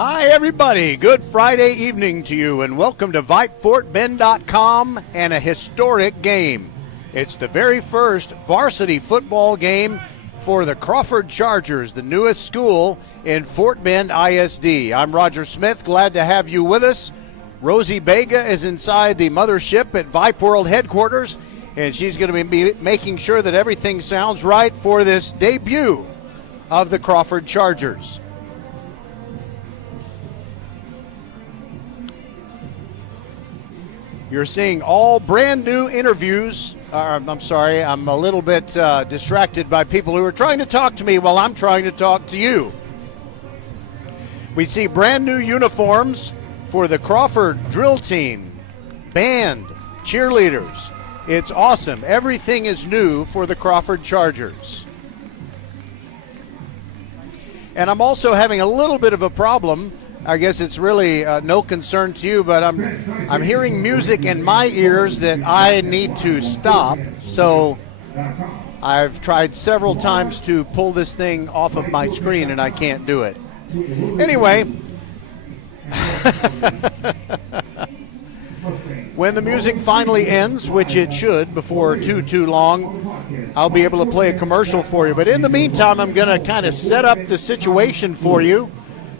Hi, everybody. Good Friday evening to you, and welcome to VypeFortBend.com and a historic game. It's the very first varsity football game for the Crawford Chargers, the newest school in Fort Bend ISD. I'm Roger Smith. Glad to have you with us. Rosie Bega is inside the mothership at Vype World headquarters, and she's going to be making sure that everything sounds right for this debut of the Crawford Chargers. You're seeing all brand new interviews. I'm sorry, I'm a little bit distracted by people who are trying to talk to me while I'm trying to talk to you. We see brand new uniforms for the Crawford drill team, band, cheerleaders. It's awesome. Everything is new for the Crawford Chargers. And I'm also having a little bit of a problem. I guess it's really no concern to you, but I'm hearing music in my ears that I need to stop. So I've tried several times to pull this thing off of my screen, and I can't do it. Anyway, when the music finally ends, which it should before too long, I'll be able to play a commercial for you. But in the meantime, I'm going to kind of set up the situation for you.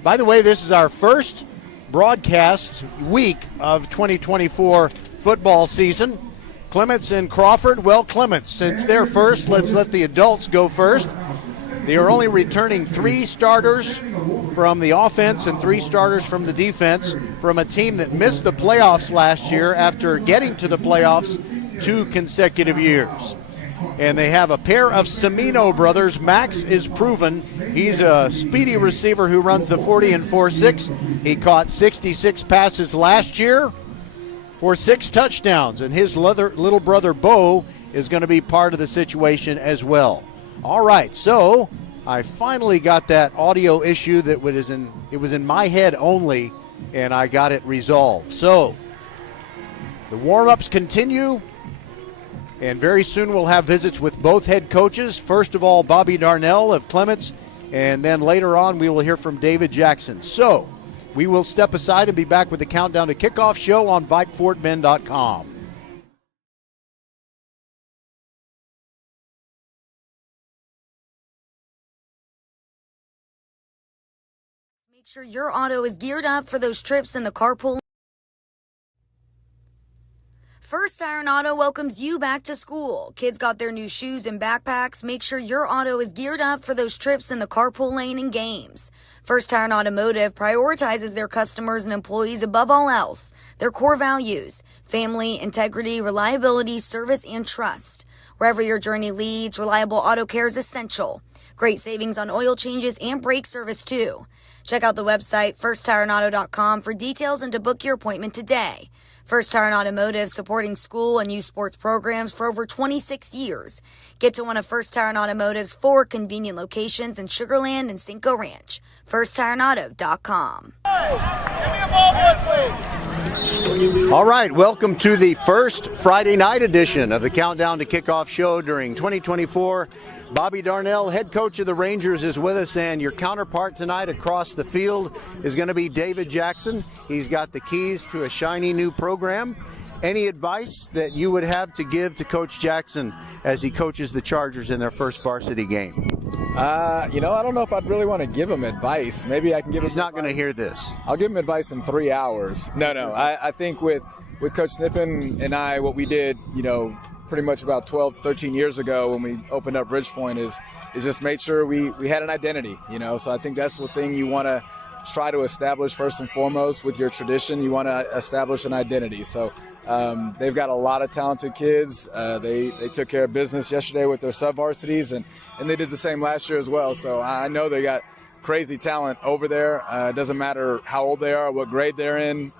By the way, this is our first broadcast week of 2024 football season. Clements and Crawford. Well, Clements, since they're first, let's let the adults go first. They are only returning 3 starters from the offense and 3 starters from the defense from a team that missed the playoffs last year after getting to the playoffs 2 consecutive years. And they have a pair of Semino brothers. Max is proven. He's a speedy receiver who runs the 40 and 4.6. He caught 66 passes last year for 6 touchdowns. And his little brother, Bo, is going to be part of the situation as well. All right, so I finally got that audio issue that was in my head only, and I got it resolved. So the warm-ups continue. And very soon we'll have visits with both head coaches. First of all, Bobby Darnell of Clements, and then later on we will hear from David Jackson. So we will step aside and be back with the Countdown to Kickoff show on VypeFortBend.com. Make sure your auto is geared up for those trips in the carpool. First Iron Auto welcomes you back to school. Kids got their new shoes and backpacks. Make sure your auto is geared up for those trips in the carpool lane and games. First Iron Automotive prioritizes their customers and employees above all else. Their core values: family, integrity, reliability, service, and trust. Wherever your journey leads, reliable auto care is essential. Great savings on oil changes and brake service too. Check out the website firstironauto.com for details and to book your appointment today. First Iron Automotive, supporting school and youth sports programs for over 26 years. Get to one of First Iron Automotive's 4 convenient locations in Sugar Land and Cinco Ranch. FirstIronAuto.com. All right, welcome to the first Friday night edition of the Countdown to Kickoff show during 2024. Bobby Darnell, head coach of the Rangers, is with us, and your counterpart tonight across the field is going to be David Jackson. He's got the keys to a shiny new program. Any advice that you would have to give to Coach Jackson as he coaches the Chargers in their first varsity game? I don't know if I'd really want to give him advice. Maybe I can give him. He's not going to hear this. I'll give him advice in 3 hours. No. I think with Coach Nippen and I, what we did, pretty much about 12, 13 years ago when we opened up Bridgepoint is just made sure we had an identity, So I think that's the thing you want to try to establish first and foremost with your tradition. You want to establish an identity. So they've got a lot of talented kids. They took care of business yesterday with their sub-varsities, and they did the same last year as well. So I know they got crazy talent over there. It doesn't matter how old they are, what grade they're in.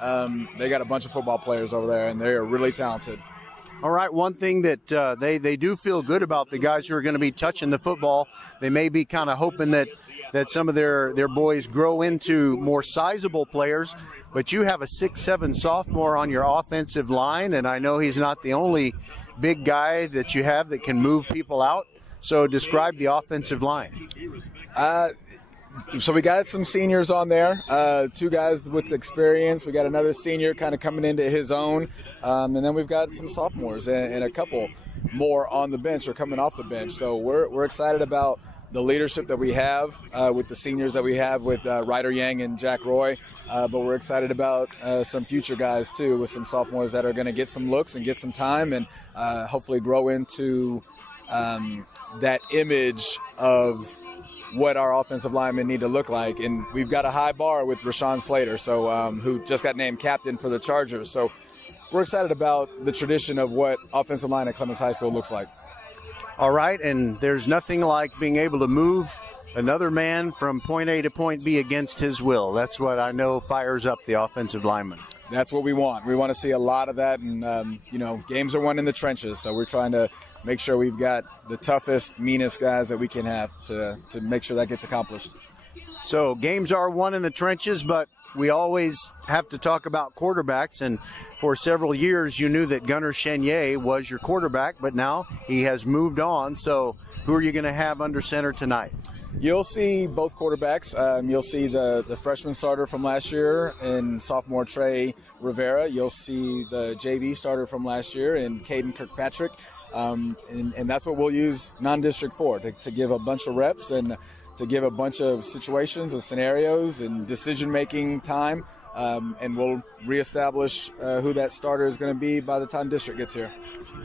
They got a bunch of football players over there, and they are really talented. All right, one thing that they do feel good about the guys who are going to be touching the football. They may be kind of hoping that some of their boys grow into more sizable players, but you have a 6'7" sophomore on your offensive line, and I know he's not the only big guy that you have that can move people out. So describe the offensive line. So we got some seniors on there, 2 guys with experience. We got another senior kind of coming into his own, and then we've got some sophomores and a couple more on the bench or coming off the bench. So we're excited about the leadership that we have with the seniors that we have with Ryder Yang and Jack Roy, but we're excited about some future guys too with some sophomores that are going to get some looks and get some time and hopefully grow into that image of what our offensive linemen need to look like. And we've got a high bar with Rashawn Slater, so who just got named captain for the Chargers. So we're excited about the tradition of what offensive line at Clements High School looks like. All right, and there's nothing like being able to move another man from point A to point B against his will. That's what I know fires up the offensive lineman. That's what we want. We want to see a lot of that, and games are won in the trenches, so we're trying to make sure we've got the toughest, meanest guys that we can have to make sure that gets accomplished. So games are won in the trenches, but we always have to talk about quarterbacks, and for several years you knew that Gunnar Chenier was your quarterback, but now he has moved on. So who are you going to have under center tonight? You'll see both quarterbacks. You'll see the freshman starter from last year and sophomore Trey Rivera. You'll see the JV starter from last year and Caden Kirkpatrick. And that's what we'll use non-district for, to give a bunch of reps and to give a bunch of situations and scenarios and decision-making time. And we'll reestablish who that starter is going to be by the time district gets here.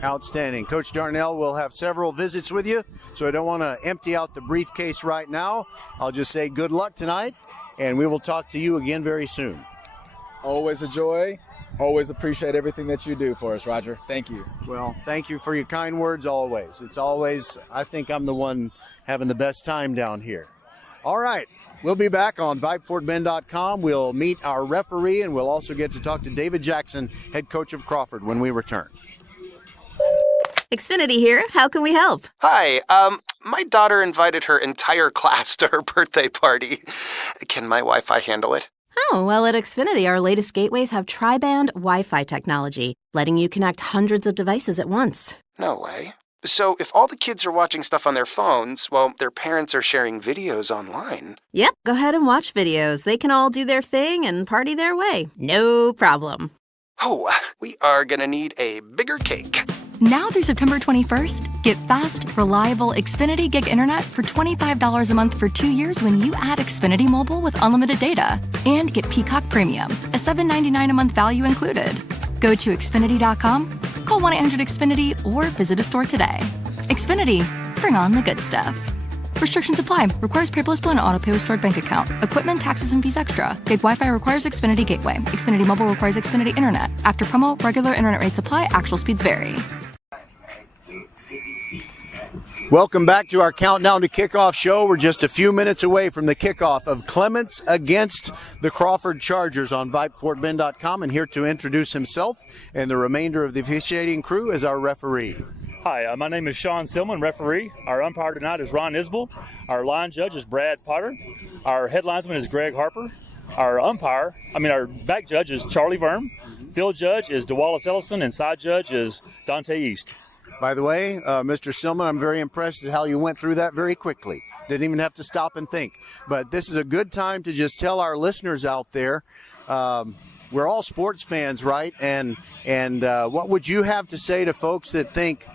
Outstanding. Coach Darnell will have several visits with you, so I don't want to empty out the briefcase right now. I'll just say good luck tonight, and we will talk to you again very soon. Always a joy. Always appreciate everything that you do for us, Roger. Thank you. Well, thank you for your kind words always. It's always, I think I'm the one having the best time down here. All right, we'll be back on VypeFortBend.com. We'll meet our referee, and we'll also get to talk to David Jackson, head coach of Crawford, when we return. Xfinity here. How can we help? Hi. My daughter invited her entire class to her birthday party. Can my Wi-Fi handle it? Oh, well, at Xfinity, our latest gateways have tri-band Wi-Fi technology, letting you connect hundreds of devices at once. No way. So if all the kids are watching stuff on their phones, well, their parents are sharing videos online. Yep, go ahead and watch videos. They can all do their thing and party their way. No problem. Oh, we are gonna need a bigger cake. Now through September 21st, get fast, reliable Xfinity Gig Internet for $25 a month for 2 years when you add Xfinity Mobile with unlimited data. And get Peacock Premium, a $7.99 a month value included. Go to Xfinity.com, call 1-800-XFINITY, or visit a store today. Xfinity, bring on the good stuff. Restrictions apply. Requires paperless bill and auto-pay with stored bank account. Equipment, taxes, and fees extra. Gig Wi-Fi requires Xfinity Gateway. Xfinity Mobile requires Xfinity Internet. After promo, regular internet rates apply. Actual speeds vary. Welcome back to our Countdown to Kickoff show. We're just a few minutes away from the kickoff of Clements against the Crawford Chargers on VypeFortBend.com. And here to introduce himself and the remainder of the officiating crew is our referee. Hi, my name is Sean Silman, referee. Our umpire tonight is Ron Isbell. Our line judge is Brad Potter. Our head linesman is Greg Harper. Our back judge is Charlie Verm. Field judge is DeWallace Ellison, and side judge is Dante East. By the way, Mr. Silman, I'm very impressed at how you went through that very quickly. Didn't even have to stop and think. But this is a good time to just tell our listeners out there, we're all sports fans, right? And what would you have to say to folks that think,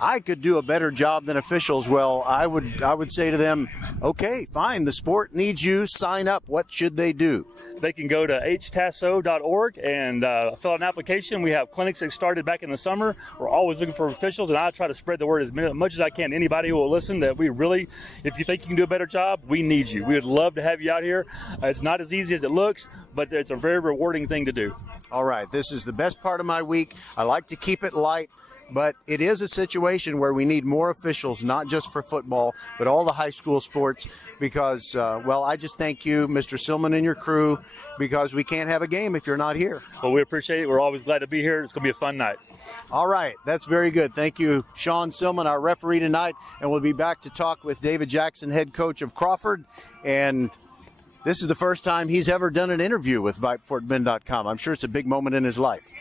I could do a better job than officials? Well, I would say to them, okay, fine, the sport needs you, sign up. What should they do? They can go to htasso.org and fill out an application. We have clinics that started back in the summer. We're always looking for officials, and I try to spread the word as much as I can to anybody who will listen that we really, if you think you can do a better job, we need you. We would love to have you out here. It's not as easy as it looks, but it's a very rewarding thing to do. All right, this is the best part of my week. I like to keep it light. But it is a situation where we need more officials, not just for football, but all the high school sports, because, I just thank you, Mr. Silman, and your crew, because we can't have a game if you're not here. Well, we appreciate it. We're always glad to be here. It's going to be a fun night. All right. That's very good. Thank you, Sean Silman, our referee tonight. And we'll be back to talk with David Jackson, head coach of Crawford. And this is the first time he's ever done an interview with VypeFortBend.com. I'm sure it's a big moment in his life.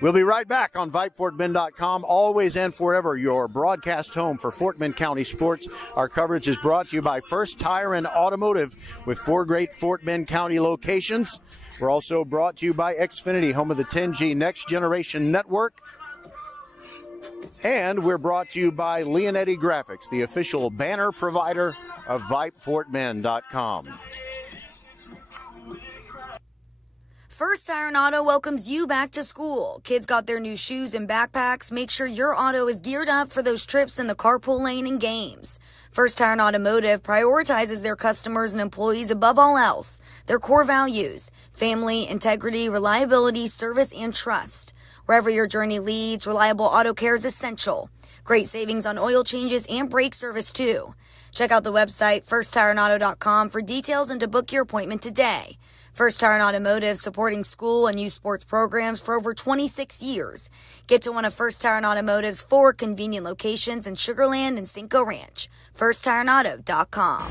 We'll be right back on VypeFortBend.com, always and forever your broadcast home for Fort Bend County sports. Our coverage is brought to you by First Tire and Automotive with 4 great Fort Bend County locations. We're also brought to you by Xfinity, home of the 10G Next Generation Network. And we're brought to you by Leonetti Graphics, the official banner provider of VypeFortBend.com. First Tire Auto welcomes you back to school. Kids got their new shoes and backpacks. Make sure your auto is geared up for those trips in the carpool lane and games. First Tire Automotive prioritizes their customers and employees above all else. Their core values: family, integrity, reliability, service, and trust. Wherever your journey leads, reliable auto care is essential. Great savings on oil changes and brake service, too. Check out the website, firsttireandauto.com, for details and to book your appointment today. First Tire and Automotive, supporting school and youth sports programs for over 26 years. Get to one of First Tire and Automotive's 4 convenient locations in Sugar Land and Cinco Ranch. FirstTireandAuto.com.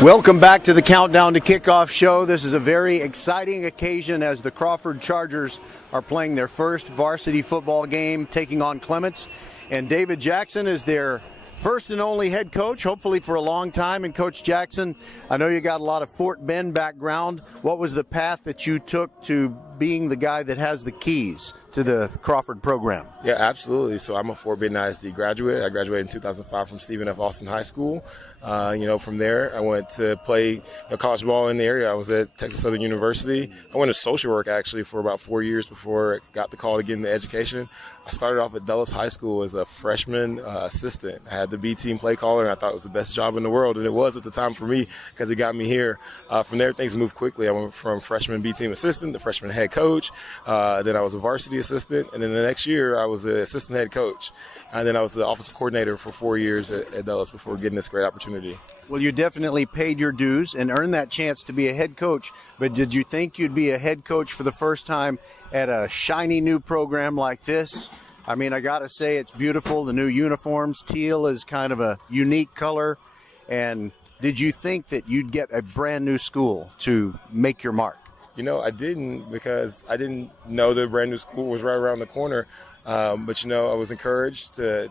Welcome back to the Countdown to Kickoff show. This is a very exciting occasion as the Crawford Chargers are playing their first varsity football game, taking on Clements. And David Jackson is their first and only head coach, hopefully for a long time. And Coach Jackson, I know you got a lot of Fort Bend background. What was the path that you took to being the guy that has the keys to the Crawford program? Yeah, absolutely. So I'm a Fort Bend ISD graduate. I graduated in 2005 from Stephen F. Austin High School. From there, I went to play college ball in the area. I was at Texas Southern University. I went to social work, actually, for about 4 years before I got the call to get into education. I started off at Dulles High School as a freshman assistant. I had the B team play caller, and I thought it was the best job in the world, and it was at the time for me because it got me here. From there, things moved quickly. I went from freshman B team assistant to freshman head coach. Then I was a varsity assistant, and then the next year I was an assistant head coach. And then I was the office coordinator for 4 years at Dulles before getting this great opportunity. Well, you definitely paid your dues and earned that chance to be a head coach. But did you think you'd be a head coach for the first time at a shiny new program like this? I mean, I got to say it's beautiful. The new uniforms, teal is kind of a unique color. And did you think that you'd get a brand new school to make your mark? You know, I didn't, because I didn't know the brand new school was right around the corner. But I was encouraged to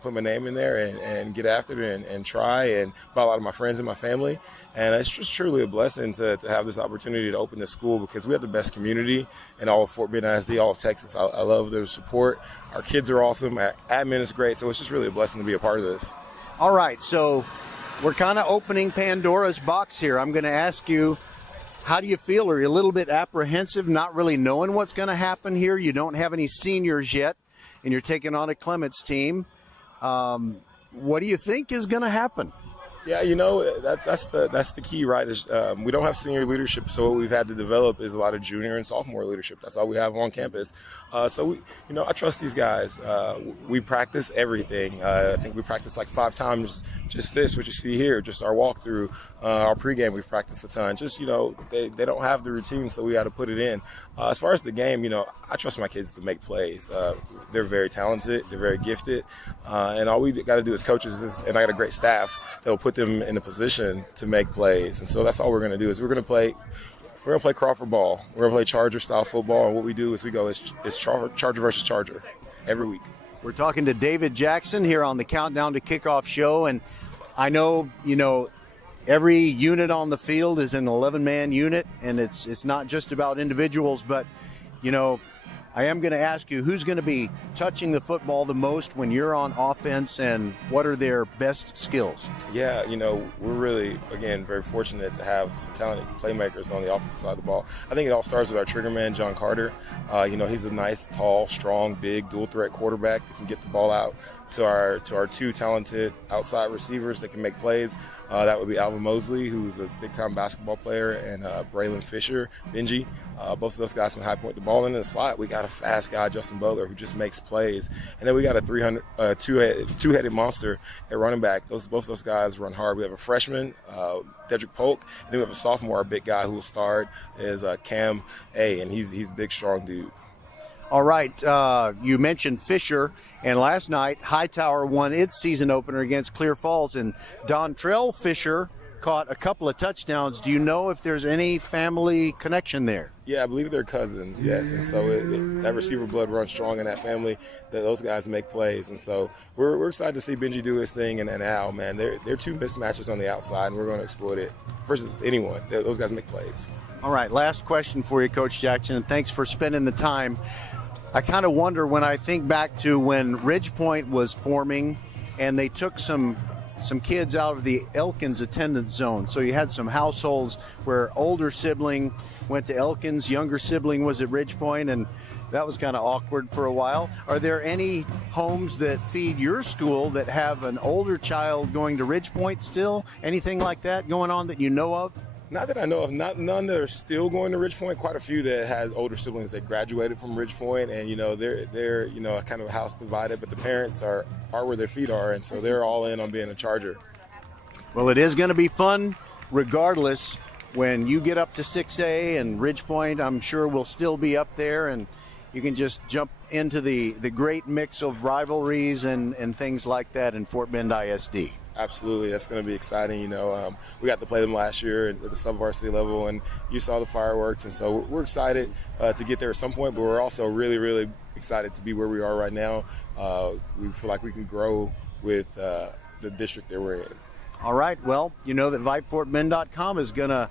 put my name in there and get after it and try, and by a lot of my friends and my family. And it's just truly a blessing to have this opportunity to open this school, because we have the best community in all of Fort Bend ISD, all of Texas. I love their support. Our kids are awesome. Our admin is great. So it's just really a blessing to be a part of this. All right. So we're kind of opening Pandora's box here. I'm going to ask you, how do you feel? Are you a little bit apprehensive, not really knowing what's going to happen here? You don't have any seniors yet, and you're taking on a Clements team. What do you think is going to happen? Yeah, that's the key, right? We don't have senior leadership, so what we've had to develop is a lot of junior and sophomore leadership. That's all we have on campus. I trust these guys. We practice everything. I think we practice like 5 times. Just this, what you see here, just our walkthrough, our pregame, we've practiced a ton. Just, they don't have the routine, so we got to put it in. As far as the game, I trust my kids to make plays. They're very talented. They're very gifted. And all we got to do as coaches and I got a great staff that will put them in a position to make plays. And so that's all we're going to do is we're going to play Crawford ball. We're going to play Charger-style football. And what we do is it's Charger versus Charger every week. We're talking to David Jackson here on the Countdown to Kickoff show, and I know, every unit on the field is an 11-man unit, and it's not just about individuals, but, I am going to ask you, who's going to be touching the football the most when you're on offense, and what are their best skills? Yeah, we're really, again, very fortunate to have some talented playmakers on the offensive side of the ball. I think it all starts with our trigger man, John Carter. He's a nice, tall, strong, big, dual-threat quarterback that can get the ball out to our 2 talented outside receivers that can make plays. That would be Alvin Mosley, who's a big-time basketball player, and Braylon Fisher, Benji. Both of those guys can high point the ball in the slot. We got a fast guy, Justin Butler, who just makes plays. And then we got a two-headed monster at running back. Both of those guys run hard. We have a freshman, Dedrick Polk, and then we have a sophomore, a big guy who will start, is Cam A., and he's a big, strong dude. All right, you mentioned Fisher, and last night Hightower won its season opener against Clear Falls, and Dontrell Fisher caught a couple of touchdowns. Do you know if there's any family connection there? Yeah, I believe they're cousins, yes. And so that receiver blood runs strong in that family, that those guys make plays. And so we're excited to see Benji do his thing and Al, man. They're two mismatches on the outside, and we're going to exploit it versus anyone. Those guys make plays. All right, last question for you, Coach Jackson, and thanks for spending the time. I kind of wonder when I think back to when Ridge Point was forming and they took some kids out of the Elkins attendance zone. So you had some households where older sibling went to Elkins, younger sibling was at Ridge Point, and that was kind of awkward for a while. Are there any homes that feed your school that have an older child going to Ridge Point still? Anything like that going on that you know of? Not that I know of. None that are still going to Ridge Point. Quite a few that has older siblings that graduated from Ridge Point, and they're kind of a house divided, but the parents are where their feet are, and so they're all in on being a Charger. Well, it is going to be fun regardless. When you get up to 6A and Ridge Point, I'm sure will still be up there, and you can just jump into the great mix of rivalries and things like that in Fort Bend ISD. Absolutely, that's going to be exciting. We got to play them last year at the sub-varsity level, and you saw the fireworks, and so we're excited to get there at some point, but we're also really, really excited to be where we are right now. We feel like we can grow with the district that we're in. All right, well, you know that VypeFortBend.com is gonna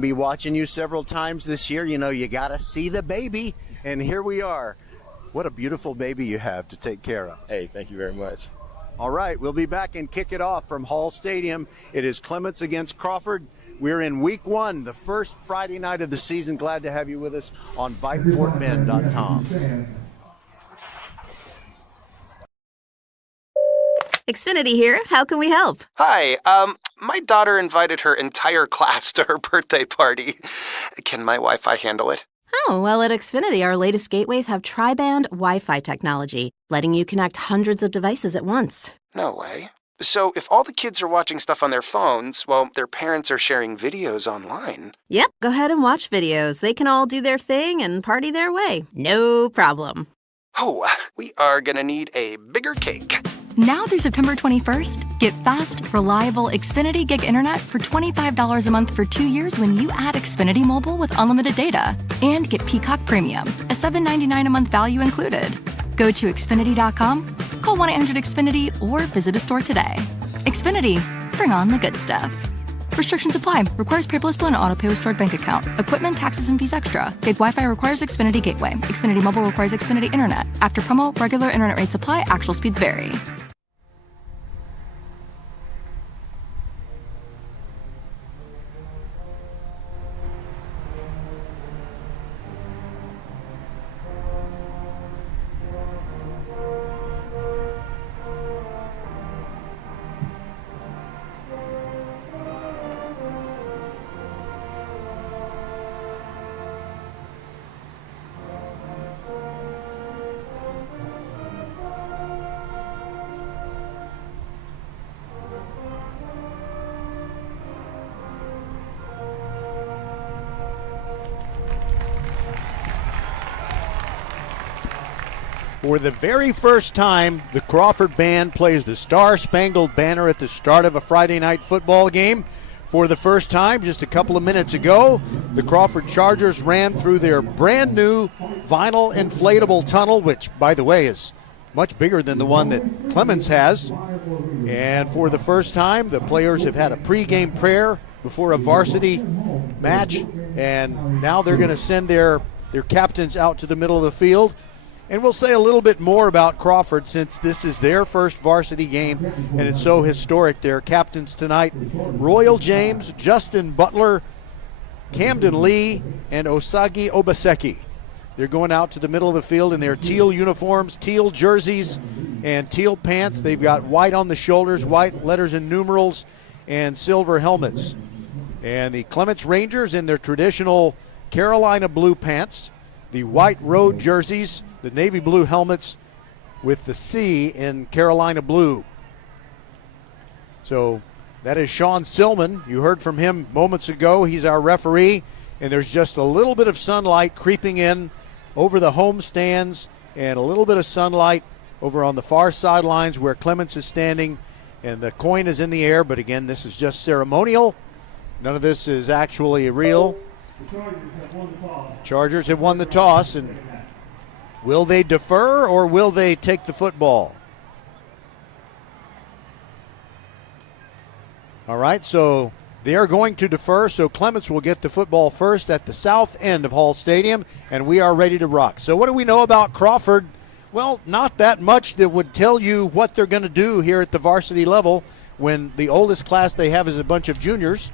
be watching you several times this year. You got to see the baby, and here we are. What a beautiful baby you have to take care of. Hey, thank you very much. All right, we'll be back and kick it off from Hall Stadium. It is Clements against Crawford. We're in week 1, the first Friday night of the season. Glad to have you with us on VypeFortBend.com. Xfinity here. How can we help? Hi, my daughter invited her entire class to her birthday party. Can my Wi-Fi handle it? Oh, well, at Xfinity, our latest gateways have tri-band Wi-Fi technology, letting you connect hundreds of devices at once. No way. So if all the kids are watching stuff on their phones, well, their parents are sharing videos online. Yep, go ahead and watch videos. They can all do their thing and party their way. No problem. Oh, we are gonna need a bigger cake. Now through September 21st, get fast, reliable Xfinity Gig Internet for $25 a month for 2 years when you add Xfinity Mobile with unlimited data. And get Peacock Premium, a $7.99 a month value included. Go to Xfinity.com, call 1-800-XFINITY, or visit a store today. Xfinity, bring on the good stuff. Restrictions apply. Requires paperless bill and auto-pay with stored bank account. Equipment, taxes, and fees extra. Gig Wi-Fi requires Xfinity Gateway. Xfinity Mobile requires Xfinity Internet. After promo, regular internet rates apply. Actual speeds vary. For the very first time, the Crawford Band plays the Star-Spangled Banner at the start of a Friday night football game. For the first time, just a couple of minutes ago, the Crawford Chargers ran through their brand new vinyl inflatable tunnel, which, by the way, is much bigger than the one that Clements has. And for the first time, the players have had a pregame prayer before a varsity match, and now they're going to send their captains out to the middle of the field. And we'll say a little bit more about Crawford since this is their first varsity game and it's so historic. Their captains tonight, Royal James, Justin Butler, Camden Lee, and Osagi Obaseki. They're going out to the middle of the field in their teal uniforms, teal jerseys, and teal pants. They've got white on the shoulders, white letters and numerals, and silver helmets. And the Clements Rangers in their traditional Carolina blue pants, the white road jerseys, the navy blue helmets with the C in Carolina blue. So that is Sean Silman. You heard from him moments ago. He's our referee, and there's just a little bit of sunlight creeping in over the home stands and a little bit of sunlight over on the far sidelines where Clements is standing And the coin is in the air, but again, this is just ceremonial. None of this is actually real. Chargers have won the toss, and will they defer or will they take the football? All right, so they are going to defer, so Clements will get the football first at the south end of Hall Stadium, and we are ready to rock. So what do we know about Crawford? Well, not that much that would tell you what they're going to do here at the varsity level when the oldest class they have is a bunch of juniors.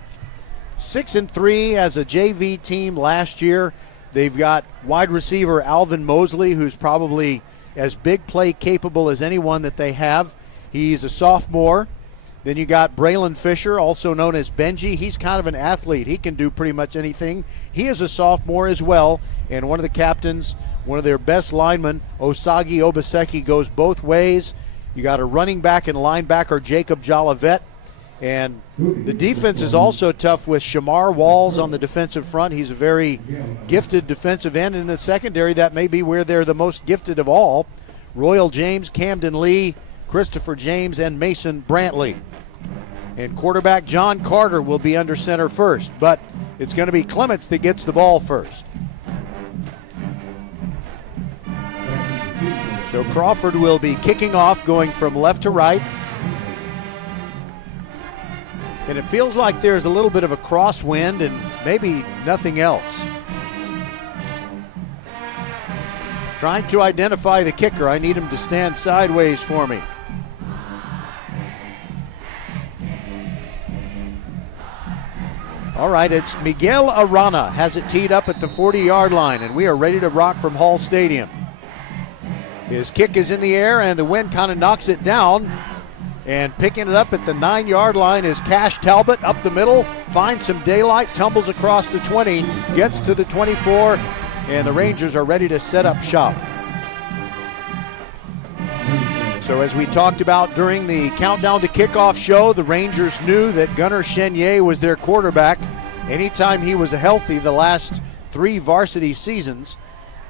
6-3 as a JV team last year. They've got wide receiver Alvin Mosley, who's probably as big play capable as anyone that they have. He's a sophomore. Then you got Braylon Fisher, also known as Benji. He's kind of an athlete. He can do pretty much anything. He is a sophomore as well, and one of the captains, one of their best linemen, Osagi Obaseki, goes both ways. You got a running back and linebacker, Jacob Jolivet. And the defense is also tough with Shamar Walls on the defensive front. He's a very gifted defensive end. In the secondary, that may be where they're the most gifted of all. Royal James, Camden Lee, Christopher James, and Mason Brantley. And quarterback John Carter will be under center first, but it's going to be Clements that gets the ball first. So Crawford will be kicking off, going from left to right. And it feels like there's a little bit of a crosswind and maybe nothing else. Trying to identify the kicker. I need him to stand sideways for me. All right, it's Miguel Arana, has it teed up at the 40-yard line, and we are ready to rock from Hall Stadium. His kick is in the air, and the wind kind of knocks it down. And picking it up at the 9-yard line is Cash Talbot up the middle, finds some daylight, tumbles across the 20, gets to the 24, and the Rangers are ready to set up shop. So as we talked about during the Countdown to Kickoff show, the Rangers knew that Gunnar Chenier was their quarterback anytime he was healthy the last 3 varsity seasons.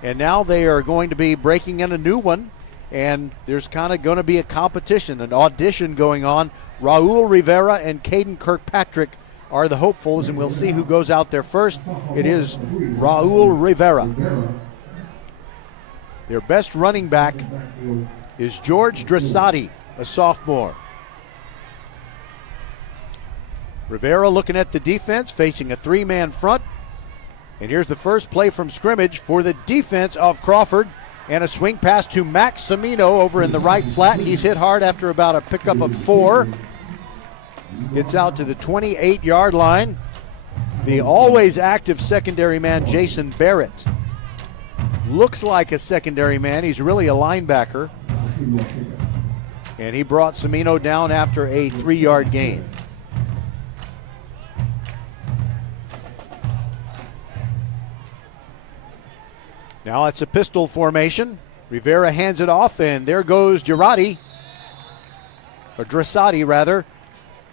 And now they are going to be breaking in a new one, and there's kind of going to be a competition, an audition going on. Raul Rivera and Caden Kirkpatrick are the hopefuls, and we'll see who goes out there first. It is Raul Rivera. Their best running back is George Dressati, a sophomore. Rivera looking at the defense, facing a 3-man front. And here's the first play from scrimmage for the defense of Crawford. And a swing pass to Max Semino over in the right flat. He's hit hard after about a pickup of 4. Gets out to the 28-yard line. The always active secondary man, Jason Barrett. Looks like a secondary man. He's really a linebacker. And he brought Semino down after a 3-yard gain. Now it's a pistol formation. Rivera hands it off, and there goes Dressati,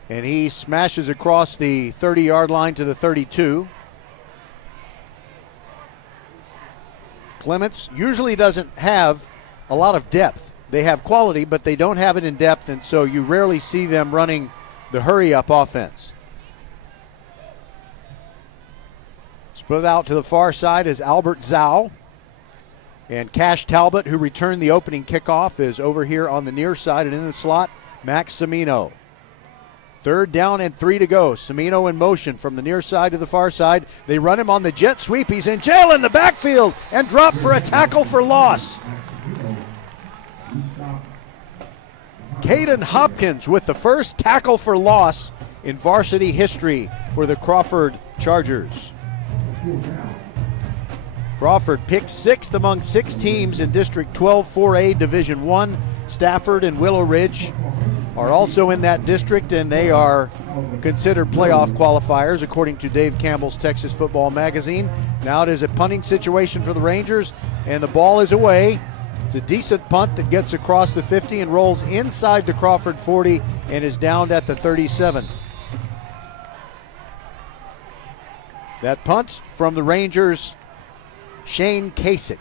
and he smashes across the 30-yard line to the 32. Clements usually doesn't have a lot of depth. They have quality, but they don't have it in depth, and so you rarely see them running the hurry-up offense. Split out to the far side is Albert Zhao. And Cash Talbot, who returned the opening kickoff, is over here on the near side, and in the slot, Max Semino. 3rd down and 3 to go. Semino in motion from the near side to the far side. They run him on the jet sweep. He's in jail in the backfield and dropped for a tackle for loss. Caden Hopkins with the first tackle for loss in varsity history for the Crawford Chargers. Crawford picked 6th among 6 teams in District 12 4A Division I. Stafford and Willow Ridge are also in that district, and they are considered playoff qualifiers according to Dave Campbell's Texas Football Magazine. Now it is a punting situation for the Rangers, and the ball is away. It's a decent punt that gets across the 50 and rolls inside the Crawford 40 and is downed at the 37. That punt from the Rangers, Shane Kasich.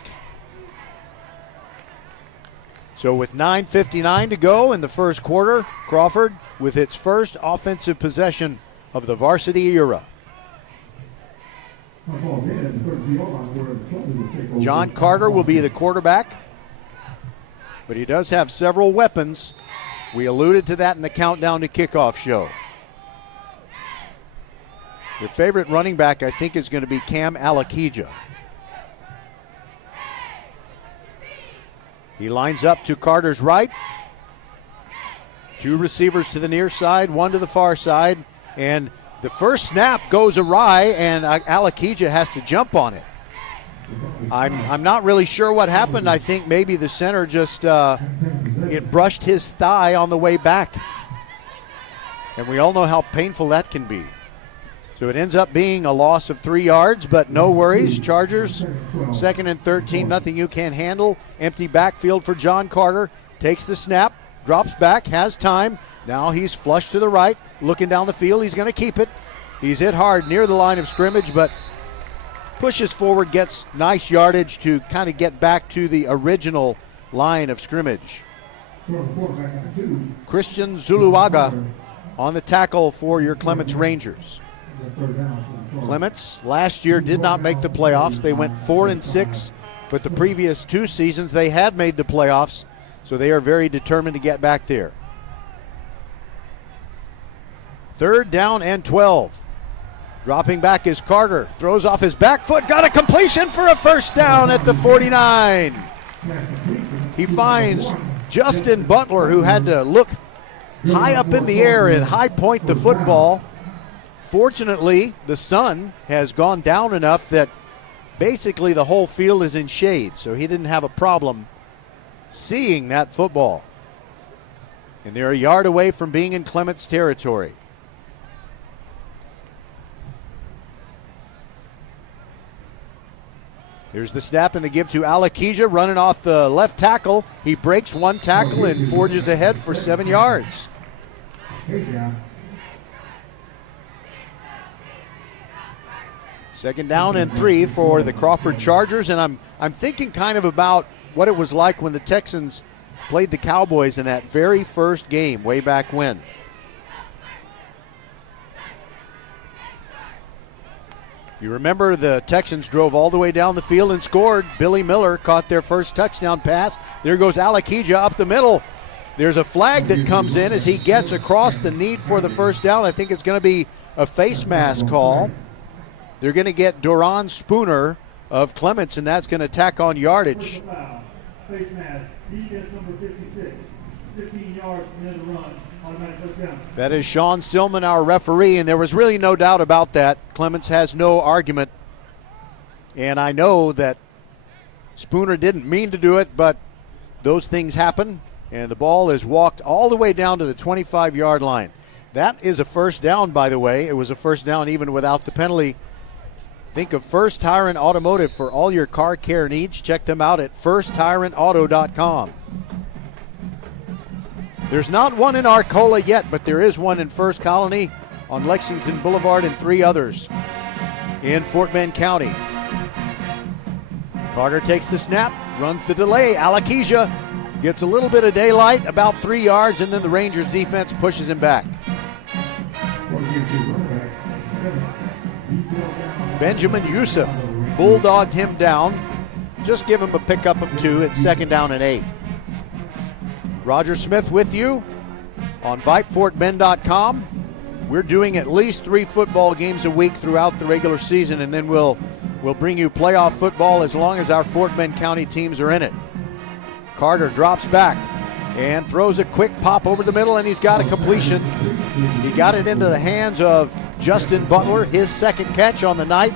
So with 9:59 to go in the first quarter, Crawford with its first offensive possession of the varsity era. John Carter will be the quarterback, but he does have several weapons. We alluded to that in the countdown to kickoff show. Your favorite running back, I think, is going to be Cam Alakija. He lines up to Carter's right. Two receivers to the near side, one to the far side, and the first snap goes awry, and Alakija has to jump on it. I'm not really sure what happened. I think maybe the center just it brushed his thigh on the way back, and we all know how painful that can be. So it ends up being a loss of 3 yards, but no worries. Chargers, 2nd and 13, nothing you can't handle. Empty backfield for John Carter. Takes the snap, drops back, has time. Now he's flushed to the right, looking down the field. He's going to keep it. He's hit hard near the line of scrimmage, but pushes forward, gets nice yardage to kind of get back to the original line of scrimmage. Christian Zuluaga on the tackle for your Clements Rangers. Clements last year did not make the playoffs. They went 4-6, but the previous 2 seasons they had made the playoffs, so they are very determined to get back there. 3rd down and 12. Dropping back is Carter. Throws off his back foot. Got a completion for a first down at the 49. He finds Justin Butler, who had to look high up in the air and high point the football. Fortunately, the sun has gone down enough that basically the whole field is in shade, so he didn't have a problem seeing that football. And they're a yard away from being in Clements territory. Here's the snap and the give to Alakija, running off the left tackle. He breaks one tackle and forges ahead for 7 yards. Second down and 3 for the Crawford Chargers, and I'm thinking kind of about what it was like when the Texans played the Cowboys in that very first game way back when. You remember the Texans drove all the way down the field and scored. Billy Miller caught their first touchdown pass. There goes Alakija up the middle. There's a flag that comes in as he gets across the need for the first down. I think it's going to be a face mask call. They're going to get Doron Spooner of Clements, and that's going to tack on yardage. Face mask, defense number 56, 15 yards from the end of the run, automatic touchdown. That is Sean Silman, our referee, and there was really no doubt about that. Clements has no argument, and I know that Spooner didn't mean to do it, but those things happen, and the ball is walked all the way down to the 25-yard line. That is a first down, by the way. It was a first down even without the penalty. Think of First Tire and Automotive for all your car care needs. Check them out at firsttireandauto.com. There's not one in Arcola yet, but there is one in First Colony, on Lexington Boulevard, and 3 others in Fort Bend County. Carter takes the snap, runs the delay. Alakija gets a little bit of daylight, about 3 yards, and then the Rangers defense pushes him back. Benjamin Youssef bulldogged him down. Just give him a pickup of 2. It's 2nd down and 8. Roger Smith with you on VypeFortBend.com. We're doing at least 3 football games a week throughout the regular season, and then we'll bring you playoff football as long as our Fort Bend County teams are in it. Carter drops back and throws a quick pop over the middle, and he's got a completion. He got it into the hands of Justin Butler, his 2nd catch on the night.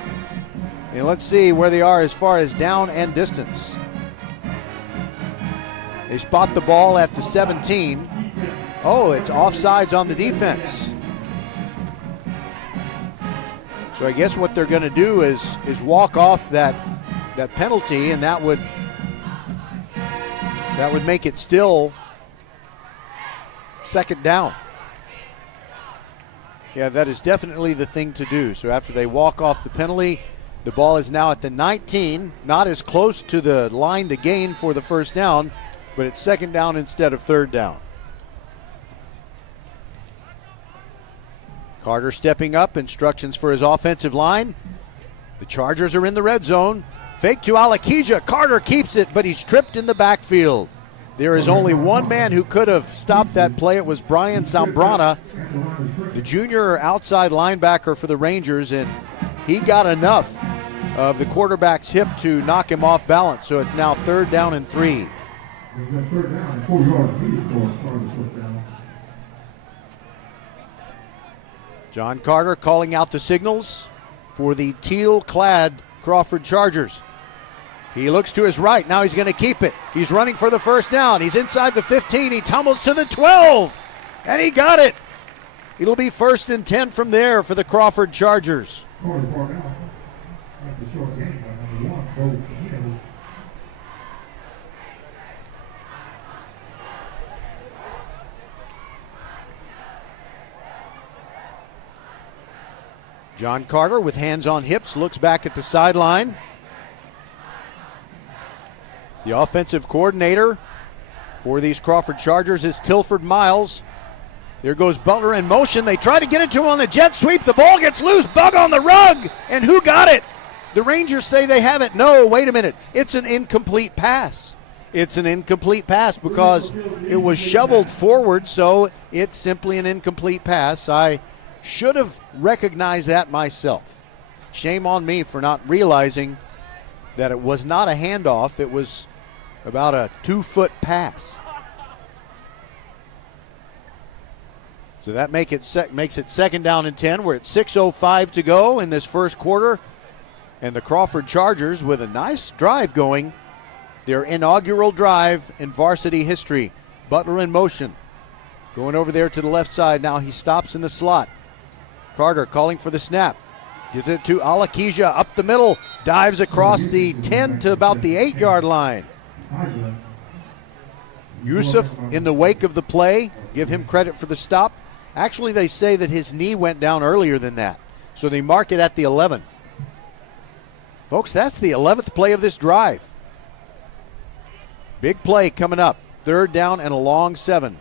And let's see where they are as far as down and distance. They spot the ball at the 17. Oh, it's offsides on the defense. So I guess what they're going to do is walk off that penalty, and that would make it still 2nd down. Yeah, that is definitely the thing to do. So after they walk off the penalty, the ball is now at the 19, not as close to the line to gain for the first down, but it's second down instead of third down. Carter stepping up, instructions for his offensive line. The Chargers are in the red zone. Fake to Alakija. Carter keeps it, but he's tripped in the backfield. There is only one man who could have stopped that play. It was Brian Zambrana, the junior outside linebacker for the Rangers, and he got enough of the quarterback's hip to knock him off balance. So it's now third down and 3. John Carter calling out the signals for the teal-clad Crawford Chargers. He looks to his right. Now he's going to keep it. He's running for the first down. He's inside the 15. He tumbles to the 12. And he got it. It'll be 1st and 10 from there for the Crawford Chargers. John Carter with hands on hips looks back at the sideline. The offensive coordinator for these Crawford Chargers is Tilford Miles. There goes Butler in motion. They try to get it to him on the jet sweep. The ball gets loose. Bug on the rug. And who got it? The Rangers say they have it. No, wait a minute. It's an incomplete pass. It's an incomplete pass because it was shoveled forward, so it's simply an incomplete pass. I should have recognized that myself. Shame on me for not realizing that it was not a handoff. It was about a 2-foot pass. So that makes it second down and 10. We're at 6:05 to go in this first quarter. And the Crawford Chargers with a nice drive going. Their inaugural drive in varsity history. Butler in motion. Going over there to the left side. Now he stops in the slot. Carter calling for the snap. Gives it to Alakija up the middle. Dives across the 10 to about the 8-yard line. Yusuf in the wake of the play. Give him credit for the stop. Actually, they say that his knee went down earlier than that. So they mark it at the 11. Folks, that's the 11th play of this drive. Big play coming up. Third down and a long 7.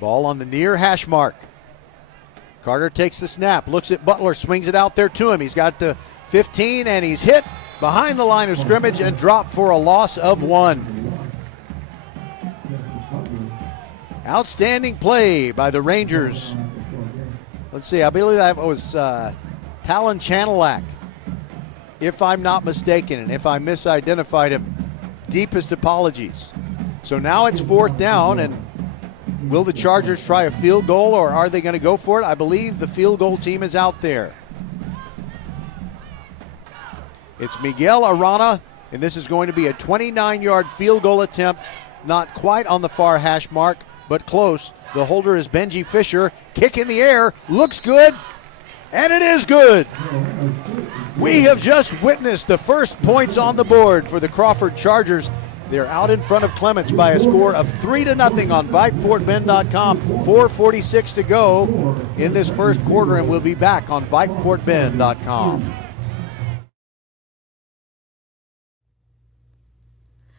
Ball on the near hash mark. Carter takes the snap, looks at Butler, swings it out there to him. He's got the 15 and he's hit behind the line of scrimmage and dropped for a loss of 1. Outstanding play by the Rangers. Let's see, I believe that was Talon Chanelak, if I'm not mistaken, and if I misidentified him, deepest apologies. So now it's 4th down, and will the Chargers try a field goal, or are they going to go for it? I believe the field goal team is out there. It's Miguel Arana, and this is going to be a 29-yard field goal attempt, not quite on the far hash mark, but close. The holder is Benji Fisher. Kick in the air, looks good, and it is good. We have just witnessed the first points on the board for the Crawford Chargers. They're out in front of Clements by a score of 3-0 on VypeFortBend.com. 4:46 to go in this first quarter, and we'll be back on VypeFortBend.com.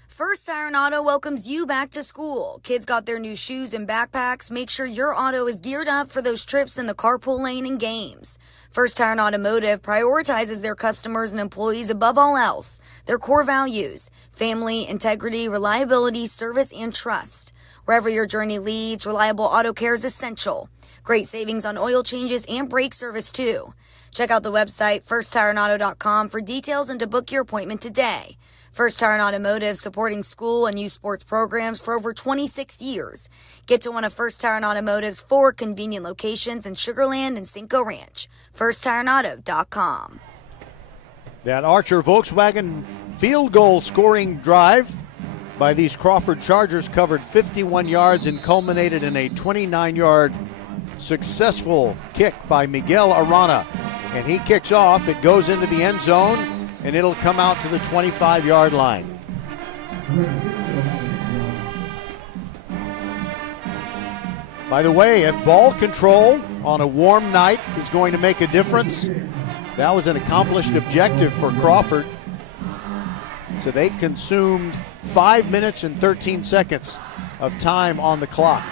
First Iron Auto welcomes you back to school. Kids got their new shoes and backpacks. Make sure your auto is geared up for those trips in the carpool lane and games. First Iron Automotive prioritizes their customers and employees above all else. Their core values: family, integrity, reliability, service, and trust. Wherever your journey leads, reliable auto care is essential. Great savings on oil changes and brake service too. Check out the website firstireandauto.com for details and to book your appointment today. First Iron Automotive, supporting school and youth sports programs for over 26 years. Get to one of First Iron Automotive's 4 convenient locations in Sugar Land and Cinco Ranch. FirstIronAuto.com. That Archer Volkswagen field goal scoring drive by these Crawford Chargers covered 51 yards and culminated in a 29-yard successful kick by Miguel Arana. And he kicks off. It goes into the end zone, and it'll come out to the 25-yard line. By the way, if ball control on a warm night is going to make a difference, that was an accomplished objective for Crawford. So they consumed 5 minutes and 13 seconds of time on the clock.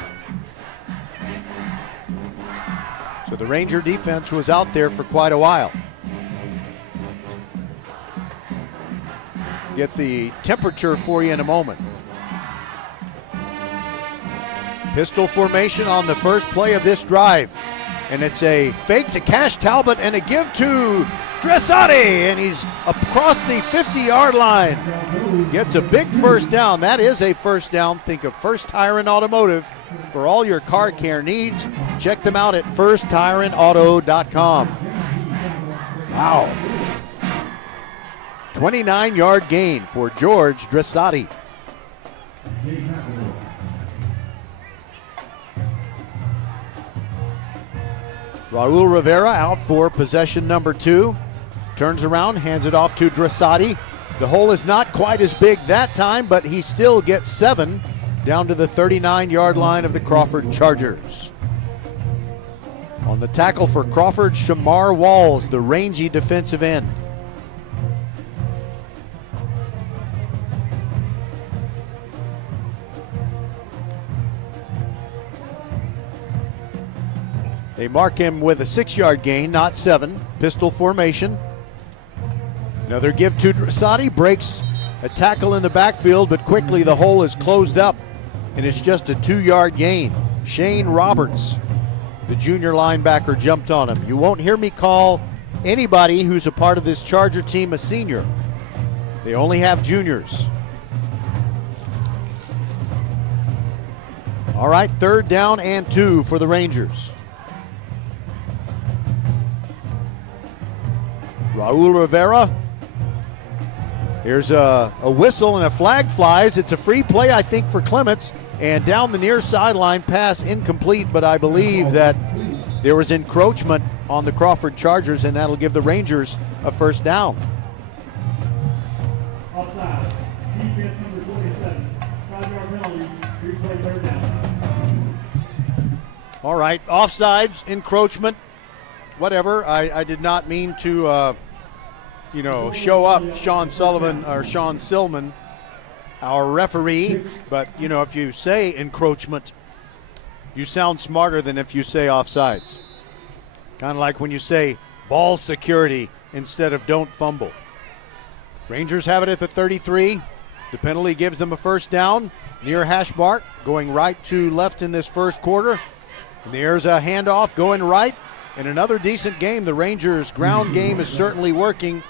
So the Ranger defense was out there for quite a while. Get the temperature for you in a moment. Pistol formation on the first play of this drive. And it's a fake to Cash Talbot and a give to Dressati. And he's across the 50-yard line. Gets a big first down. That is a first down. Think of First Tire and Automotive for all your car care needs. Check them out at firsttireandauto.com. Wow. 29-yard gain for George Dressati. Raul Rivera out for possession number 2. Turns around, hands it off to Dressati. The hole is not quite as big that time, but he still gets 7 down to the 39-yard line of the Crawford Chargers. On the tackle for Crawford, Shamar Walls, the rangy defensive end. They mark him with a 6-yard gain, not 7. Pistol formation. Another give to Dressati, breaks a tackle in the backfield, but quickly the hole is closed up, and it's just a 2-yard gain. Shane Roberts, the junior linebacker, jumped on him. You won't hear me call anybody who's a part of this Charger team a senior. They only have juniors. All right, 3rd down and 2 for the Rangers. Raul Rivera. Here's a whistle and a flag flies. It's a free play, I think, for Clements. And down the near sideline, pass incomplete, but I believe that there was encroachment on the Crawford Chargers, and that'll give the Rangers a first down. Offside. Defense number 27. 5-yard penalty. Replay 3rd down. All right, offsides, encroachment, whatever. I did not mean to, show up Sean Sullivan or Sean Silman, our referee. But, if you say encroachment, you sound smarter than if you say offsides. Kind of like when you say ball security instead of don't fumble. Rangers have it at the 33. The penalty gives them a first down near hash mark, going right to left in this first quarter. And there's a handoff going right. And another decent game. The Rangers' ground game is certainly working.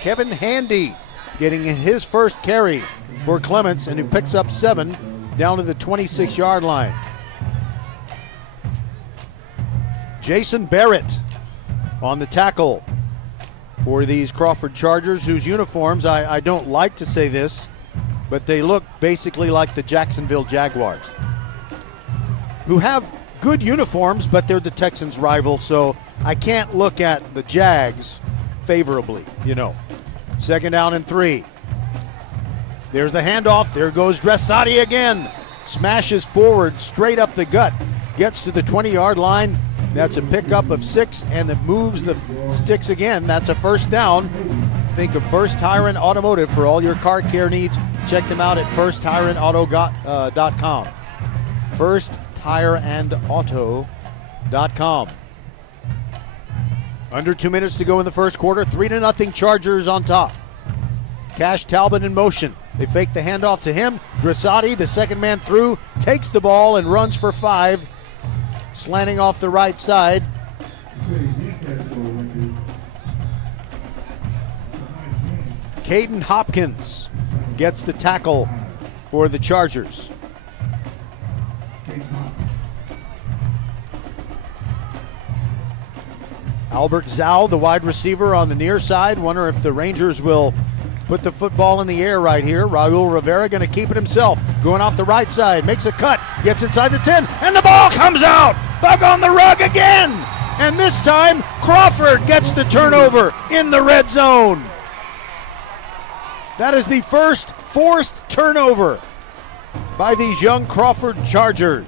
Kevin Handy getting his first carry for Clements, and he picks up 7 down to the 26-yard line. Jason Barrett on the tackle for these Crawford Chargers, whose uniforms, I don't like to say this, but they look basically like the Jacksonville Jaguars, who have good uniforms, but they're the Texans' rival, so I can't look at the Jags favorably, 2nd down and 3. There's the handoff. There goes Dressati again. Smashes forward, straight up the gut. Gets to the 20-yard line. That's a pickup of 6, and it moves the sticks again. That's a first down. Think of First Tire and Automotive for all your car care needs. Check them out at firsttireandauto.com. firsttireandauto.com. Under 2 minutes to go in the first quarter. 3-0 Chargers on top. Cash Talbot in motion. They fake the handoff to him. Dressati, the second man through, takes the ball and runs for 5. Slanting off the right side. Caden Hopkins gets the tackle for the Chargers. Albert Zhao, the wide receiver, on the near side. Wonder if the Rangers will put the football in the air right here. Raul Rivera going to keep it himself. Going off the right side, makes a cut, gets inside the 10, and the ball comes out. Bug on the rug again. And this time, Crawford gets the turnover in the red zone. That is the first forced turnover by these young Crawford Chargers.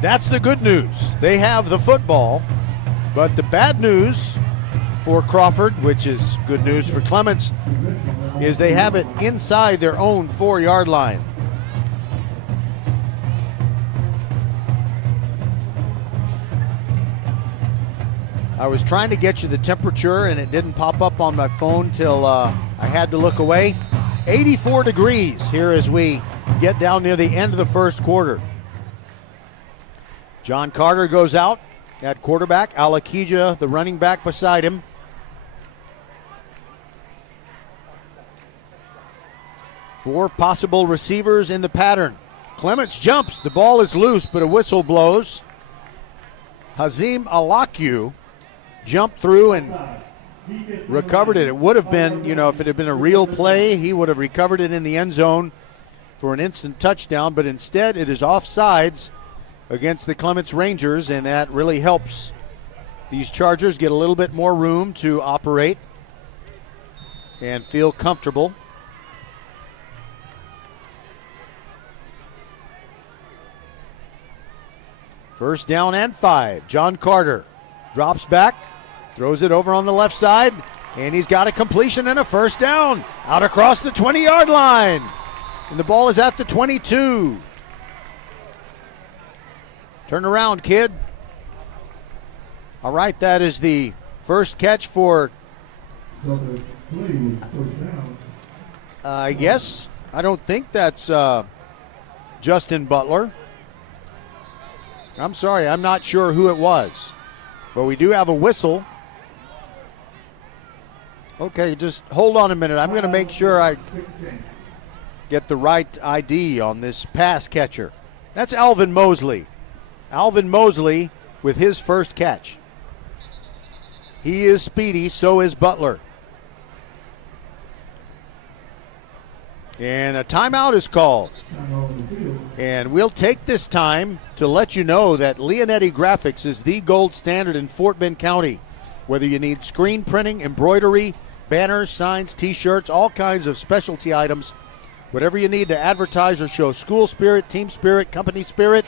That's the good news. They have the football, but the bad news for Crawford, which is good news for Clements, is they have it inside their own 4-yard line. I was trying to get you the temperature and it didn't pop up on my phone till I had to look away. 84 degrees here as we get down near the end of the first quarter. John Carter goes out at quarterback. Alakija, the running back, beside him. Four possible receivers in the pattern. Clements jumps. The ball is loose, but a whistle blows. Hazim Alakju jumped through and recovered it. It would have been, if it had been a real play, he would have recovered it in the end zone for an instant touchdown, but instead it is offsides against the Clements Rangers, and that really helps these Chargers get a little bit more room to operate and feel comfortable. First down and 5. John Carter drops back, throws it over on the left side, and he's got a completion and a first down out across the 20-yard line. And the ball is at the 22. Turn around, kid. All right, that is the first catch for, I guess. I don't think that's Justin Butler. I'm sorry, I'm not sure who it was. But we do have a whistle. Okay, just hold on a minute. I'm going to make sure I get the right ID on this pass catcher. That's Alvin Mosley. Alvin Mosley with his first catch. He is speedy, so is Butler. And a timeout is called. And we'll take this time to let you know that Leonetti Graphics is the gold standard in Fort Bend County. Whether you need screen printing, embroidery, banners, signs, t-shirts, all kinds of specialty items, whatever you need to advertise or show school spirit, team spirit, company spirit,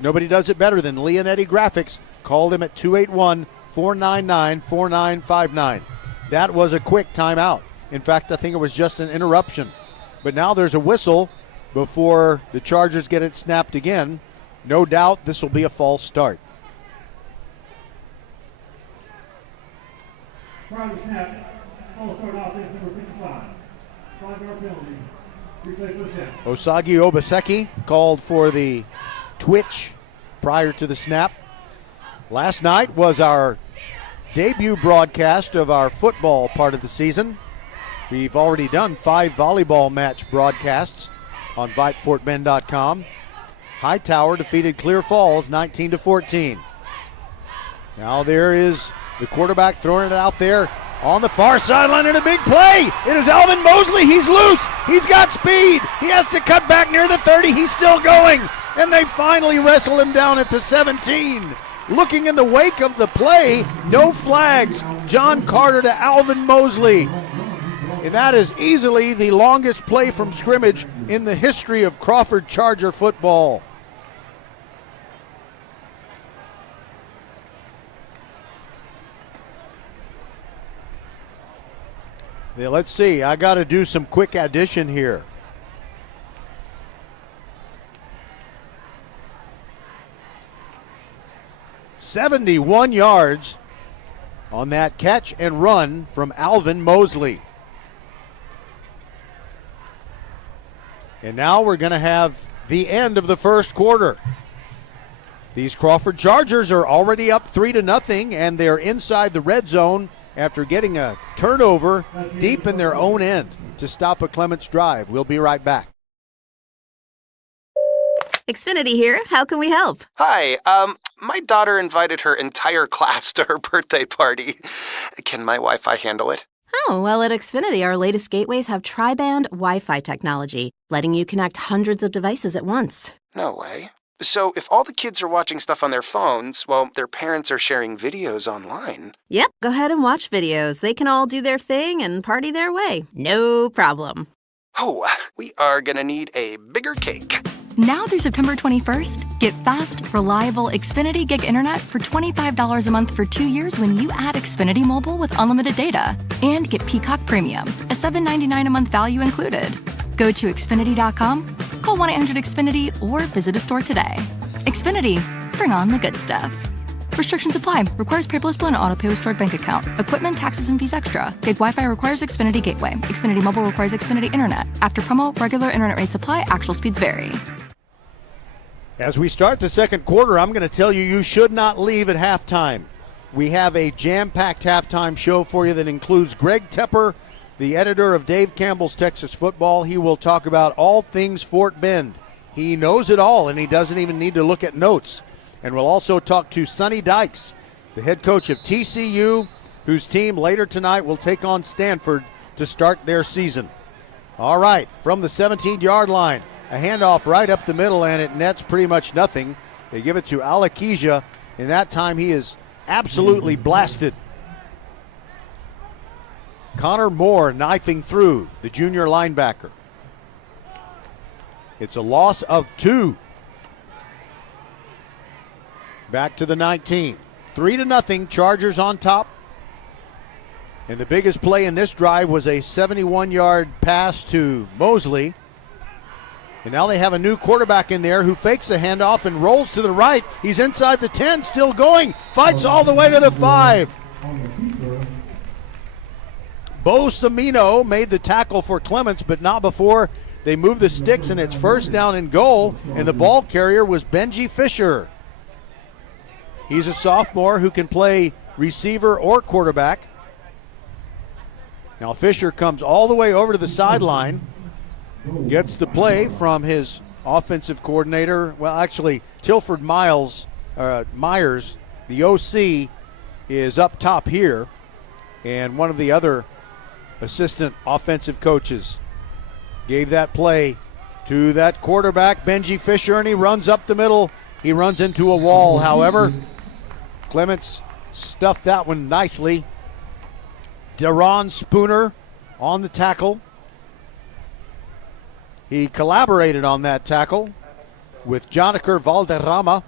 nobody does it better than Leonetti Graphics. Call them at 281-499-4959. That was a quick timeout. In fact, I think it was just an interruption. But now there's a whistle before the Chargers get it snapped again. No doubt this will be a false start. Prior to snap, false start offense number 55. 5-yard penalty. Replay touchdown. Osagi Obaseki called for the twitch prior to the snap. Last night was our debut broadcast of our football part of the season. We've already done 5 volleyball match broadcasts on VypeFortBend.com. Hightower defeated Clear Falls 19-14. Now there is the quarterback throwing it out there on the far sideline in a big play. It is Alvin Mosley. He's loose. He's got speed. He has to cut back near the 30. He's still going. And they finally wrestle him down at the 17. Looking in the wake of the play, no flags. John Carter to Alvin Mosley. And that is easily the longest play from scrimmage in the history of Crawford Charger football. Yeah, let's see. I got to do some quick addition here. "71 yards on that catch and run from Alvin Mosley. And now we're going to have the end of the first quarter. These Crawford Chargers are already up 3-0, and they're inside the red zone after getting a turnover deep in their own end to stop a Clements drive. We'll be right back. Xfinity here. How can we help? Hi, my daughter invited her entire class to her birthday party. Can my Wi-Fi handle it? Oh, well, at Xfinity, our latest gateways have tri-band Wi-Fi technology, letting you connect hundreds of devices at once. No way. So if all the kids are watching stuff on their phones, well, their parents are sharing videos online. Yep, go ahead and watch videos. They can all do their thing and party their way. No problem. Oh, we are gonna need a bigger cake. Now through September 21st, get fast, reliable Xfinity Gig Internet for $25 a month for 2 years when you add Xfinity Mobile with unlimited data. And get Peacock Premium, a $7.99 a month value included. Go to Xfinity.com, call 1-800-XFINITY, or visit a store today. Xfinity, bring on the good stuff. Restrictions apply. Requires paperless bill and auto-pay with stored bank account. Equipment, taxes, and fees extra. Gig Wi-Fi requires Xfinity Gateway. Xfinity Mobile requires Xfinity Internet. After promo, regular internet rates apply. Actual speeds vary. As we start the second quarter, I'm going to tell you should not leave at halftime. We have a jam-packed halftime show for you that includes Greg Tepper, the editor of Dave Campbell's Texas Football. He will talk about all things Fort Bend. He knows it all, and he doesn't even need to look at notes. And we'll also talk to Sonny Dykes, the head coach of TCU, whose team later tonight will take on Stanford to start their season. All right, from the 17-yard line, a handoff right up the middle, and it nets pretty much nothing. They give it to Alakija, and that time he is absolutely blasted. Connor Moore knifing through, the junior linebacker. It's a loss of 2. Back to the 19. 3-0, Chargers on top. And the biggest play in this drive was a 71-yard pass to Mosley. And now they have a new quarterback in there who fakes a handoff and rolls to the right. He's inside the 10, still going. Fights all the way to the 5. Bo Semino made the tackle for Clements, but not before they moved the sticks, and it's first down and goal, and the ball carrier was Benji Fisher. He's a sophomore who can play receiver or quarterback. Now Fisher comes all the way over to the sideline, gets the play from his offensive coordinator. Well, actually, Tilford Myers, the OC, is up top here, and one of the other assistant offensive coaches gave that play to that quarterback, Benji Fisher, and he runs up the middle. He runs into a wall, however. Clements stuffed that one nicely. Deron Spooner on the tackle. He collaborated on that tackle with Joniker Valderrama.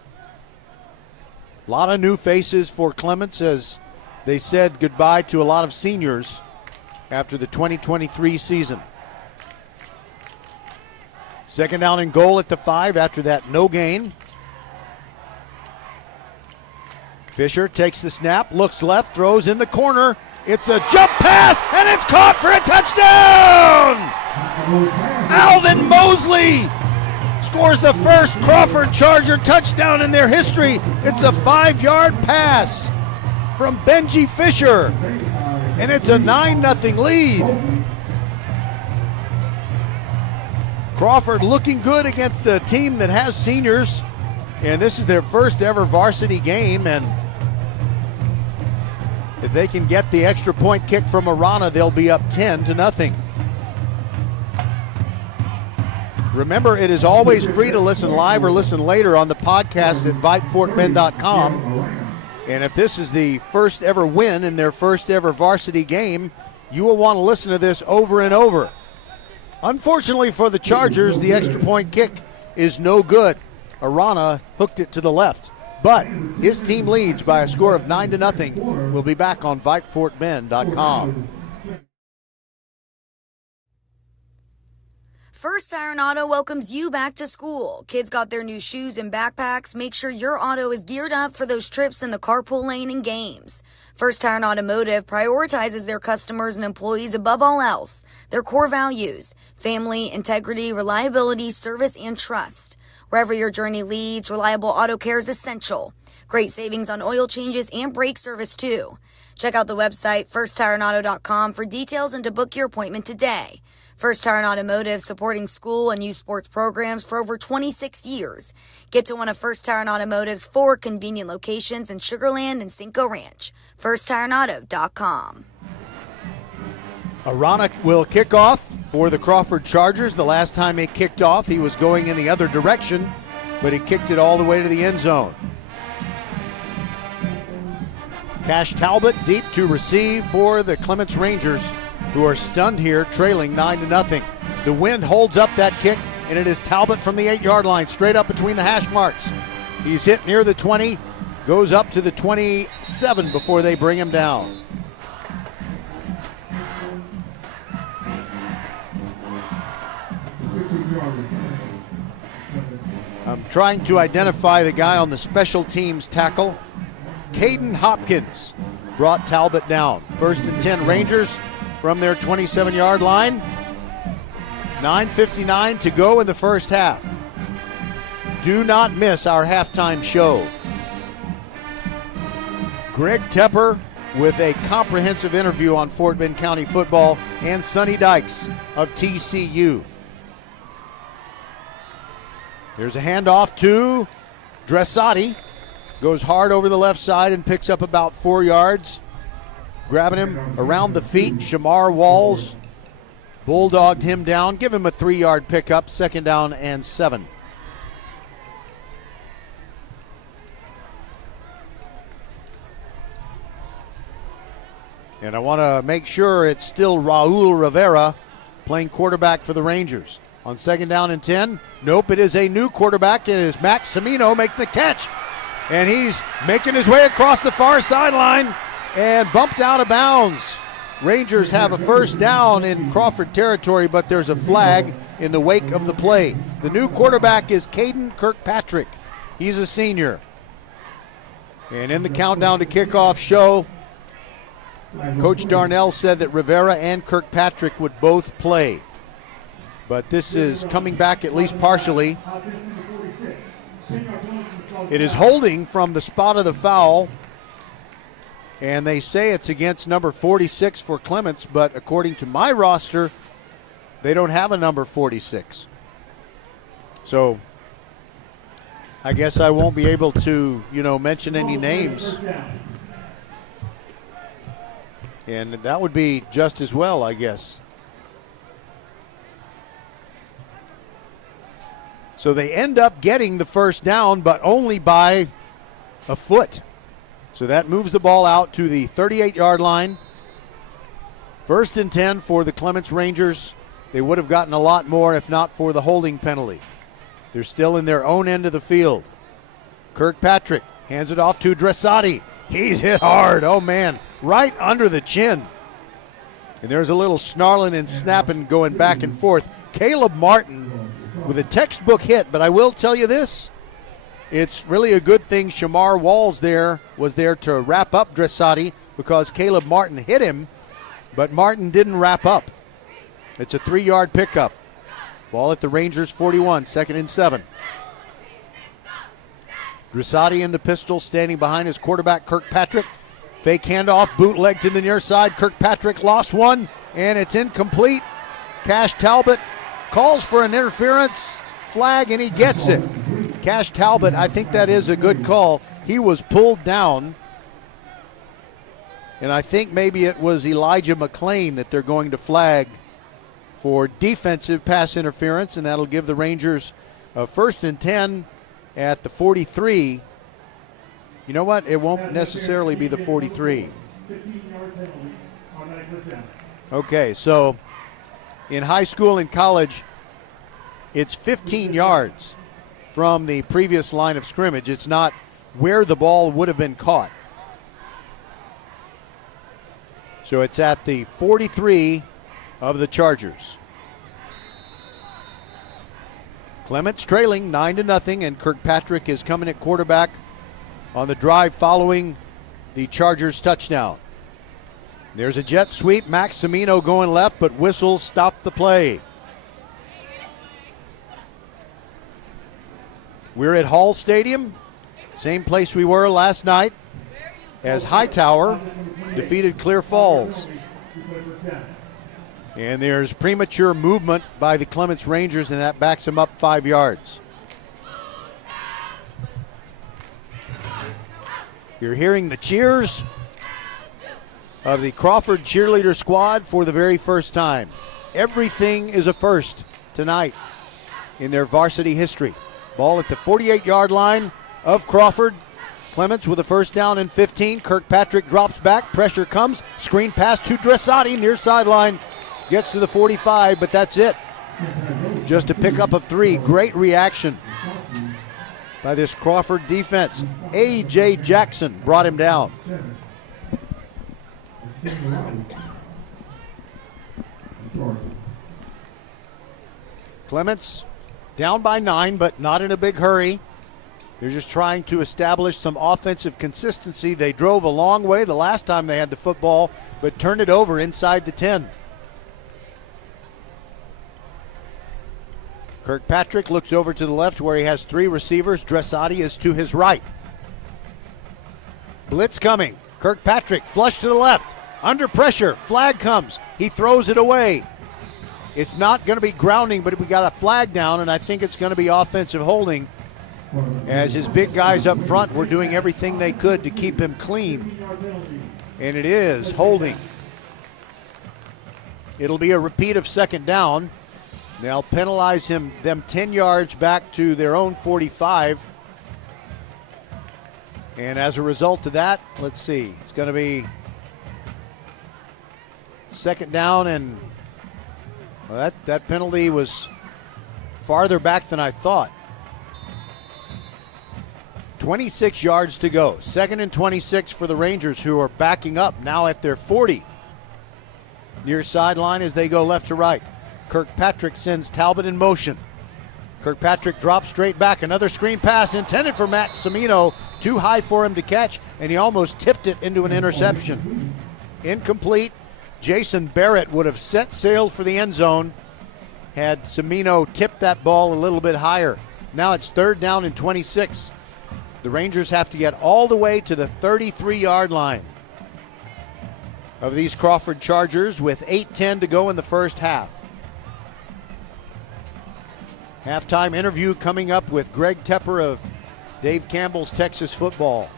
A lot of new faces for Clements as they said goodbye to a lot of seniors after the 2023 season. Second down and goal at the 5 after that no gain. Fisher takes the snap, looks left, throws in the corner. It's a jump pass, and it's caught for a touchdown! Alvin Mosley scores the first Crawford Charger touchdown in their history. It's a 5-yard pass from Benji Fisher, and it's a 9-0 lead. Crawford looking good against a team that has seniors, and this is their first ever varsity game, and if they can get the extra point kick from Arana, they'll be up 10-0. Remember, it is always free to listen live or listen later on the podcast at VypeFortBend.com. And if this is the first ever win in their first ever varsity game, you will want to listen to this over and over. Unfortunately for the Chargers, the extra point kick is no good. Arana hooked it to the left. But his team leads by a score of 9-0. We'll be back on VypeFortBend.com. First Tire Auto welcomes you back to school. Kids got their new shoes and backpacks. Make sure your auto is geared up for those trips in the carpool lane and games. First Tire Automotive prioritizes their customers and employees above all else. Their core values: family, integrity, reliability, service, and trust. Wherever your journey leads, reliable auto care is essential. Great savings on oil changes and brake service, too. Check out the website, firsttireandauto.com, for details and to book your appointment today. First Tire Automotive, supporting school and youth sports programs for over 26 years. Get to one of First Tire Automotive's 4 convenient locations in Sugar Land and Cinco Ranch. FirstTireAuto.com. Arana will kick off for the Crawford Chargers. The last time he kicked off, he was going in the other direction, but he kicked it all the way to the end zone. Cash Talbot deep to receive for the Clements Rangers, who are stunned here, trailing 9-0. The wind holds up that kick. and it is Talbot from the 8-yard line, straight up between the hash marks. He's hit near the 20, goes up to the 27 before they bring him down. I'm trying to identify the guy on the special teams tackle. Caden Hopkins brought Talbot down. 1st and 10 Rangers from their 27-yard line. 9:59 to go in the first half. Do not miss our halftime show. Greg Tepper with a comprehensive interview on Fort Bend County football, and Sonny Dykes of TCU. Here's a handoff to Dressati. Goes hard over the left side and picks up about 4 yards. Grabbing him around the feet, Shamar Walls bulldogged him down. Give him a 3-yard pickup, 2nd down and 7. And I want to make sure it's still Raul Rivera playing quarterback for the Rangers. On 2nd down and 10, nope, it is a new quarterback, and it is Max Semino making the catch. And he's making his way across the far sideline and bumped out of bounds. Rangers have a 1st down in Crawford territory, but there's a flag in the wake of the play. The new quarterback is Caden Kirkpatrick. He's a senior. And in the countdown to kickoff show, Coach Darnell said that Rivera and Kirkpatrick would both play. But this is coming back at least partially. It is holding from the spot of the foul. And they say it's against number 46 for Clements, but according to my roster, they don't have a number 46. So I guess I won't be able to, mention any names. And that would be just as well, I guess. So they end up getting the 1st down, but only by a foot. So that moves the ball out to the 38-yard line. 1st and 10 for the Clements Rangers. They would have gotten a lot more if not for the holding penalty. They're still in their own end of the field. Kirkpatrick hands it off to Dressati. He's hit hard. Oh, man. Right under the chin. And there's a little snarling and snapping going back and forth. Caleb Martin with a textbook hit, but I will tell you this. It's really a good thing Shamar Walls was there to wrap up Dressati, because Caleb Martin hit him, but Martin didn't wrap up. It's a 3-yard pickup. Ball at the Rangers 41, 2nd and 7. Dressati in the pistol, standing behind his quarterback Kirkpatrick. Fake handoff, bootleg to the near side. Kirkpatrick lost one, and it's incomplete. Cash Talbot calls for an interference flag, and he gets it. Cash Talbot, I think that is a good call. He was pulled down, and I think maybe it was Elijah McClain that they're going to flag for defensive pass interference, and that'll give the Rangers a 1st and 10 at the 43. You know what? It won't necessarily be the 43. Okay, so in high school and college, it's 15 yards from the previous line of scrimmage. It's not where the ball would have been caught. So it's at the 43 of the Chargers. Clements trailing 9-0, and Kirkpatrick is coming at quarterback on the drive following the Chargers touchdown. There's a jet sweep. Max Semino going left, but whistles stop the play. We're at Hall Stadium, same place we were last night, as Hightower defeated Clear Falls. And there's premature movement by the Clements Rangers, and that backs them up 5 yards. You're hearing the cheers of the Crawford cheerleader squad for the very first time. Everything is a first tonight in their varsity history. Ball at the 48-yard line of Crawford. Clements with a 1st down and 15. Kirkpatrick drops back. Pressure comes. Screen pass to Dressati near sideline. Gets to the 45, but that's it. just a pickup of 3. Great reaction by this Crawford defense. A.J. Jackson brought him down. Clements down by 9, but not in a big hurry. They're just trying to establish some offensive consistency. They drove a long way the last time they had the football, but turned it over inside the 10. Kirkpatrick looks over to the left where he has 3 receivers. Dressati is to his right. Blitz coming. Kirkpatrick flush to the left. Under pressure. Flag comes. He throws it away. It's not going to be grounding, but we got a flag down, and I think it's going to be offensive holding, as his big guys up front were doing everything they could to keep him clean. And it is holding. It'll be a repeat of second down. They'll penalize them 10 yards back to their own 45. And as a result of that, let's see, it's going to be second down, and well, that penalty was farther back than I thought. 26 yards to go. 2nd and 26 for the Rangers, who are backing up now at their 40. Near sideline as they go left to right. Kirkpatrick sends Talbot in motion. Kirkpatrick drops straight back. Another screen pass intended for Matt Cimino. Too high for him to catch, and he almost tipped it into an interception. Incomplete. Jason Barrett would have set sail for the end zone had Cimino tipped that ball a little bit higher. Now it's 3rd down and 26. The Rangers have to get all the way to the 33-yard line of these Crawford Chargers with 8:10 to go in the first half. Halftime interview coming up with Greg Tepper of Dave Campbell's Texas Football.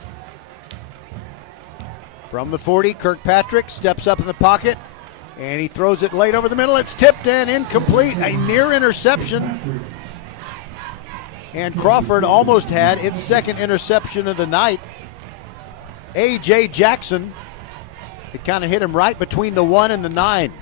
From the 40, Kirkpatrick steps up in the pocket, and he throws it late over the middle. It's tipped and incomplete, a near interception. And Crawford almost had its 2nd interception of the night. A.J. Jackson, it kind of hit him right between the 1 and the 9.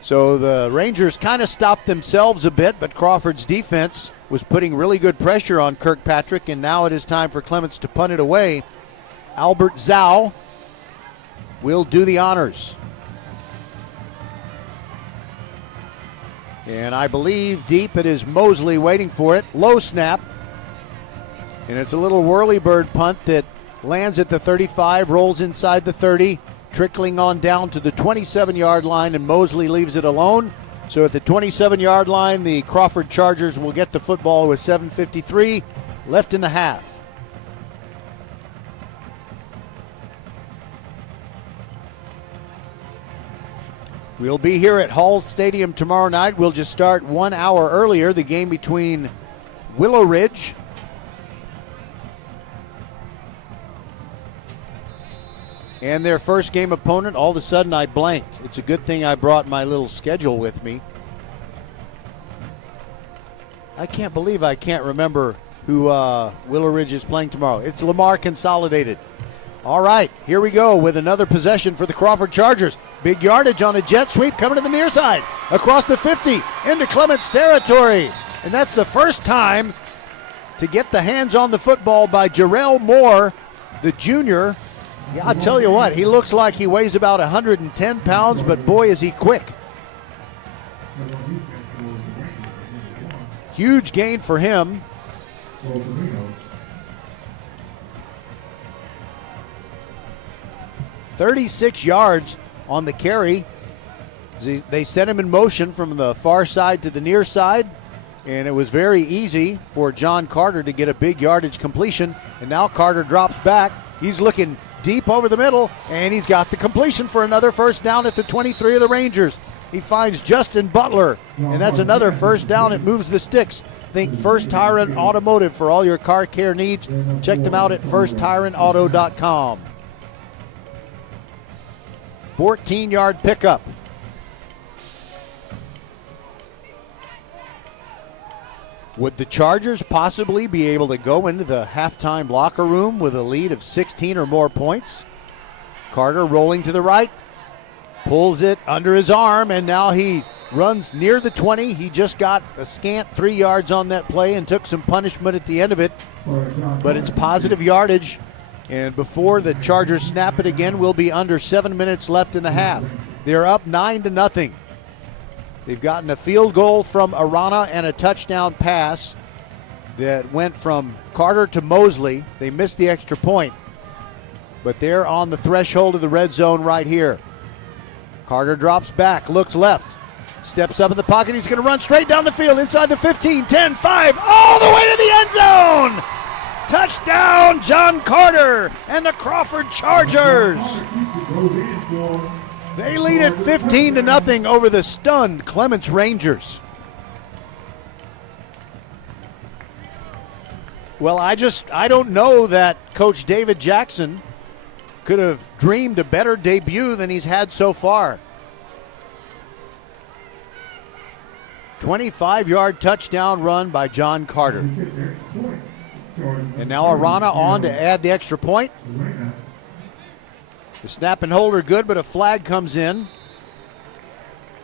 So the Rangers kind of stopped themselves a bit, but Crawford's defense was putting really good pressure on Kirkpatrick, and now it is time for Clements to punt it away. Albert Zhao will do the honors. And I believe deep it is Mosley waiting for it. Low snap. And it's a little whirly bird punt that lands at the 35, rolls inside the 30, trickling on down to the 27-yard line, and Mosley leaves it alone. So at the 27-yard line, the Crawford Chargers will get the football with 7:53 left in the half. We'll be here at Hall Stadium tomorrow night. We'll just start 1 hour earlier. The game between Willow Ridge and their first game opponent. All of a sudden I blanked. It's a good thing I brought my little schedule with me. I can't believe I can't remember who Willow Ridge is playing tomorrow. It's Lamar Consolidated. All right, here we go with another possession for the Crawford Chargers. Big yardage on a jet sweep coming to the near side. Across the 50 into Clements territory. And that's the first time to get the hands on the football by Jarrell Moore, the junior. Yeah, I'll tell you what, he looks like he weighs about 110 pounds, but boy is he quick. Huge gain for him. "36 yards on the carry. They set him in motion from the far side to the near side, and it was very easy for John Carter to get a big yardage completion. And now Carter drops back. He's looking deep over the middle, and he's got the completion for another first down at the 23 of the Rangers. He finds Justin Butler, and that's another first down. It moves the sticks. Think First Tire and Automotive for all your car care needs. Check them out at firsttireandauto.com. 14-yard pickup. Would the Chargers possibly be able to go into the halftime locker room with a lead of 16 or more points? Carter rolling to the right, pulls it under his arm, and now he runs near the 20. He just got a scant 3 yards on that play and took some punishment at the end of it. But it's positive yardage. And before the Chargers snap it again, we'll be under 7 minutes left in the half. They're up 9-0. They've gotten a field goal from Arana and a touchdown pass that went from Carter to Mosley. They missed the extra point, but they're on the threshold of the red zone right here. Carter drops back, looks left, steps up in the pocket. He's going to run straight down the field inside the 15, 10, 5, all the way to the end zone. Touchdown, John Carter and the Crawford Chargers. They lead it 15-0 over the stunned Clements Rangers. Well, I don't know that Coach David Jackson could have dreamed a better debut than he's had so far. 25-yard touchdown run by John Carter. And now Arana on to add the extra point. The snap and hold are good, but a flag comes in.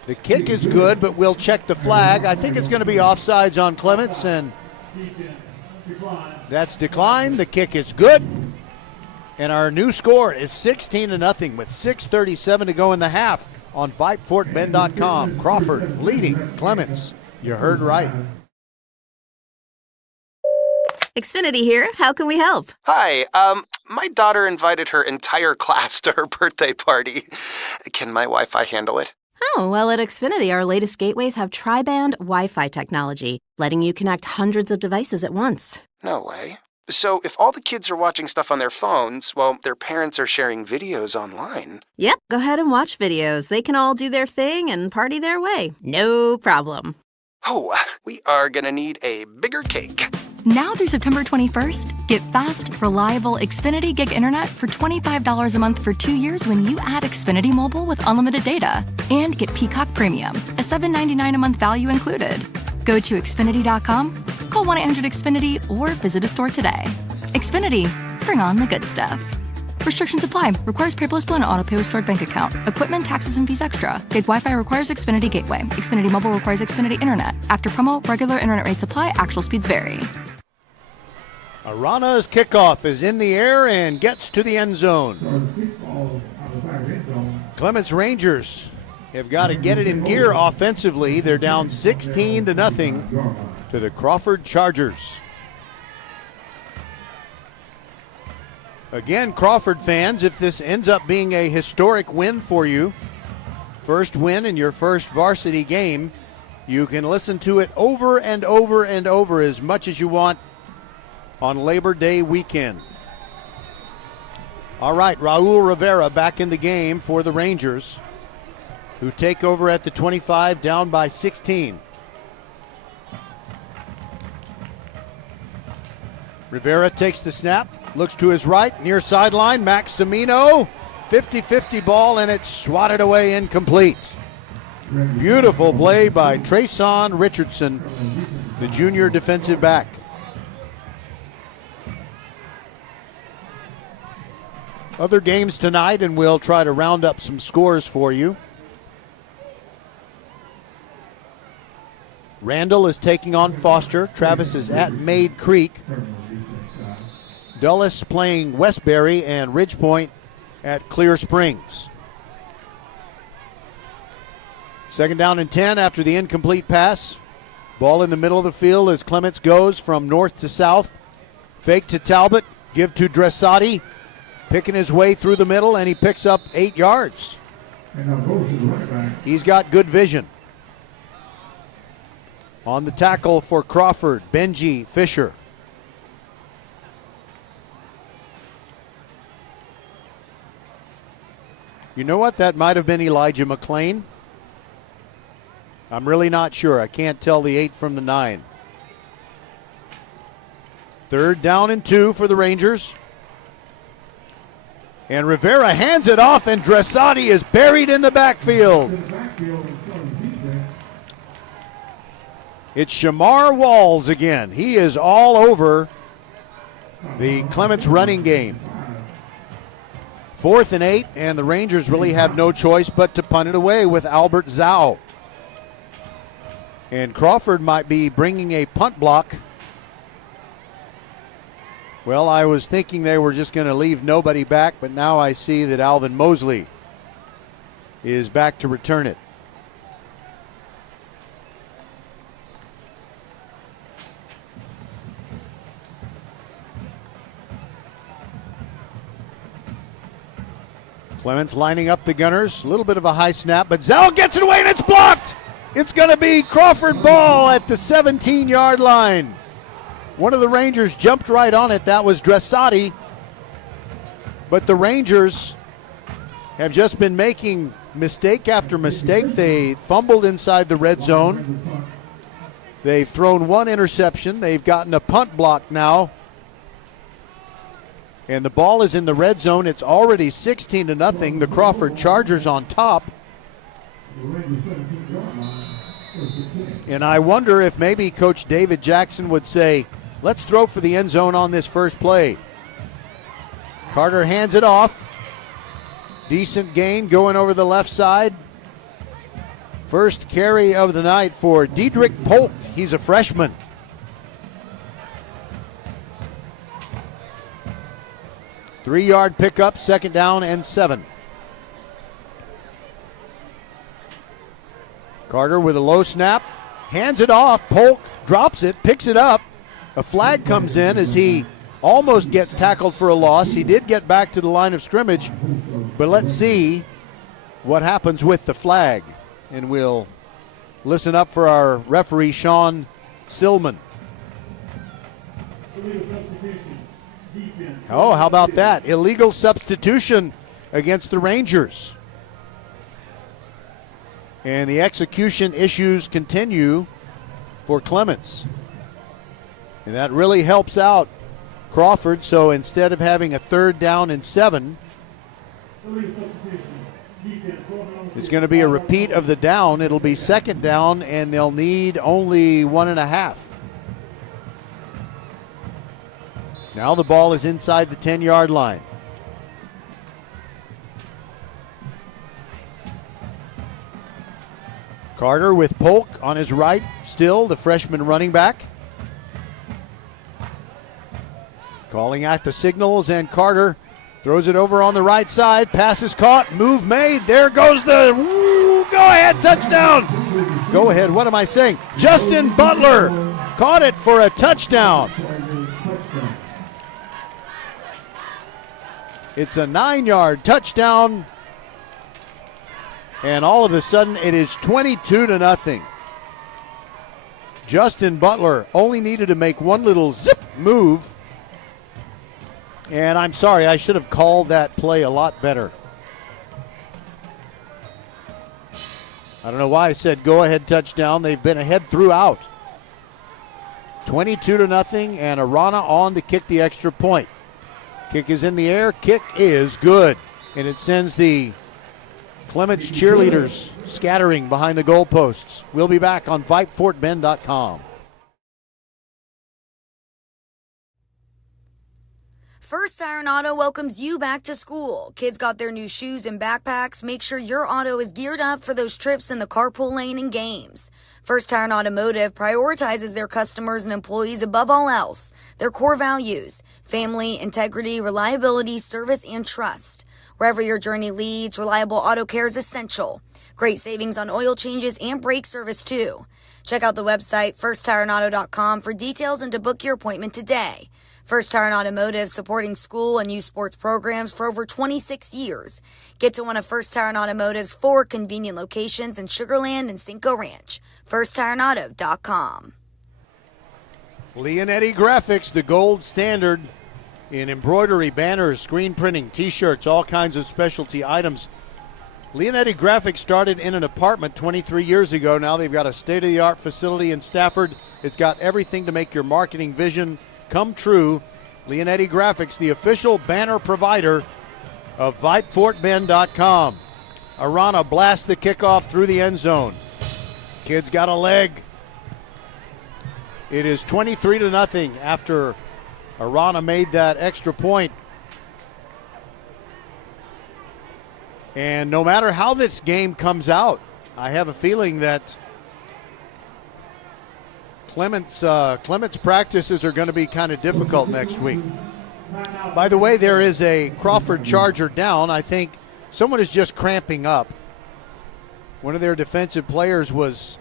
The kick is good, but we'll check the flag. I think it's going to be offsides on Clements, and that's declined. The kick is good. And our new score is 16-0 with 6:37 to go in the half on VypeFortBend.com. Crawford leading Clements. You heard right. Xfinity here. How can we help? Hi, my daughter invited her entire class to her birthday party. Can my Wi-Fi handle it? Oh, well, at Xfinity, our latest gateways have tri-band Wi-Fi technology, letting you connect hundreds of devices at once. No way. So if all the kids are watching stuff on their phones, well, their parents are sharing videos online. Yep, go ahead and watch videos. They can all do their thing and party their way. No problem. Oh, we are gonna need a bigger cake. Now through September 21st, get fast, reliable Xfinity Gig Internet for $25 a month for 2 years when you add Xfinity Mobile with unlimited data. And get Peacock Premium, a $7.99 a month value included. Go to Xfinity.com, call 1-800-XFINITY, or visit a store today. Xfinity, bring on the good stuff. Restrictions apply. Requires paperless bill and auto-pay with stored bank account. Equipment, taxes, and fees extra. Gig Wi-Fi requires Xfinity Gateway. Xfinity Mobile requires Xfinity Internet. After promo, regular internet rates apply. Actual speeds vary. Arana's kickoff is in the air and gets to the end zone. Clements Rangers have got to get it in gear offensively. They're down 16-0 to the Crawford Chargers. Again, Crawford fans, if this ends up being a historic win for you, first win in your first varsity game, you can listen to it over and over and over as much as you want on Labor Day weekend. All right, Raul Rivera back in the game for the Rangers, who take over at the 25, down by 16. Rivera takes the snap, looks to his right, near sideline, Max Cimino, 50-50 ball, and it's swatted away incomplete. Beautiful play by Treson Richardson, the junior defensive back. Other games tonight, and we'll try to round up some scores for you. Randall is taking on Foster. Travis is at Maid Creek. Dulles playing Westbury, and Ridgepoint at Clear Springs. Second down and 10 after the incomplete pass. Ball in the middle of the field as Clements goes from north to south. Fake to Talbot, give to Dressati. Picking his way through the middle, and he picks up 8 yards. He's got good vision. On the tackle for Crawford, Benji Fisher. You know what? That might have been Elijah McClain. I'm really not sure. I can't tell the 8 from the 9. Third down and 2 for the Rangers. And Rivera hands it off, and Dressati is buried in the backfield. It's Shamar Walls again. He is all over the Clements running game. 4th and 8, and the Rangers really have no choice but to punt it away with Albert Zhao. And Crawford might be bringing a punt block. Well, I was thinking they were just going to leave nobody back, but now I see that Alvin Mosley is back to return it. Clements lining up the Gunners. A little bit of a high snap, but Zell gets it away and it's blocked. It's going to be Crawford ball at the 17-yard line. One of the Rangers jumped right on it. That was Dressati. But the Rangers have just been making mistake after mistake. They fumbled inside the red zone. They've thrown one interception. They've gotten a punt block now. And the ball is in the red zone. It's already 16-0. The Crawford Chargers on top. And I wonder if maybe Coach David Jackson would say, let's throw for the end zone on this first play. Carter hands it off. Decent gain going over the left side. First carry of the night for Diedrich Polk. He's a freshman. Three-yard pickup, 2nd down and 7. Carter with a low snap, hands it off. Polk drops it, picks it up. A flag comes in as he almost gets tackled for a loss. He did get back to the line of scrimmage, but let's see what happens with the flag. And we'll listen up for our referee, Sean Stillman. Oh, how about that? Illegal substitution against the Rangers. And the execution issues continue for Clements. And that really helps out Crawford. So instead of having a 3rd down and 7, it's going to be a repeat of the down. It'll be 2nd down, and they'll need only 1.5. Now the ball is inside the 10-yard line. Carter with Polk on his right, still the freshman running back. Calling out the signals, and Carter throws it over on the right side. Pass is caught, move made. There goes the go-ahead touchdown. Go ahead, what am I saying? Justin Butler caught it for a touchdown. It's a 9-yard touchdown. And all of a sudden, it is 22-0. Justin Butler only needed to make one little zip move. And I'm sorry, I should have called that play a lot better. I don't know why I said go-ahead touchdown. They've been ahead throughout. 22-0, and Arana on to kick the extra point. Kick is in the air. Kick is good. And it sends the Clements cheerleaders scattering behind the goalposts. We'll be back on VypeFortBend.com. First Iron Auto welcomes you back to school. Kids got their new shoes and backpacks. Make sure your auto is geared up for those trips in the carpool lane and games. First Iron Automotive prioritizes their customers and employees above all else. Their core values: family, integrity, reliability, service, and trust. Wherever your journey leads, reliable auto care is essential. Great savings on oil changes and brake service too. Check out the website firsttireandauto.com for details and to book your appointment today. First Tire and Automotive, supporting school and youth sports programs for over 26 years. Get to one of First Tire and Automotive's 4 convenient locations in Sugar Land and Cinco Ranch. FirstTireandAuto.com. Leonetti Graphics, the gold standard in embroidery, banners, screen printing, t-shirts, all kinds of specialty items. Leonetti Graphics started in an apartment 23 years ago. Now they've got a state-of-the-art facility in Stafford. It's got everything to make your marketing vision come true. Leonetti Graphics, the official banner provider of VypeFortBend.com. Arana blasts the kickoff through the end zone. Kid's got a leg. It is 23-0 after Arana made that extra point. And no matter how this game comes out, I have a feeling that Clements practices are going to be kind of difficult next week. By the way, there is a Crawford Charger down. I think someone is just cramping up. One of their defensive players was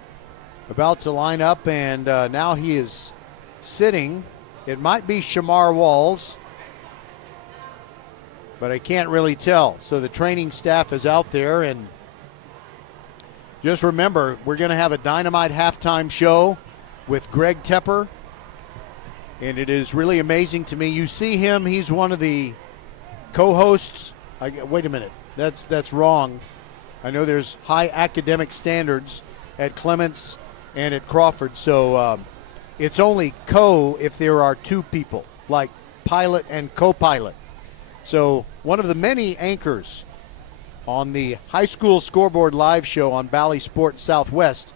about to line up, and now he is sitting. It might be Shamar Walls, but I can't really tell. So the training staff is out there, and just remember, we're going to have a Dynamite halftime show with Greg Tepper, and it is really amazing to me. You see him, he's one of the co-hosts. Wait a minute, that's wrong. I know there's high academic standards at Clements and at Crawford, so it's only if there are two people, like pilot and co-pilot. So one of the many anchors on the high school scoreboard live show on Bally Sports Southwest.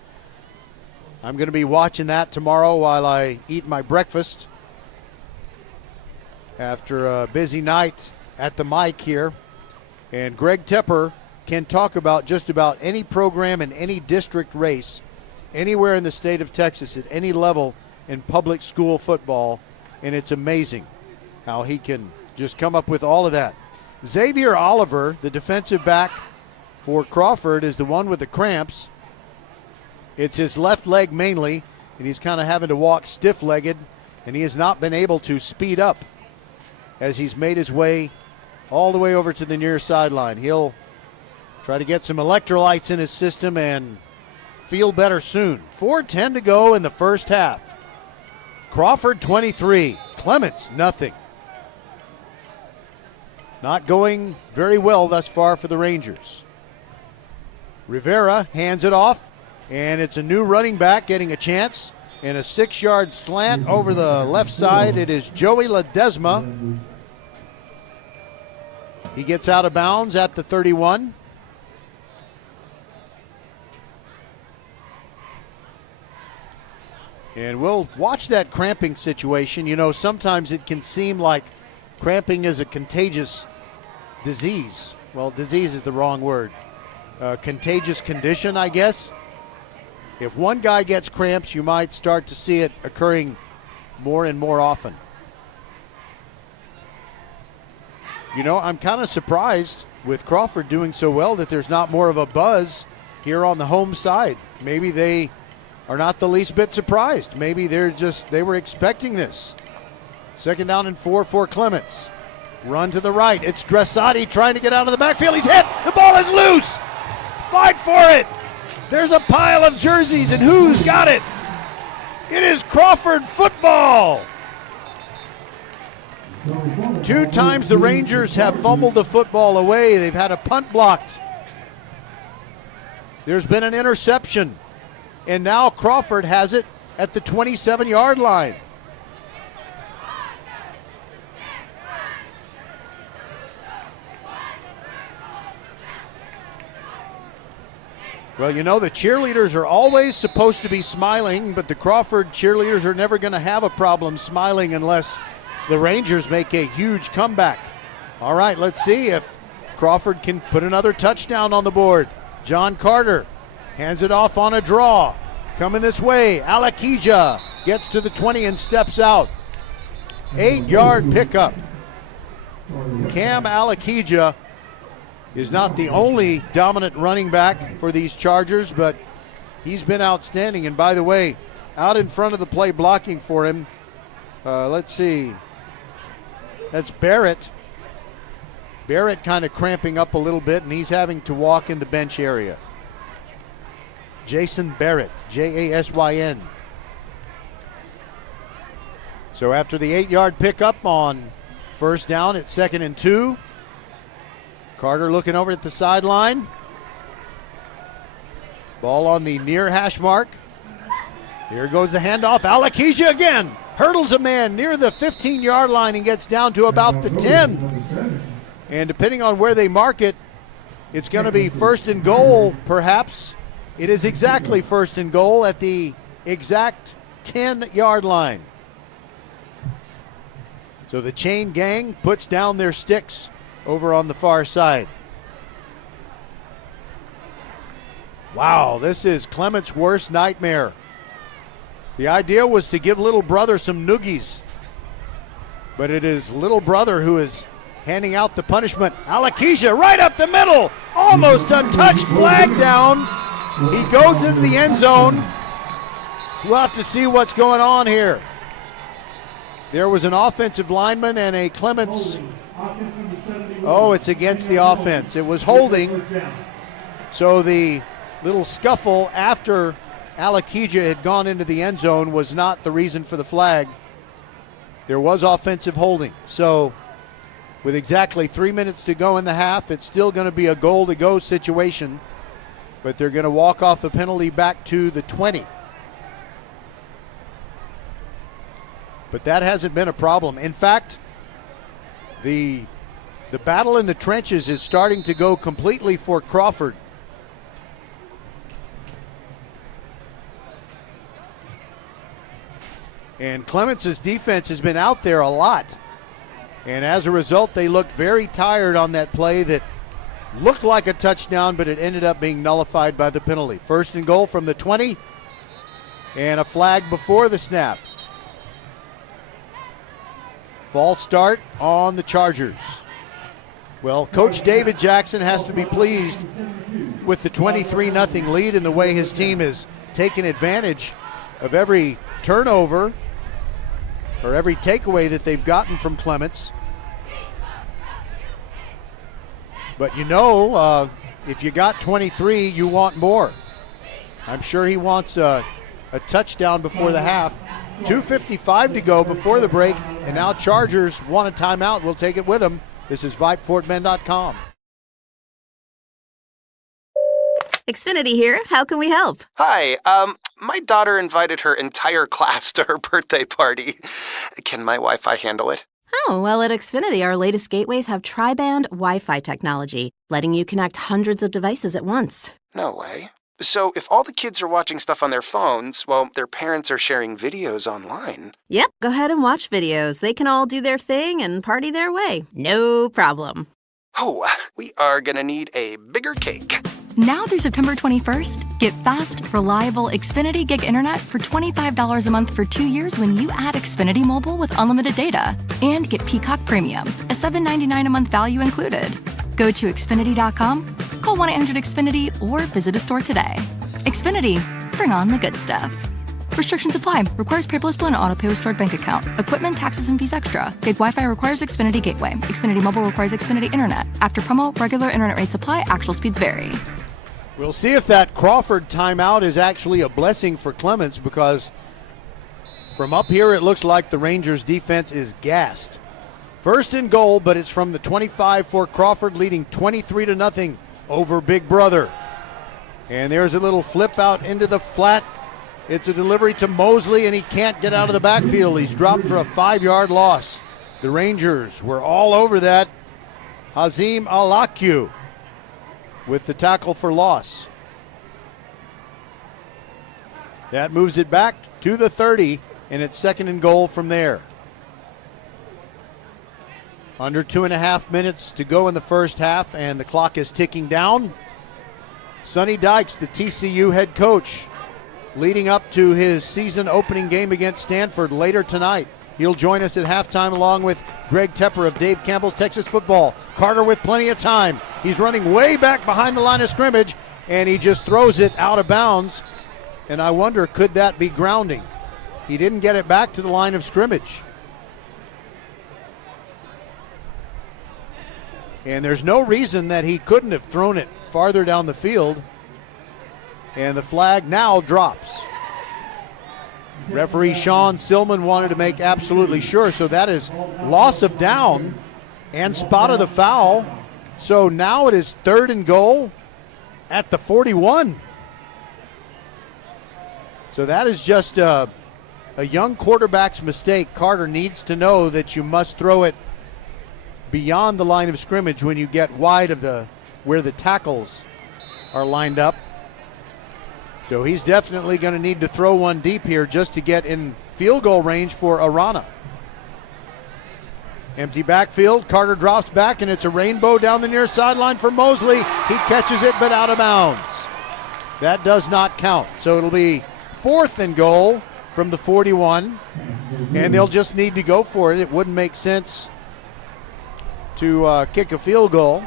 I'm going to be watching that tomorrow while I eat my breakfast after a busy night at the mic here. And Greg Tepper can talk about just about any program in any district race anywhere in the state of Texas at any level in public school football, and it's amazing how he can just come up with all of that. Xavier Oliver, the defensive back for Crawford, is the one with the cramps. It's his left leg mainly, and he's kind of having to walk stiff-legged, and he has not been able to speed up as he's made his way all the way over to the near sideline. He'll try to get some electrolytes in his system and feel better soon. 4:10 to go in the first half. Crawford 23, Clements nothing. Not going very well thus far for the Rangers. Rivera hands it off, and it's a new running back getting a chance. And a 6-yard slant over the left side. It is Joey Ledesma. He gets out of bounds at the 31. And we'll watch that cramping situation. You know, sometimes it can seem like cramping is a contagious disease. Well, disease is the wrong word. Contagious condition, I guess. If one guy gets cramps, you might start to see it occurring more and more often. You know, I'm kind of surprised with Crawford doing so well that there's not more of a buzz here on the home side. Maybe they are not the least bit surprised. Maybe they were expecting this. 2nd down and 4 for Clements. Run to the right. It's Dressati trying to get out of the backfield. He's hit. The ball is loose. Fight for it. There's a pile of jerseys, and who's got it? It is Crawford football. 2 times the Rangers have fumbled the football away. They've had a punt blocked. There's been an interception. And now Crawford has it at the 27-yard line. Well, you know, the cheerleaders are always supposed to be smiling, but the Crawford cheerleaders are never going to have a problem smiling unless the Rangers make a huge comeback. All right, let's see if Crawford can put another touchdown on the board. John Carter hands it off on a draw. Coming this way, Alakija gets to the 20 and steps out. 8-yard pickup. Cam Alakija is not the only dominant running back for these Chargers, but he's been outstanding. And by the way, out in front of the play blocking for him, let's see, that's Barrett. Barrett kind of cramping up a little bit, and he's having to walk in the bench area. Jason Barrett, Jasyn. So after the 8-yard pickup on 1st down, it's 2nd and 2. Carter looking over at the sideline. Ball on the near hash mark. Here goes the handoff. Alakija again hurdles a man near the 15-yard line and gets down to about the 10. And depending on where they mark it, it's going to be 1st and goal, perhaps. It is exactly 1st and goal at the exact 10-yard line. So the chain gang puts down their sticks over on the far side. Wow, this is Clements' worst nightmare. The idea was to give little brother some noogies, but it is little brother who is handing out the punishment. Alakesia right up the middle, almost untouched, flag down. He goes into the end zone. We'll have to see what's going on here. There was an offensive lineman and a Clements. Oh, it's against the offense. It was holding. So the little scuffle after Alakesia had gone into the end zone was not the reason for the flag. There was offensive holding. So with exactly 3 minutes to go in the half, it's still going to be a goal-to-go situation, but they're going to walk off a penalty back to the 20. But that hasn't been a problem. In fact, the battle in the trenches is starting to go completely for Crawford. And Clements' defense has been out there a lot. And as a result, they looked very tired on that play that looked like a touchdown, but it ended up being nullified by the penalty. First and goal from the 20, and a flag before the snap. False start on the Chargers. Well, Coach David Jackson has to be pleased with the 23-0 lead and the way his team has taken advantage of every turnover or every takeaway that they've gotten from Clements. But you know, if you got 23, you want more. I'm sure he wants a touchdown before the half. 2:55 to go before the break, and now Chargers want a timeout. We'll take it with them. This is VypeFortBend.com. Xfinity here. How can we help? Hi, my daughter invited her entire class to her birthday party. Can my Wi-Fi handle it? Oh, well, at Xfinity, our latest gateways have tri-band Wi-Fi technology, letting you connect hundreds of devices at once. No way. So if all the kids are watching stuff on their phones, well, their parents are sharing videos online. Yep, go ahead and watch videos. They can all do their thing and party their way. No problem. Oh, we are gonna need a bigger cake. Now through September 21st, get fast, reliable Xfinity Gig Internet for $25 a month for 2 years when you add Xfinity Mobile with unlimited data. And get Peacock Premium, a $7.99 a month value included. Go to Xfinity.com, call 1-800-XFINITY, or visit a store today. Xfinity, bring on the good stuff. Restrictions apply. Requires paperless bill and auto-pay with stored bank account. Equipment, taxes, and fees extra. Gig Wi-Fi requires Xfinity Gateway. Xfinity Mobile requires Xfinity Internet. After promo, regular internet rates apply. Actual speeds vary. We'll see if that Crawford timeout is actually a blessing for Clements, because from up here it looks like the Rangers defense is gassed. First and goal, but it's from the 25 for Crawford, leading 23-0 over Big Brother. And there's a little flip out into the flat. It's a delivery to Mosley, and he can't get out of the backfield. He's dropped for a 5-yard loss. The Rangers were all over that. Hazim Alakiu with the tackle for loss. That moves it back to the 30, and it's second and goal from there. Under 2.5 minutes to go in the first half, and the clock is ticking down. Sonny Dykes, the TCU head coach, leading up to his season opening game against Stanford later tonight. He'll join us at halftime along with Greg Tepper of Dave Campbell's Texas Football. Carter with plenty of time. He's running way back behind the line of scrimmage, and he just throws it out of bounds. And I wonder, could that be grounding? He didn't get it back to the line of scrimmage. And there's no reason that he couldn't have thrown it farther down the field. And the flag now drops. Referee Sean Silman wanted to make absolutely sure. So that is loss of down and spot of the foul. So now it is third and goal at the 41. So that is just a young quarterback's mistake. Carter needs to know that you must throw it beyond the line of scrimmage when you get wide of where the tackles are lined up. So he's definitely going to need to throw one deep here just to get in field goal range for Arana. Empty backfield. Carter drops back, and it's a rainbow down the near sideline for Mosley. He catches it, but out of bounds. That does not count. So it'll be fourth and goal from the 41, and they'll just need to go for it. It wouldn't make sense to kick a field goal.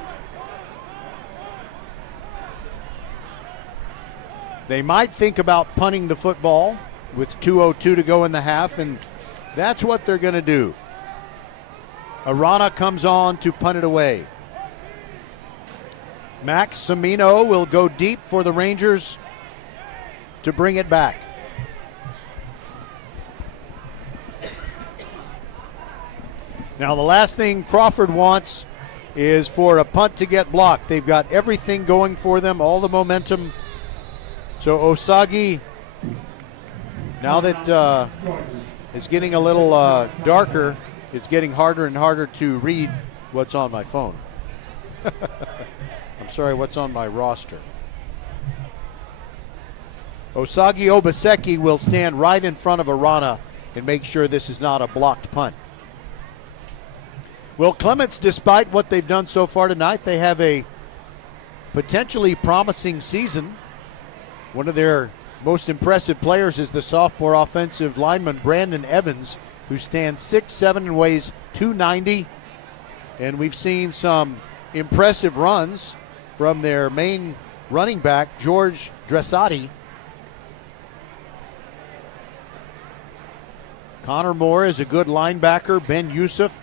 They might think about punting the football with 2:02 to go in the half, and that's what they're going to do. Arana comes on to punt it away. Max Semino will go deep for the Rangers to bring it back. Now the last thing Crawford wants is for a punt to get blocked. They've got everything going for them, all the momentum. So Osagi, now that it's getting a little darker, it's getting harder and harder to read what's on my phone. I'm sorry, what's on my roster. Osagi Obaseki will stand right in front of Arana and make sure this is not a blocked punt. Well, Clements, despite what they've done so far tonight, they have a potentially promising season. One of their most impressive players is the sophomore offensive lineman Brandon Evans, who stands 6'7" and weighs 290. And we've seen some impressive runs from their main running back, George Dressati. Connor Moore is a good linebacker. Ben Youssef.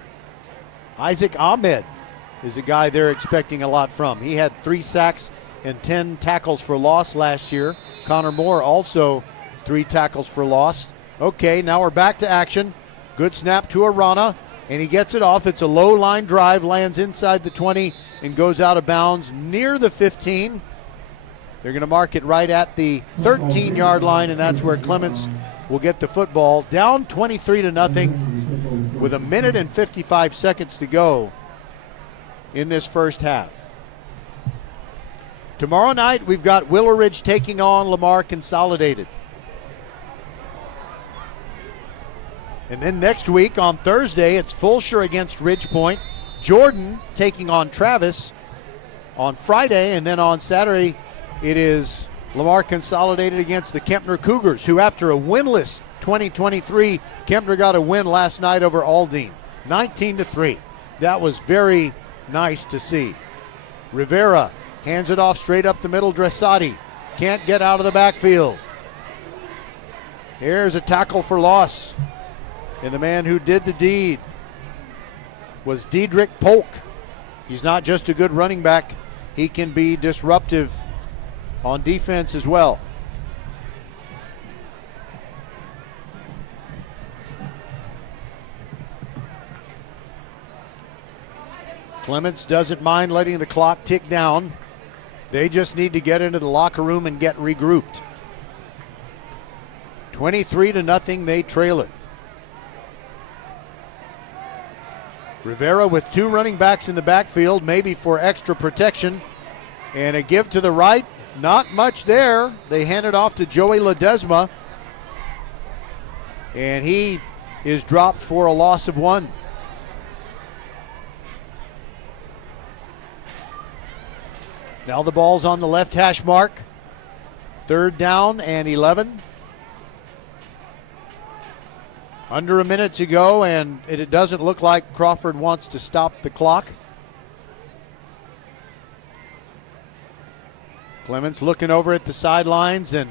Isaac Ahmed is a guy they're expecting a lot from. He had 3 sacks and 10 tackles for loss last year. Connor Moore also 3 tackles for loss. Okay, now we're back to action. Good snap to Arana, and he gets it off. It's a low line drive, lands inside the 20 and goes out of bounds near the 15. They're going to mark it right at the 13-yard line, and that's where Clements will get the football. Down 23-0 with 1 minute and 55 seconds to go in this first half. Tomorrow night, we've got Willow Ridge taking on Lamar Consolidated. And then next week on Thursday, it's Fulshire against Ridge Point. Jordan taking on Travis on Friday. And then on Saturday, it is Lamar Consolidated against the Kempner Cougars, who after a winless 2023, Kempner got a win last night over Aldine, 19-3. That was very nice to see. Rivera hands it off straight up the middle. Dressati can't get out of the backfield. Here's a tackle for loss. And the man who did the deed was Diedrich Polk. He's not just a good running back, he can be disruptive on defense as well. Clements doesn't mind letting the clock tick down. They just need to get into the locker room and get regrouped. 23-0, they trail it. Rivera with 2 running backs in the backfield, maybe for extra protection. And a give to the right, not much there. They hand it off to Joey Ledesma. And he is dropped for a loss of 1. Now the ball's on the left hash mark. 3rd down and 11. Under a minute to go, and it doesn't look like Crawford wants to stop the clock. Clements looking over at the sidelines, and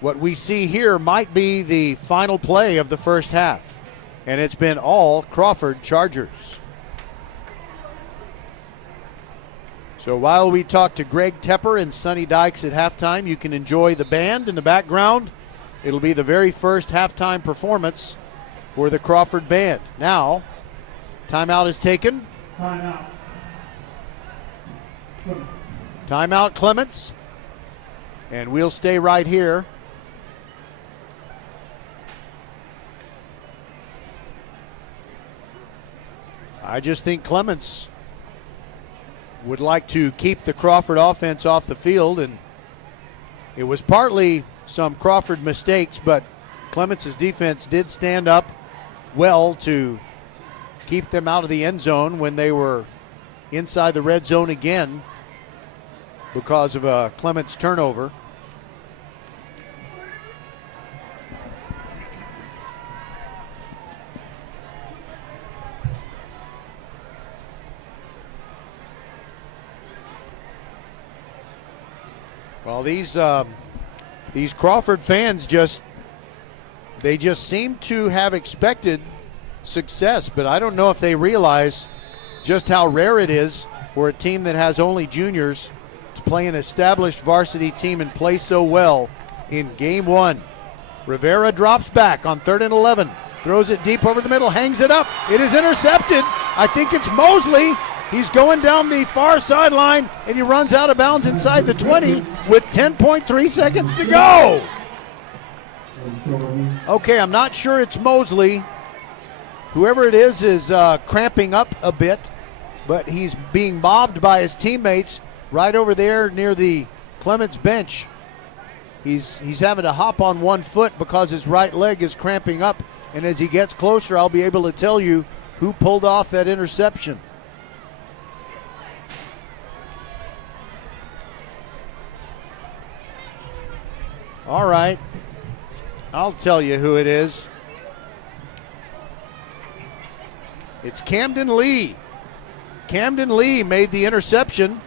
what we see here might be the final play of the first half. And it's been all Crawford Chargers. So while we talk to Greg Tepper and Sonny Dykes at halftime, you can enjoy the band in the background. It'll be the very first halftime performance for the Crawford band. Now, timeout is taken. Timeout Clements. And we'll stay right here. I just think Clements would like to keep the Crawford offense off the field, and it was partly some Crawford mistakes, but Clements' defense did stand up well to keep them out of the end zone when they were inside the red zone again because of a Clements turnover. Well, these Crawford fans just seem to have expected success, but I don't know if they realize just how rare it is for a team that has only juniors to play an established varsity team and play so well in game one. Rivera drops back on 3rd and 11, throws it deep over the middle, hangs it up. It is intercepted. I think it's Mosley. He's going down the far sideline, and he runs out of bounds inside the 20 with 10.3 seconds to go. Okay, I'm not sure it's Mosley. Whoever it is cramping up a bit, but he's being mobbed by his teammates right over there near the Clements bench. He's having to hop on one foot because his right leg is cramping up, and as he gets closer, I'll be able to tell you who pulled off that interception. All right, I'll tell you who it is. It's Camden Lee. Camden Lee made the interception,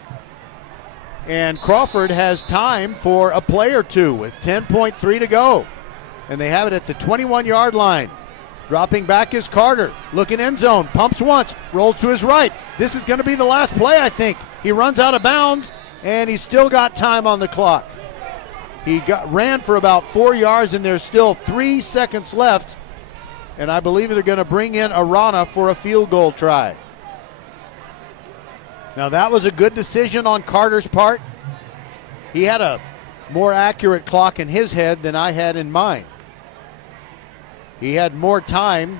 and Crawford has time for a play or two with 10.3 to go. And they have it at the 21-yard line. Dropping back is Carter, looking end zone, pumps once, rolls to his right. This is going to be the last play, I think. He runs out of bounds, and he's still got time on the clock. He ran for about 4 yards, and there's still 3 seconds left. And I believe they're going to bring in Arana for a field goal try. Now that was a good decision on Carter's part. He had a more accurate clock in his head than I had in mine. He had more time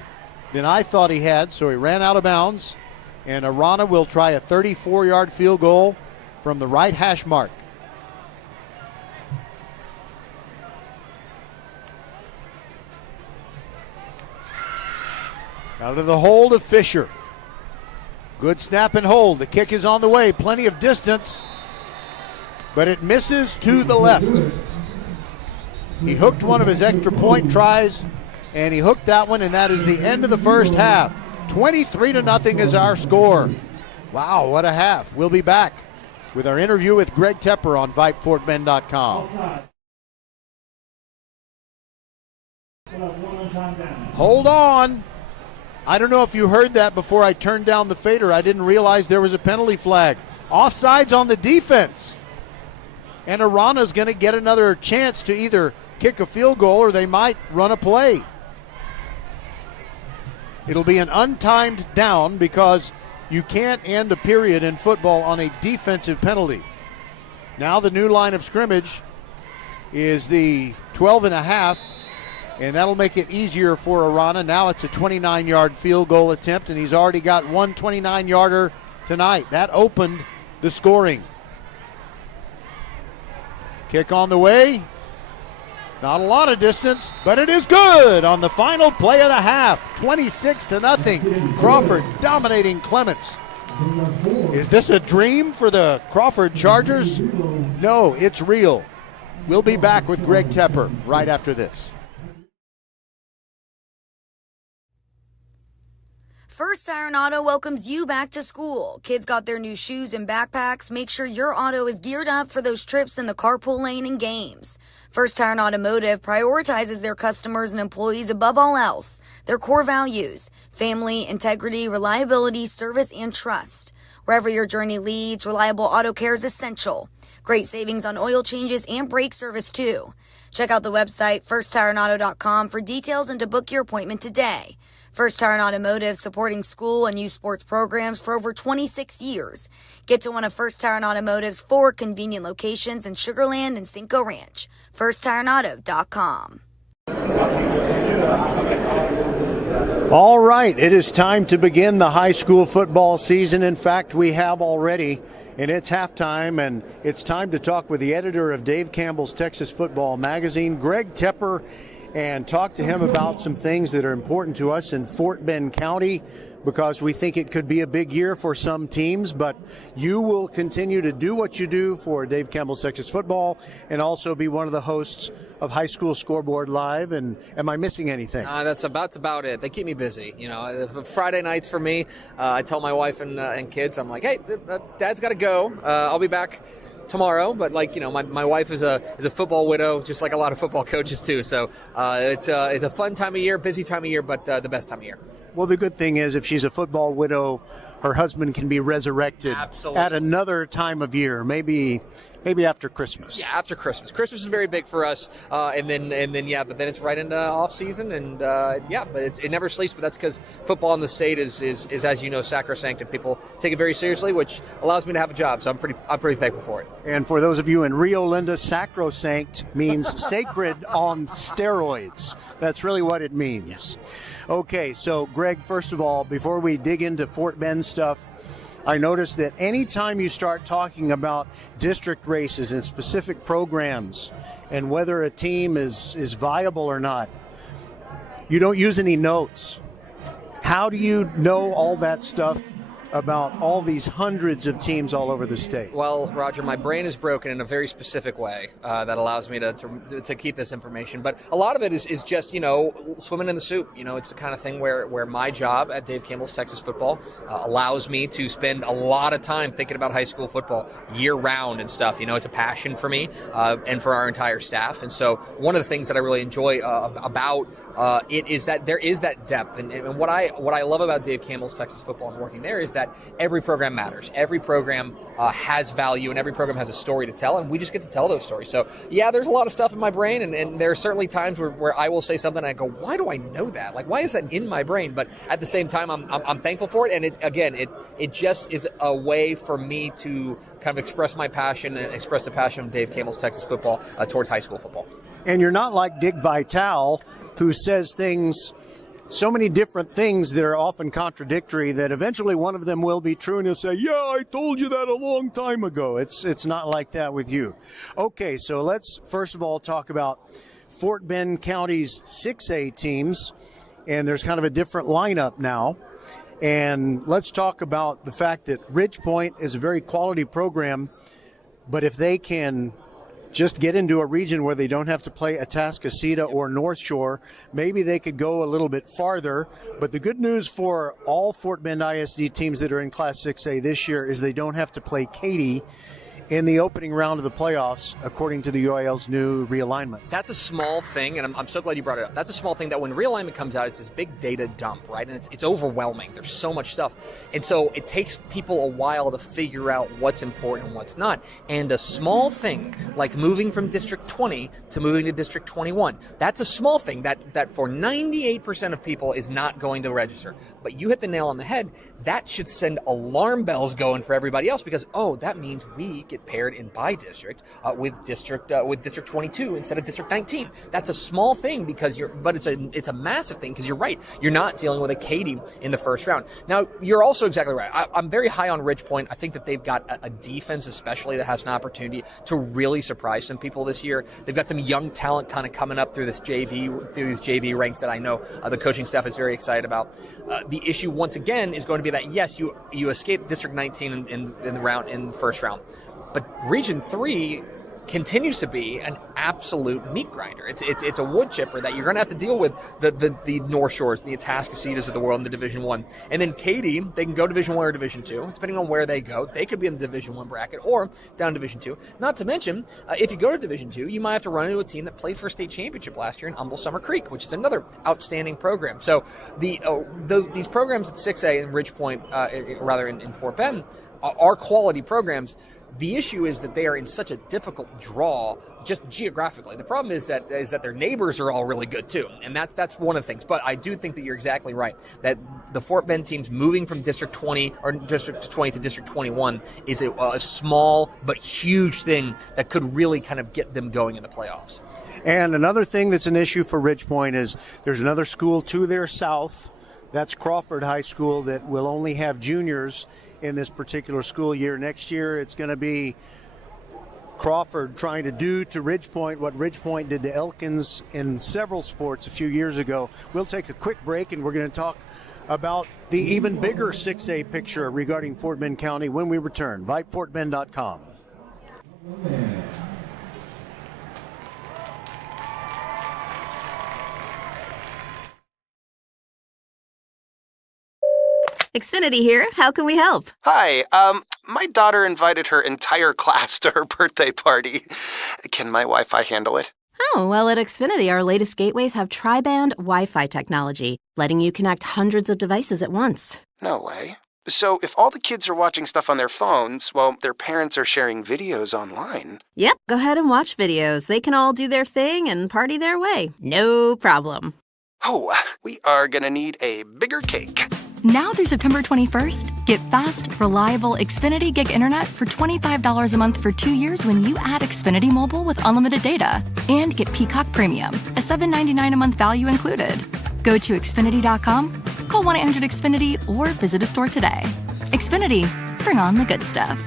than I thought he had, so he ran out of bounds. And Arana will try a 34-yard field goal from the right hash mark. Out of the hold of Fisher. Good snap and hold. The kick is on the way. Plenty of distance, but it misses to the left. He hooked one of his extra point tries, and he hooked that one, and that is the end of the first half. 23-0 is our score. Wow, what a half. We'll be back with our interview with Greg Tepper on VypeFortBend.com. Hold on. I don't know if you heard that before I turned down the fader. I didn't realize there was a penalty flag. Offsides on the defense. And Arana's going to get another chance to either kick a field goal or they might run a play. It'll be an untimed down because you can't end a period in football on a defensive penalty. Now the new line of scrimmage is the 12.5. And that'll make it easier for Arana. Now it's a 29-yard field goal attempt, and he's already got one 29-yarder tonight. That opened the scoring. Kick on the way. Not a lot of distance, but it is good on the final play of the half. 26-0. Crawford dominating Clements. Is this a dream for the Crawford Chargers? No, it's real. We'll be back with Greg Tepper right after this. First Iron Auto welcomes you back to school. Kids got their new shoes and backpacks. Make sure your auto is geared up for those trips in the carpool lane and games. First Iron Automotive prioritizes their customers and employees above all else. Their core values: family, integrity, reliability, service, and trust. Wherever your journey leads, reliable auto care is essential. Great savings on oil changes and brake service too. Check out the website firsttireandauto.com for details and to book your appointment today. First Tire and Automotive, supporting school and youth sports programs for over 26 years. Get to one of First Tire and Automotive's 4 convenient locations in Sugar Land and Cinco Ranch. FirstTireandAuto.com. All right, it is time to begin the high school football season. In fact, we have already, and it's halftime, and it's time to talk with the editor of Dave Campbell's Texas Football Magazine, Greg Tepper, and talk to him about some things that are important to us in Fort Bend County, because we think it could be a big year for some teams, but you will continue to do what you do for Dave Campbell's Texas Football and also be one of the hosts of High School Scoreboard Live. And am I missing anything? That's about it. They keep me busy. You know, Friday nights for me, I tell my wife and kids, I'm like, hey, Dad's got to go. I'll be back tomorrow, but my wife is a football widow, just like a lot of football coaches too. So it's a fun time of year, busy time of year, but the best time of year. Well, the good thing is if she's a football widow, her husband can be resurrected at another time of year, maybe after Christmas. Yeah, after Christmas. Christmas is very big for us, but then it's right into off season, and but it never sleeps. But that's because football in the state is as you know, sacrosanct, and people take it very seriously, which allows me to have a job. So I'm pretty thankful for it. And for those of you in Rio Linda, sacrosanct means sacred on steroids. That's really what it means. Okay, so Greg, first of all, before we dig into Fort Bend stuff, I noticed that anytime you start talking about district races and specific programs and whether a team is viable or not, you don't use any notes. How do you know all that stuff about all these hundreds of teams all over the state? Well, Roger, my brain is broken in a very specific way that allows me to keep this information. But a lot of it is just, swimming in the soup. It's the kind of thing where my job at Dave Campbell's Texas Football allows me to spend a lot of time thinking about high school football year round and stuff. It's a passion for me and for our entire staff. And so one of the things that I really enjoy about it is that there is that depth. And what I love about Dave Campbell's Texas Football and working there is that every program matters. Every program has value, and every program has a story to tell, and we just get to tell those stories. So, yeah, there's a lot of stuff in my brain, and there are certainly times where I will say something and I go, why do I know that? Like, why is that in my brain? But at the same time, I'm thankful for it, and it just is a way for me to kind of express my passion and express the passion of Dave Campbell's Texas Football towards high school football. And you're not like Dick Vitale, who says so many different things that are often contradictory that eventually one of them will be true and he'll say, yeah, I told you that a long time ago. It's not like that with you. Okay, so let's first of all talk about Fort Bend County's 6A teams, and there's kind of a different lineup now. And let's talk about the fact that Ridge Point is a very quality program, but if they can just get into a region where they don't have to play Atascocita or North Shore, maybe they could go a little bit farther. But the good news for all Fort Bend ISD teams that are in Class 6A this year is they don't have to play Katy in the opening round of the playoffs, according to the UIL's new realignment. That's a small thing, and I'm so glad you brought it up. That's a small thing that when realignment comes out, it's this big data dump, right? And it's overwhelming. There's so much stuff. And so it takes people a while to figure out what's important and what's not. And a small thing, like moving from District 20 to moving to District 21, that's a small thing that for 98% of people is not going to register. But you hit the nail on the head. That should send alarm bells going for everybody else because, that means we get paired in by district with District 22 instead of District 19. That's a small thing but it's a massive thing because you're right. You're not dealing with a Katy in the first round. Now, you're also exactly right. I'm very high on Ridge Point. I think that they've got a defense especially that has an opportunity to really surprise some people this year. They've got some young talent kind of coming up through these JV ranks that I know the coaching staff is very excited about. The issue once again is going to be that yes, you escape District 19 in the first round. But Region 3 continues to be an absolute meat grinder. It's a wood chipper that you're going to have to deal with the North Shores, the Atascocitas of the world in the Division 1. And then Katy, they can go Division 1 or Division 2, depending on where they go. They could be in the Division 1 bracket or down Division 2. Not to mention, if you go to Division 2, you might have to run into a team that played for a state championship last year in Humble Summer Creek, which is another outstanding program. So these programs at 6A in Ridge Point, in Fort Bend, are quality programs. The issue is that they are in such a difficult draw, just geographically. The problem is that their neighbors are all really good too, and that's one of the things. But I do think that you're exactly right that the Fort Bend teams moving from District 20 or District 20 to District 21 is a small but huge thing that could really kind of get them going in the playoffs. And another thing that's an issue for Ridge Point is there's another school to their south. That's Crawford High School that will only have juniors in this particular school year. Next year, it's going to be Crawford trying to do to Ridge Point what Ridge Point did to Elkins in several sports a few years ago. We'll take a quick break, and we're going to talk about the even bigger 6A picture regarding Fort Bend County when we return. VypeFortBend.com. Xfinity here. How can we help? Hi, My daughter invited her entire class to her birthday party. Can my Wi-Fi handle it? Oh, well, at Xfinity, our latest gateways have tri-band Wi-Fi technology, letting you connect hundreds of devices at once. No way. So if all the kids are watching stuff on their phones, while their parents are sharing videos online. Yep, go ahead and watch videos. They can all do their thing and party their way. No problem. Oh, we are gonna need a bigger cake. Now through September 21st, get fast, reliable Xfinity Gig Internet for $25 a month for 2 years when you add Xfinity Mobile with unlimited data. And get Peacock Premium, a $7.99 a month value included. Go to Xfinity.com, call 1-800-XFINITY, or visit a store today. Xfinity, bring on the good stuff.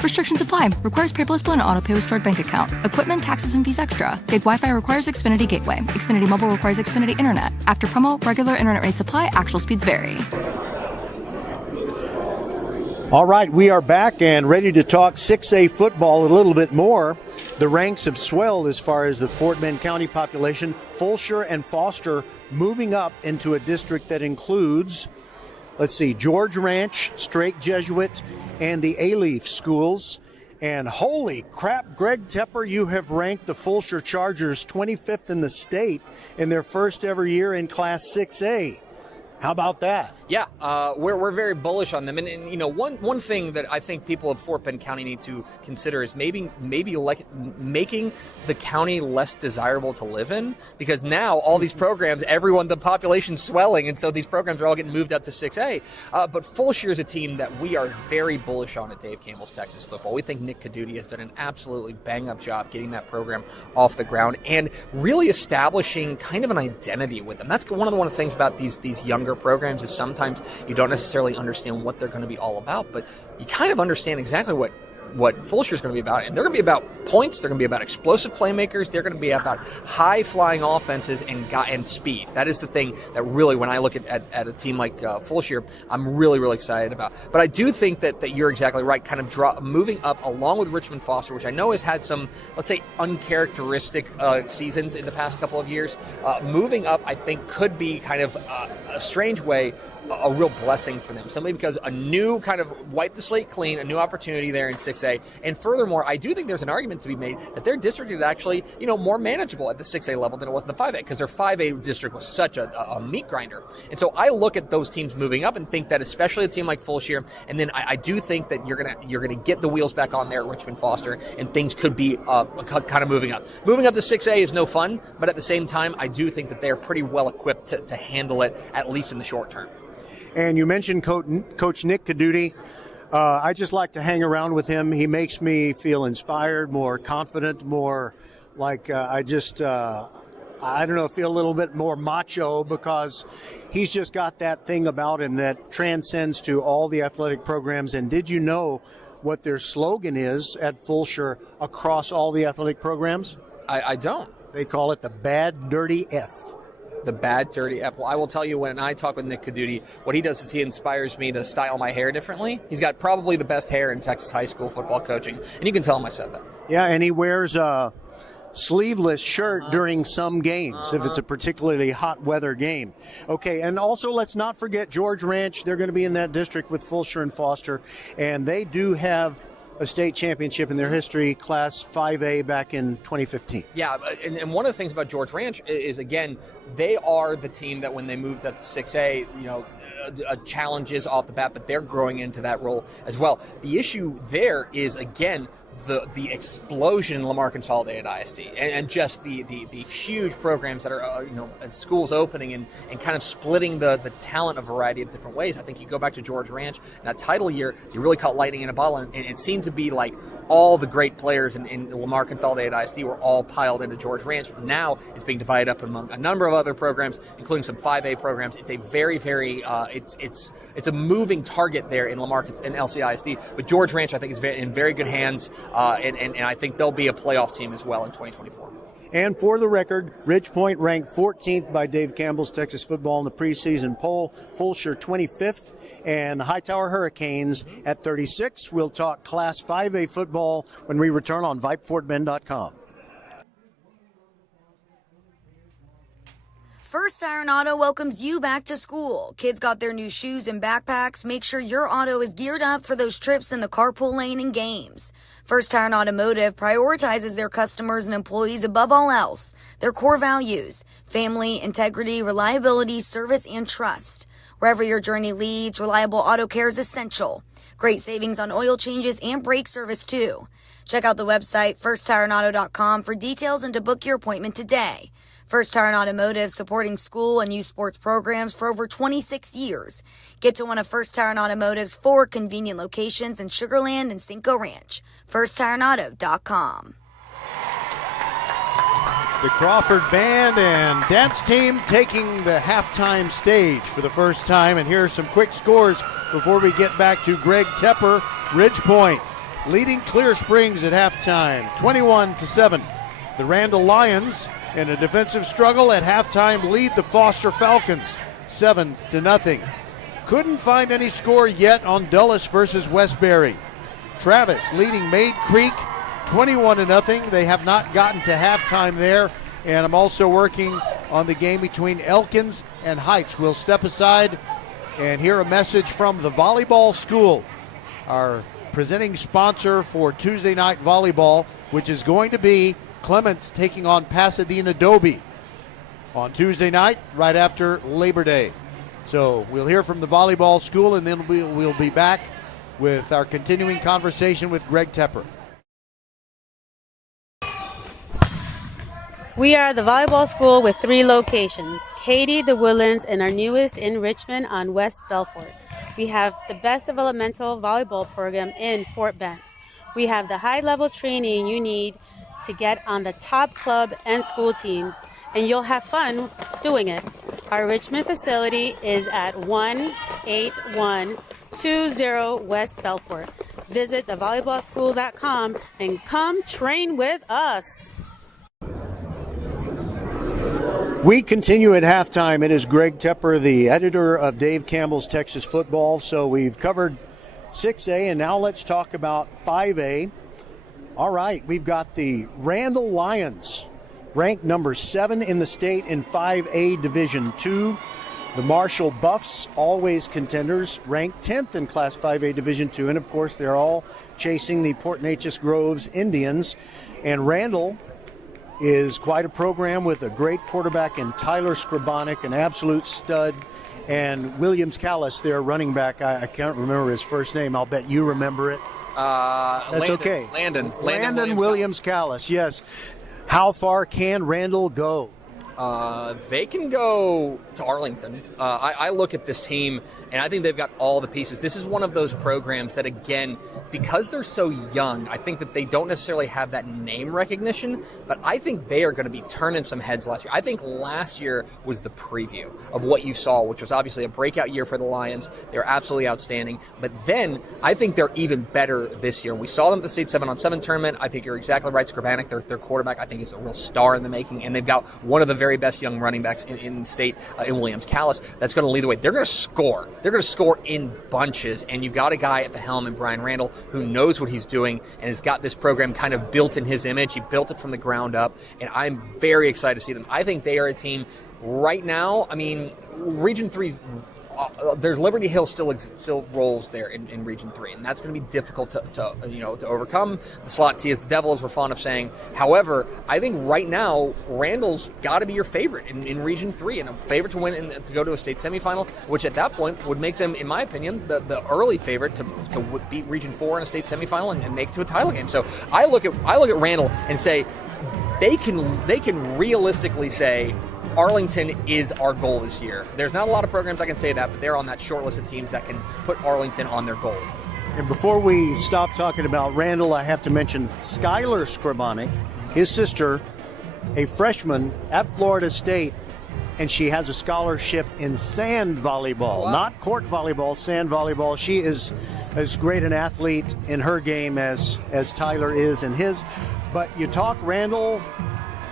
Restrictions apply. Requires paperless bill and auto-pay with stored bank account. Equipment, taxes, and fees extra. Gig Wi-Fi requires Xfinity Gateway. Xfinity Mobile requires Xfinity Internet. After promo, regular internet rates apply. Actual speeds vary. All right, we are back and ready to talk 6A football a little bit more. The ranks have swelled as far as the Fort Bend County population. Fulshear and Foster moving up into a district that includes, George Ranch, Strake Jesuit, and the A-Leaf schools. And holy crap, Greg Tepper, you have ranked the Fulshear Chargers 25th in the state in their first ever year in Class 6A. How about that? Yeah, we're very bullish on them, and you know, one thing that I think people of Fort Bend County need to consider is maybe like making the county less desirable to live in, because now all these programs, the population's swelling, and so these programs are all getting moved up to 6A. But Fulshear is a team that we are very bullish on at Dave Campbell's Texas Football. We think Nick Caduti has done an absolutely bang-up job getting that program off the ground and really establishing kind of an identity with them. That's one of the things about these younger programs is sometimes you don't necessarily understand what they're going to be all about, but you kind of understand exactly what Fulshear is going to be about. And they're going to be about points. They're going to be about explosive playmakers. They're going to be about high-flying offenses and speed. That is the thing that really, when I look at a team like Fulshear, I'm really, really excited about. But I do think that you're exactly right, kind of moving up along with Richmond Foster, which I know has had some, let's say, uncharacteristic seasons in the past couple of years. Moving up, I think, could be kind of a strange way a real blessing for them, simply because a new kind of wipe the slate clean, a new opportunity there in 6A. And furthermore, I do think there's an argument to be made that their district is actually, more manageable at the 6A level than it was in the 5A, because their 5A district was such a meat grinder. And so I look at those teams moving up and think that, especially a team like Fulshear, and then I do think that you're gonna get the wheels back on there at Richmond Foster, and things could be kind of moving up. Moving up to 6A is no fun, but at the same time, I do think that they're pretty well equipped to handle it, at least in the short term. And you mentioned Coach Nick Caduti. I just like to hang around with him. He makes me feel inspired, more confident, more like feel a little bit more macho, because he's just got that thing about him that transcends to all the athletic programs. And did you know what their slogan is at Fulshear across all the athletic programs? I don't. They call it the Bad Dirty F. The Bad Dirty Apple. I will tell you, when I talk with Nick Caduti, what he does is he inspires me to style my hair differently. He's got probably the best hair in Texas high school football coaching, and you can tell him I said that. Yeah, and he wears a sleeveless shirt during some games, if it's a particularly hot weather game. Okay, and also let's not forget George Ranch. They're going to be in that district with Fulshear and Foster, and they do have a state championship in their history, Class 5A, back in 2015. Yeah, and one of the things about George Ranch is, again, they are the team that when they moved up to 6A, challenges off the bat, but they're growing into that role as well. The issue there is, again, the explosion in Lamar Consolidated ISD and just the huge programs that are schools opening and kind of splitting the talent a variety of different ways. I think you go back to George Ranch, that title year, you really caught lightning in a bottle, and it seemed to be like all the great players in Lamar Consolidated ISD were all piled into George Ranch. Now it's being divided up among a number of other programs, including some 5A programs. It's a very, very it's a moving target there in Lamar and LCISD. But George Ranch, I think, is in very good hands, and I think they'll be a playoff team as well in 2024. And for the record, Ridge Point ranked 14th by Dave Campbell's Texas Football in the preseason poll. Fulshear 25th, and the Hightower Hurricanes at 36. We'll talk Class 5A football when we return on VypeFortBend.com. First Iron Auto welcomes you back to school. Kids got their new shoes and backpacks. Make sure your auto is geared up for those trips in the carpool lane and games. First Iron Automotive prioritizes their customers and employees above all else. Their core values: family, integrity, reliability, service, and trust. Wherever your journey leads, reliable auto care is essential. Great savings on oil changes and brake service, too. Check out the website, firstironauto.com, for details and to book your appointment today. First Iron Automotive, supporting school and youth sports programs for over 26 years. Get to one of First Iron Automotive's 4 convenient locations in Sugar Land and Cinco Ranch. firstironauto.com. The Crawford Band and dance team taking the halftime stage for the first time. And here are some quick scores before we get back to Greg Tepper. Ridge Point leading Clear Springs at halftime, 21-7. The Randall Lions, in a defensive struggle at halftime, lead the Foster Falcons 7-0. Couldn't find any score yet on Dulles versus Westbury. Travis leading Maid Creek 21-0. They have not gotten to halftime there. And I'm also working on the game between Elkins and Heights. We'll step aside and hear a message from the volleyball school, our presenting sponsor for Tuesday night volleyball, which is going to be Clements taking on Pasadena Dobie on Tuesday night right after Labor Day. So we'll hear from the volleyball school, and then we'll be back with our continuing conversation with Greg Tepper. We are the volleyball school with 3 locations: Katy, the Woodlands, and our newest in Richmond on West Belfort. We have the best developmental volleyball program in Fort Bend. We have the high-level training you need to get on the top club and school teams, and you'll have fun doing it. Our Richmond facility is at 18120 West Belfort. Visit thevolleyballschool.com and come train with us. We continue at halftime. It is Greg Tepper, the editor of Dave Campbell's Texas Football. So we've covered 6A, and now let's talk about 5A. All right, we've got the Randall Lions, ranked number 7 in the state in 5A Division II. The Marshall Buffs, always contenders, ranked 10th in Class 5A Division II. And, of course, they're all chasing the Port Neches Groves Indians. And Randall is quite a program with a great quarterback in Tyler Skrabonic, an absolute stud, and Williams Callis, their running back. I can't remember his first name. I'll bet you remember it. That's okay. Landon Williams Callis, yes. How far can Randall go? They can go to Arlington. I look at this team, and I think they've got all the pieces. This is one of those programs that, again, because they're so young, I think that they don't necessarily have that name recognition, but I think they are going to be turning some heads last year. I think last year was the preview of what you saw, which was obviously a breakout year for the Lions. They're absolutely outstanding. But then I think they're even better this year. We saw them at the state 7-on-7 tournament. I think you're exactly right. Skrabonic, their quarterback, I think is a real star in the making, and they've got one of the very best young running backs in the state, in Williams Callis, that's going to lead the way. They're going to score. They're going to score in bunches, and you've got a guy at the helm in Brian Randall who knows what he's doing and has got this program kind of built in his image. He built it from the ground up, and I'm very excited to see them. I think they are a team right now. I mean, Region 3, there's Liberty Hill still rolls there in Region 3, and that's going to be difficult to overcome. The slot T is the devil, as we're fond of saying. However, I think right now Randall's got to be your favorite in Region 3, and a favorite to win and to go to a state semifinal, which at that point would make them, in my opinion, the early favorite to beat Region 4 in a state semifinal and make it to a title game. So I look at Randall and say they can realistically say Arlington is our goal this year. There's not a lot of programs that can say that, but they're on that short list of teams that can put Arlington on their goal. And before we stop talking about Randall, I have to mention Skylar Skrabonic, his sister, a freshman at Florida State, and she has a scholarship in sand volleyball, not court volleyball, sand volleyball. She is as great an athlete in her game as Tyler is in his. But you talk Randall,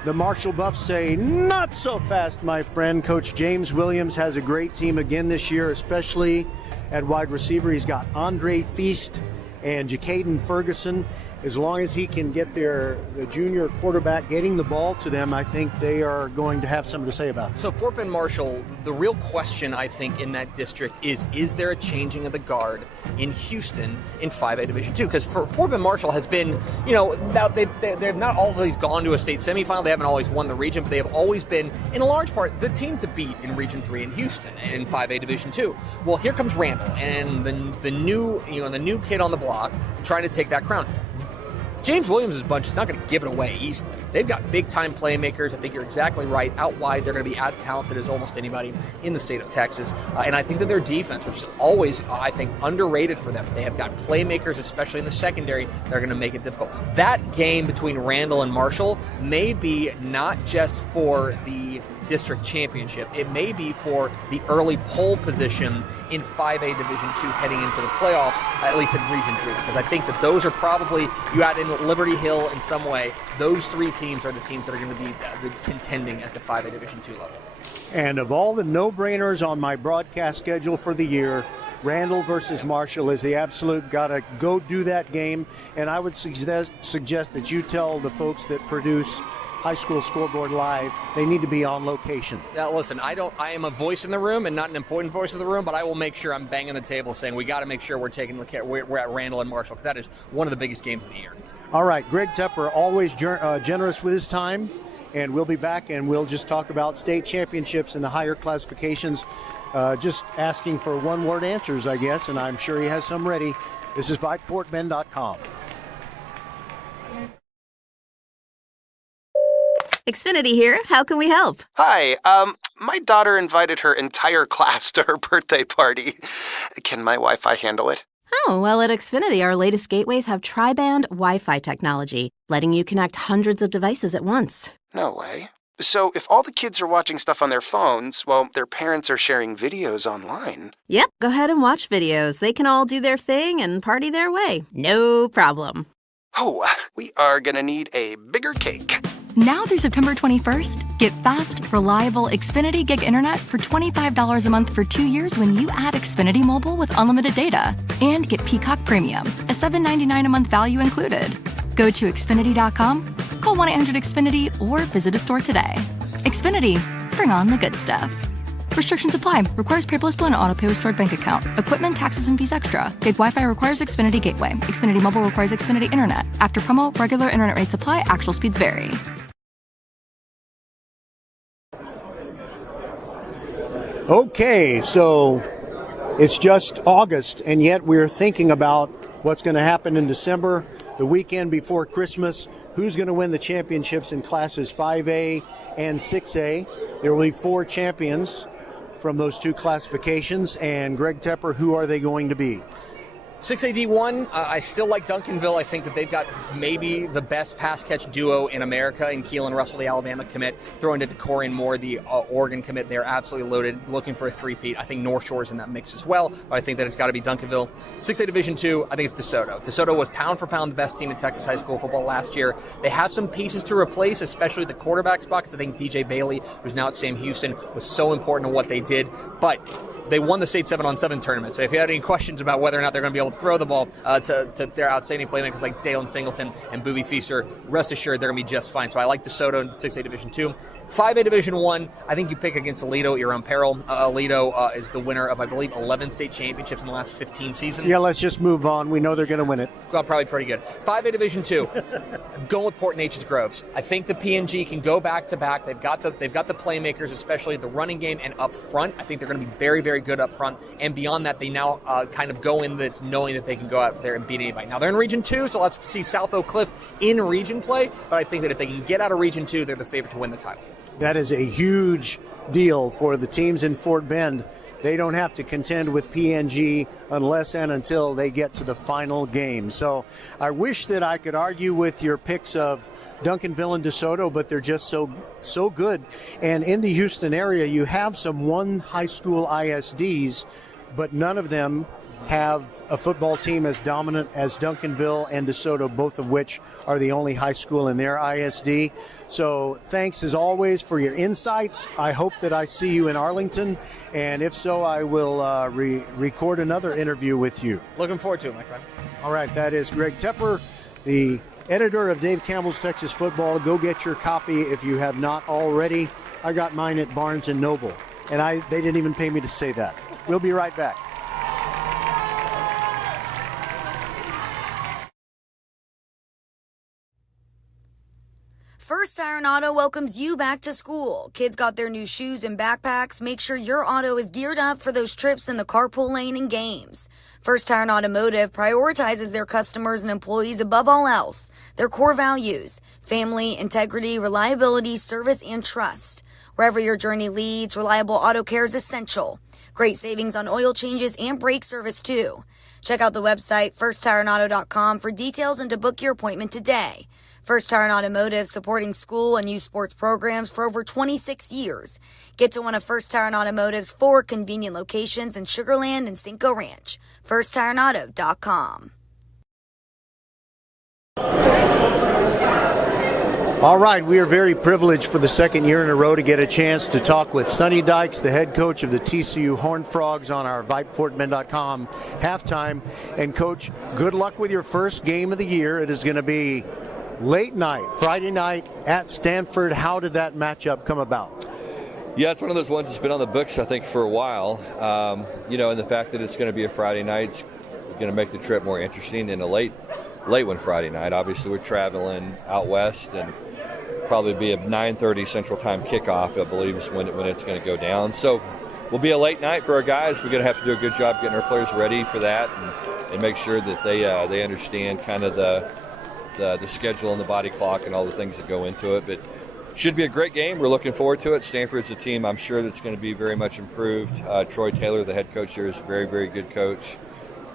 the Marshall Buffs say, not so fast, my friend. Coach James Williams has a great team again this year, especially at wide receiver. He's got Andre Feast and Jacaden Ferguson. as long as he can get the junior quarterback getting the ball to them, I think they are going to have something to say about it. So Fort Bend Marshall, the real question I think in that district is there a changing of the guard in Houston in 5A Division II? Because Fort Bend Marshall has been, now they've not always gone to a state semifinal. They haven't always won the region, but they have always been, in a large part, the team to beat in Region 3 in Houston and in 5A Division II. Well, here comes Randall and the new kid on the block trying to take that crown. James Williams' bunch is not going to give it away easily. They've got big-time playmakers. I think you're exactly right. Out wide, they're going to be as talented as almost anybody in the state of Texas. And I think that their defense, which is always, I think, underrated for them, they have got playmakers, especially in the secondary, that are going to make it difficult. That game between Randall and Marshall may be not just for the district championship. It may be for the early pole position in 5A Division II heading into the playoffs, at least in Region 3, because I think that those are probably, you add in Liberty Hill in some way, those three teams are the teams that are going to be contending at the 5A Division II level. And of all the no-brainers on my broadcast schedule for the year, Randall versus Marshall is the absolute gotta go do that game. And I would suggest that you tell the folks that produce High School Scoreboard Live, they need to be on location. Now, listen, I am a voice in the room and not an important voice in the room, but I will make sure I'm banging the table saying we got to make sure we're at Randall and Marshall, because that is one of the biggest games of the year. All right, Greg Tepper, always generous with his time, and we'll be back and we'll just talk about state championships in the higher classifications. Just asking for one-word answers, I guess, and I'm sure he has some ready. This is VypeFortBend.com. Xfinity here. How can we help? Hi, my daughter invited her entire class to her birthday party. Can my Wi-Fi handle it? Oh, well, at Xfinity, our latest gateways have tri-band Wi-Fi technology, letting you connect hundreds of devices at once. No way. So if all the kids are watching stuff on their phones, well, their parents are sharing videos online. Yep, go ahead and watch videos. They can all do their thing and party their way. No problem. Oh, we are gonna need a bigger cake. Now through September 21st, get fast, reliable Xfinity Gig Internet for $25 a month for 2 years when you add Xfinity Mobile with unlimited data. And get Peacock Premium, a $7.99 a month value included. Go to Xfinity.com, call 1-800-XFINITY, or visit a store today. Xfinity, bring on the good stuff. Restrictions apply. Requires paperless bill and auto-pay with stored bank account. Equipment, taxes, and fees extra. Gig Wi-Fi requires Xfinity Gateway. Xfinity Mobile requires Xfinity Internet. After promo, regular internet rates apply. Actual speeds vary. Okay, so it's just August, and yet we're thinking about what's going to happen in December, the weekend before Christmas. Who's going to win the championships in classes 5A and 6A? There will be 4 champions from those 2 classifications. And Greg Tepper, who are they going to be? 6AD1, I still like Duncanville. I think that they've got maybe the best pass-catch duo in America in Keelan Russell, the Alabama commit, throwing to Corian Moore, the Oregon commit. They're absolutely loaded, looking for a three-peat. I think North Shore's in that mix as well, but I think that it's got to be Duncanville. 6A Division II, I think it's DeSoto. DeSoto was pound for pound the best team in Texas high school football last year. They have some pieces to replace, especially the quarterback spot, because I think DJ Bailey, who's now at Sam Houston, was so important in what they did. But they won the state 7-on-7 tournament. So if you had any questions about whether or not they're going to be able to throw the ball to their outstanding playmakers like Dalen Singleton and Boobie Feaster, rest assured they're going to be just fine. So I like DeSoto in 6A Division II. 5A Division I, I think you pick against Aledo at your own peril. Aledo is the winner of, I believe, 11 state championships in the last 15 seasons. Yeah, let's just move on. We know they're going to win it. Well, probably pretty good. 5A Division II, going with Port Neches Groves. I think the PNG can go back-to-back. They've got the playmakers, especially the running game and up front. I think they're going to be very, very good up front. And beyond that, they now kind of go in this knowing that they can go out there and beat anybody. Now, they're in Region 2, so let's see South Oak Cliff in region play. But I think that if they can get out of Region 2, they're the favorite to win the title. That is a huge deal for the teams in Fort Bend. They don't have to contend with PNG unless and until they get to the final game. So I wish that I could argue with your picks of Duncanville and DeSoto, but they're just so good. And in the Houston area, you have some one high school ISDs, but none of them have a football team as dominant as Duncanville and DeSoto, both of which are the only high school in their ISD. So thanks as always for your insights. I hope that I see you in Arlington, and if so, I will record another interview with you. Looking forward to it, my friend. All right, that is Greg Tepper, the editor of Dave Campbell's Texas Football. Go get your copy if you have not already. I got mine at Barnes & Noble, and they didn't even pay me to say that. We'll be right back. First Iron Auto welcomes you back to school. Kids got their new shoes and backpacks. Make sure your auto is geared up for those trips in the carpool lane and games. First Iron Automotive prioritizes their customers and employees above all else. Their core values: family, integrity, reliability, service, and trust. Wherever your journey leads, reliable auto care is essential. Great savings on oil changes and brake service too. Check out the website firstironauto.com for details and to book your appointment today. First Iron Automotive, supporting school and youth sports programs for over 26 years. Get to one of First Iron Automotive's 4 convenient locations in Sugar Land and Cinco Ranch. firstironauto.com. All right, we are very privileged for the second year in a row to get a chance to talk with Sonny Dykes, the head coach of the TCU Horned Frogs, on our VypeFortBend.com halftime. And Coach, good luck with your first game of the year. It is going to be late night, Friday night at Stanford. How did that matchup come about? Yeah, it's one of those ones that's been on the books, I think, for a while. And the fact that it's going to be a Friday night is going to make the trip more interesting, and a late one Friday night. Obviously, we're traveling out west, and probably be a 9:30 Central Time kickoff, I believe, is when it's going to go down. So will be a late night for our guys. We're going to have to do a good job getting our players ready for that and make sure that they understand kind of the schedule and the body clock and all the things that go into it. But should be a great game. We're looking forward to it. Stanford's a team I'm sure that's going to be very much improved. Troy Taylor, the head coach here, is a very, very good coach.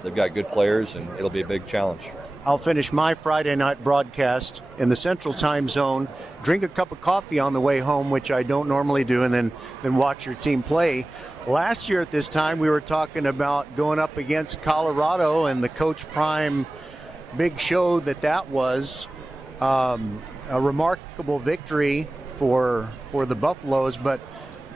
They've got good players, and it'll be a big challenge. I'll finish my Friday night broadcast in the Central Time Zone, drink a cup of coffee on the way home, which I don't normally do, and then watch your team play. Last year at this time, we were talking about going up against Colorado and the Coach Prime big show that was. A remarkable victory for the Buffaloes, but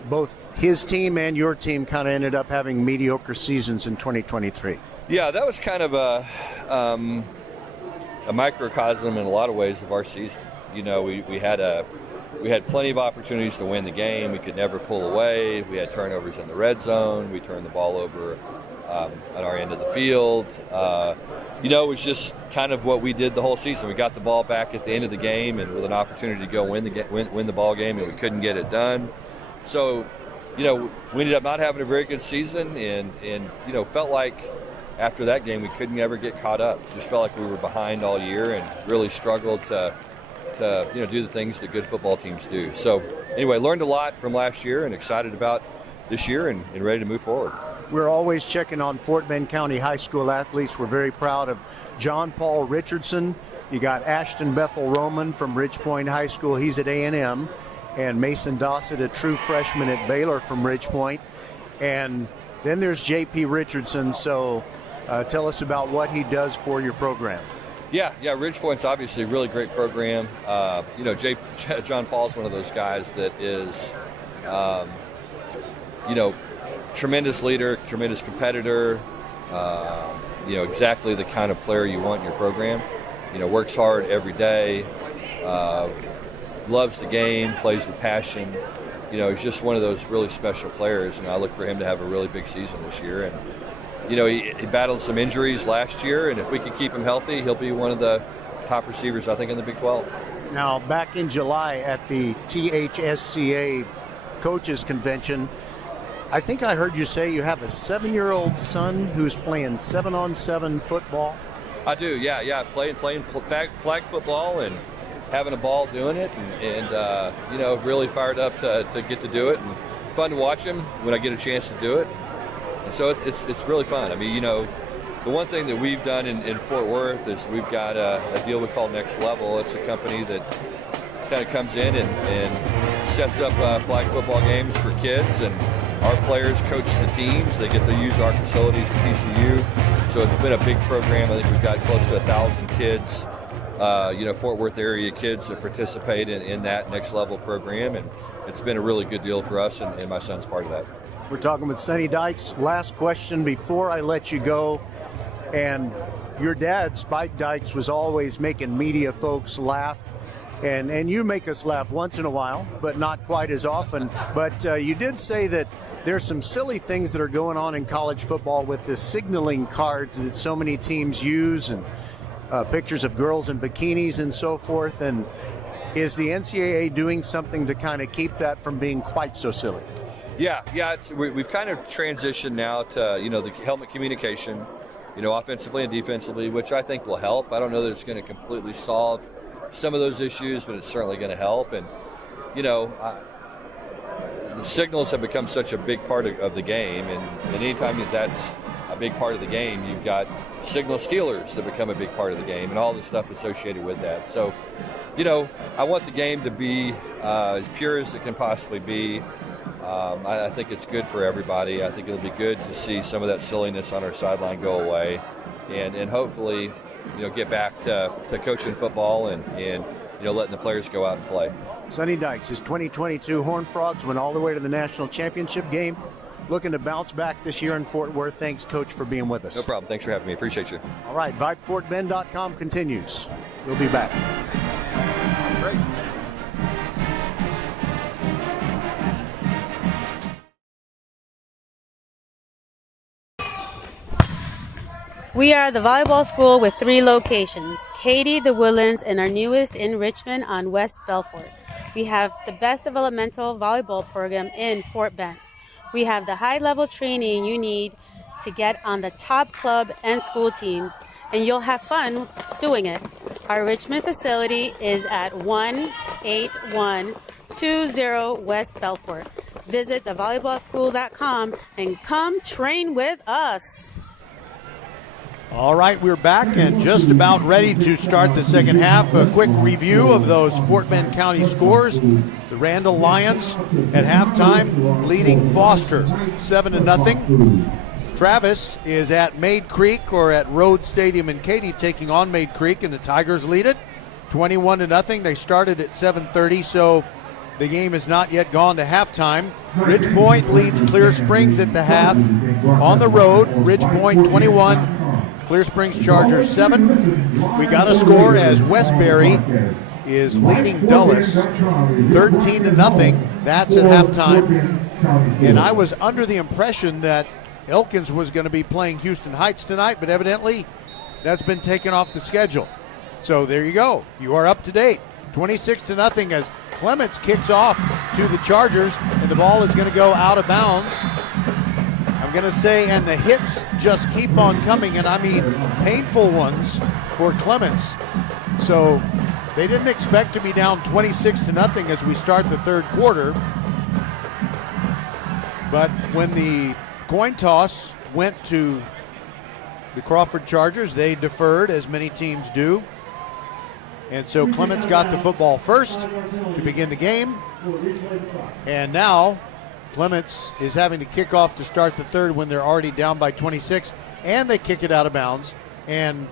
both his team and your team kind of ended up having mediocre seasons in 2023. Yeah, that was kind of a microcosm in a lot of ways of our season. You know, we had plenty of opportunities to win the game. We could never pull away. We had turnovers in the red zone. We turned the ball over on our end of the field. It was just kind of what we did the whole season. We got the ball back at the end of the game, and with an opportunity to go win the ball game, and we couldn't get it done. So, we ended up not having a very good season, and felt like after that game we couldn't ever get caught up. Just felt like we were behind all year and really struggled to do the things that good football teams do. So anyway, learned a lot from last year and excited about this year and ready to move forward. We're always checking on Fort Bend County high school athletes. We're very proud of John Paul Richardson. You got Ashton Bethel Roman from Ridge Point High School. He's at A&M. And Mason Dossett, a true freshman at Baylor from Ridge Point. And then there's J.P. Richardson. So tell us about what he does for your program. Yeah, Ridge Point's obviously a really great program. John Paul's one of those guys that is, tremendous leader, tremendous competitor, exactly the kind of player you want in your program. Works hard every day, loves the game, plays with passion. He's just one of those really special players, and I look for him to have a really big season this year. And, he battled some injuries last year, and if we can keep him healthy, he'll be one of the top receivers, I think, in the Big 12. Now, back in July at the THSCA Coaches Convention, I think I heard you say you have a 7-year-old son who's playing 7-on-7 football. I do, yeah. Playing flag football and having a ball doing it, and really fired up to get to do it. And it's fun to watch him when I get a chance to do it. And so it's really fun. I mean, the one thing that we've done in Fort Worth is we've got a deal we call Next Level. It's a company that kind of comes in and sets up flag football games for kids, and our players coach the teams. They get to use our facilities at TCU. So it's been a big program. I think we've got close to 1,000 kids, Fort Worth area kids that participate in that Next Level program. And it's been a really good deal for us, and my son's part of that. We're talking with Sonny Dykes. Last question before I let you go. And Your dad, Spike Dykes, was always making media folks laugh. And you make us laugh once in a while, but not quite as often. But you did say that there's some silly things that are going on in college football with the signaling cards that so many teams use, and pictures of girls in bikinis and so forth. And is the NCAA doing something to kind of keep that from being quite so silly? Yeah. We've kind of transitioned now to, the helmet communication, offensively and defensively, which I think will help. I don't know that it's going to completely solve some of those issues, but it's certainly going to help. And, the signals have become such a big part of the game. And anytime that's a big part of the game, you've got signal stealers that become a big part of the game and all the stuff associated with that. So, I want the game to be as pure as it can possibly be. I think it's good for everybody. I think it'll be good to see some of that silliness on our sideline go away, and hopefully, get back to coaching football and letting the players go out and play. Sonny Dykes, his 2022 Horned Frogs went all the way to the national championship game. Looking to bounce back this year in Fort Worth. Thanks, Coach, for being with us. No problem. Thanks for having me. Appreciate you. All right, VypeFortBend.com continues. We'll be back. Great. We are the volleyball school with 3 locations, Katy, the Woodlands, and our newest in Richmond on West Belfort. We have the best developmental volleyball program in Fort Bend. We have the high-level training you need to get on the top club and school teams, and you'll have fun doing it. Our Richmond facility is at 18120 West Belfort. Visit thevolleyballschool.com and come train with us. All right, we're back and just about ready to start the second half. A quick review of those Fort Bend County scores. The Randall Lions at halftime leading Foster 7-0. Travis is at Maid Creek, or at Rhodes Stadium in Katy, taking on Maid Creek, and the Tigers lead it 21-0. They started at 7:30, so the game has not yet gone to halftime. Ridge Point leads Clear Springs at the half on the road. Ridge Point 21. Clear Springs Chargers 7. We got a score as Westbury is leading Dulles 13-0. That's at halftime. And I was under the impression that Elkins was going to be playing Houston Heights tonight, but evidently that's been taken off the schedule. So there you go. You are up to date. 26-0 as Clements kicks off to the Chargers, and the ball is going to go out of bounds. I'm going to say, and the hits just keep on coming, and I mean painful ones for Clements. So they didn't expect to be down 26-0 as we start the third quarter. But when the coin toss went to the Crawford Chargers, they deferred, as many teams do. And so Clements got the football first to begin the game. And now Clements is having to kick off to start the third when they're already down by 26, and they kick it out of bounds. And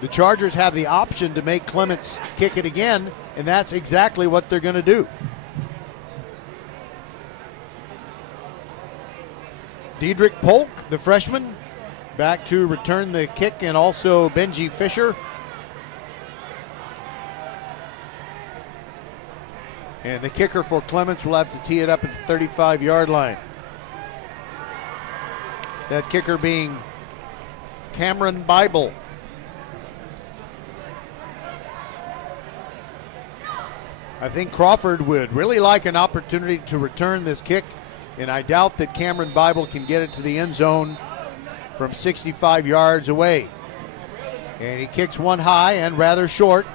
the Chargers have the option to make Clements kick it again, and that's exactly what they're going to do. Diedrich Polk, the freshman, back to return the kick, and also Benji Fisher. And the kicker for Clements will have to tee it up at the 35-yard line. That kicker being Cameron Bible. I think Crawford would really like an opportunity to return this kick, and I doubt that Cameron Bible can get it to the end zone from 65 yards away. And he kicks one high and rather short,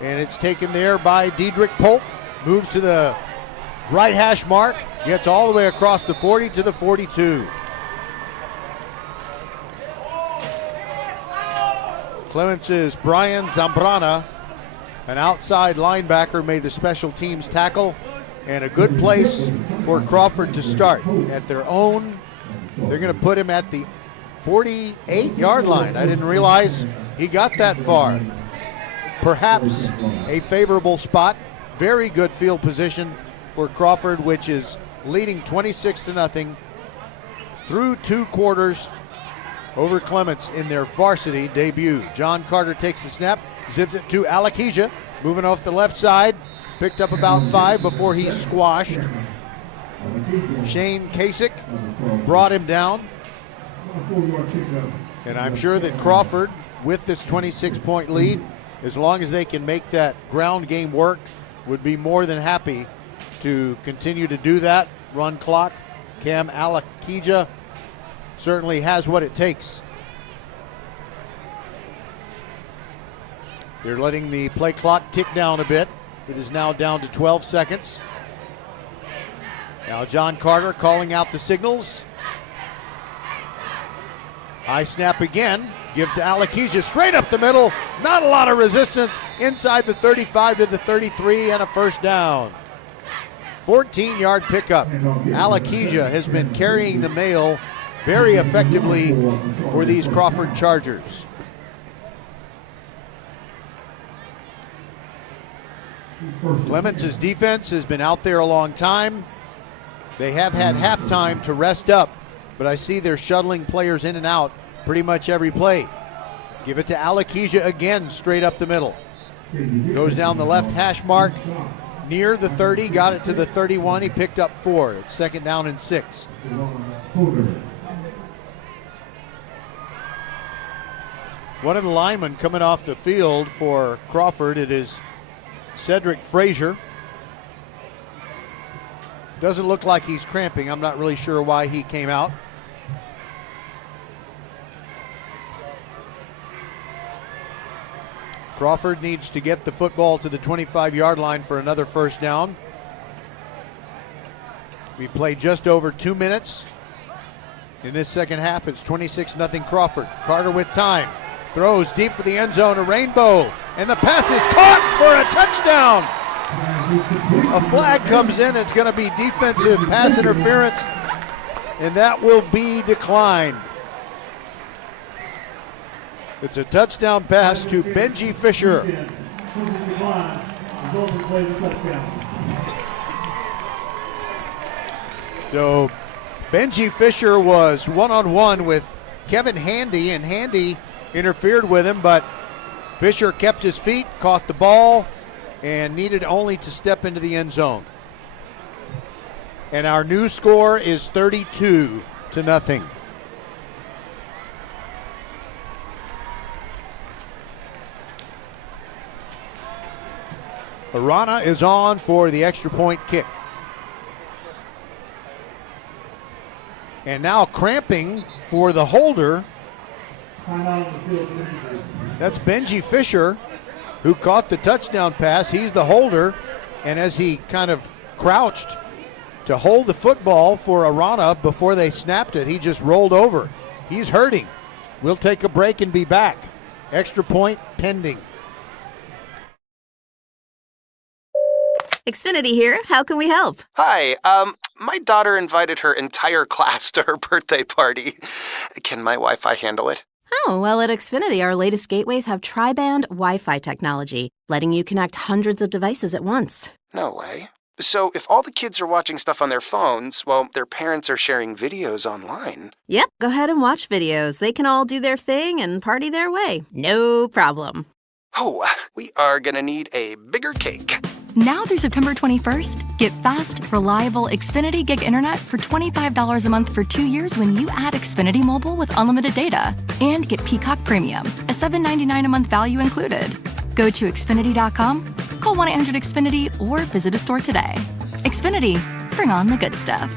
and it's taken there by Diedrich Polk. Moves to the right hash mark, gets all the way across the 40 to the 42. Clements' Brian Zambrana, an outside linebacker, made the special teams tackle, and a good place for Crawford to start at their own. They're going to put him at the 48-yard line. I didn't realize he got that far. Perhaps a favorable spot. Very good field position for Crawford, which is leading 26-0 through 2 quarters. over Clements in their varsity debut. John Carter takes the snap, zips it to Alakija, moving off the left side, picked up about 5 before he's squashed. Shane Kasich brought him down. And I'm sure that Crawford, with this 26-point lead, as long as they can make that ground game work, would be more than happy to continue to do that. Run clock. Cam Alakija certainly has what it takes. They're letting the play clock tick down a bit. It is now down to 12 seconds. Now John Carter calling out the signals. High snap again. Gives to Alakija straight up the middle. Not a lot of resistance. Inside the 35 to the 33 and a first down. 14-yard pickup. Alakija has been carrying the mail very effectively for these Crawford Chargers. Clements' defense has been out there a long time. They have had halftime to rest up, but I see they're shuttling players in and out pretty much every play. Give it to Alakija again, straight up the middle. Goes down the left hash mark, near the 30, got it to the 31. He picked up 4. It's second down and 6. One of the linemen coming off the field for Crawford, it is Cedric Frazier. Doesn't look like he's cramping. I'm not really sure why he came out. Crawford needs to get the football to the 25-yard line for another first down. We've played just over 2 minutes. In this second half, it's 26-0 Crawford. Carter with time. Throws deep for the end zone, a rainbow. And the pass is caught for a touchdown. A flag comes in. It's going to be defensive pass interference, and that will be declined. It's a touchdown pass to Benji Fisher. So Benji Fisher was one-on-one with Kevin Handy, and Handy interfered with him, but Fisher kept his feet, caught the ball, and needed only to step into the end zone. And our new score is 32-0. Arana is on for the extra point kick. And now cramping for the holder. That's Benji Fisher, who caught the touchdown pass. He's the holder, and as he kind of crouched to hold the football for Arana before they snapped it, he just rolled over. He's hurting. We'll take a break and be back. Extra point pending. Xfinity here. How can we help? Hi, my daughter invited her entire class to her birthday party. Can my Wi-Fi handle it? Oh, well, at Xfinity, our latest gateways have tri-band Wi-Fi technology, letting you connect hundreds of devices at once. No way. So if all the kids are watching stuff on their phones, well, their parents are sharing videos online. Yep, go ahead and watch videos. They can all do their thing and party their way. No problem. Oh, we are gonna need a bigger cake. Now through September 21st, get fast, reliable Xfinity Gig Internet for $25 a month for 2 years when you add Xfinity Mobile with unlimited data. And get Peacock Premium, a $7.99 a month value included. Go to Xfinity.com, call 1-800-XFINITY, or visit a store today. Xfinity, bring on the good stuff.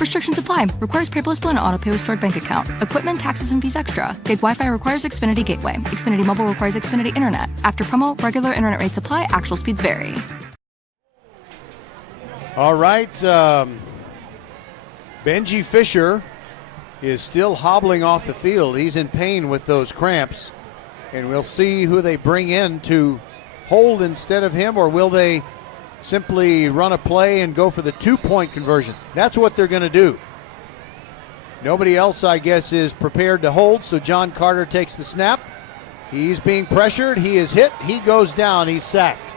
Restrictions apply. Requires paperless bill and auto-pay with stored bank account. Equipment, taxes, and fees extra. Gig Wi-Fi requires Xfinity Gateway. Xfinity Mobile requires Xfinity Internet. After promo, regular internet rates apply. Actual speeds vary. All right. Benji Fisher is still hobbling off the field. He's in pain with those cramps. And we'll see who they bring in to hold instead of him, or will they simply run a play and go for the 2-point conversion? That's what they're going to do. Nobody else, I guess, is prepared to hold, so John Carter takes the snap. He's being pressured. He is hit. He goes down. He's sacked.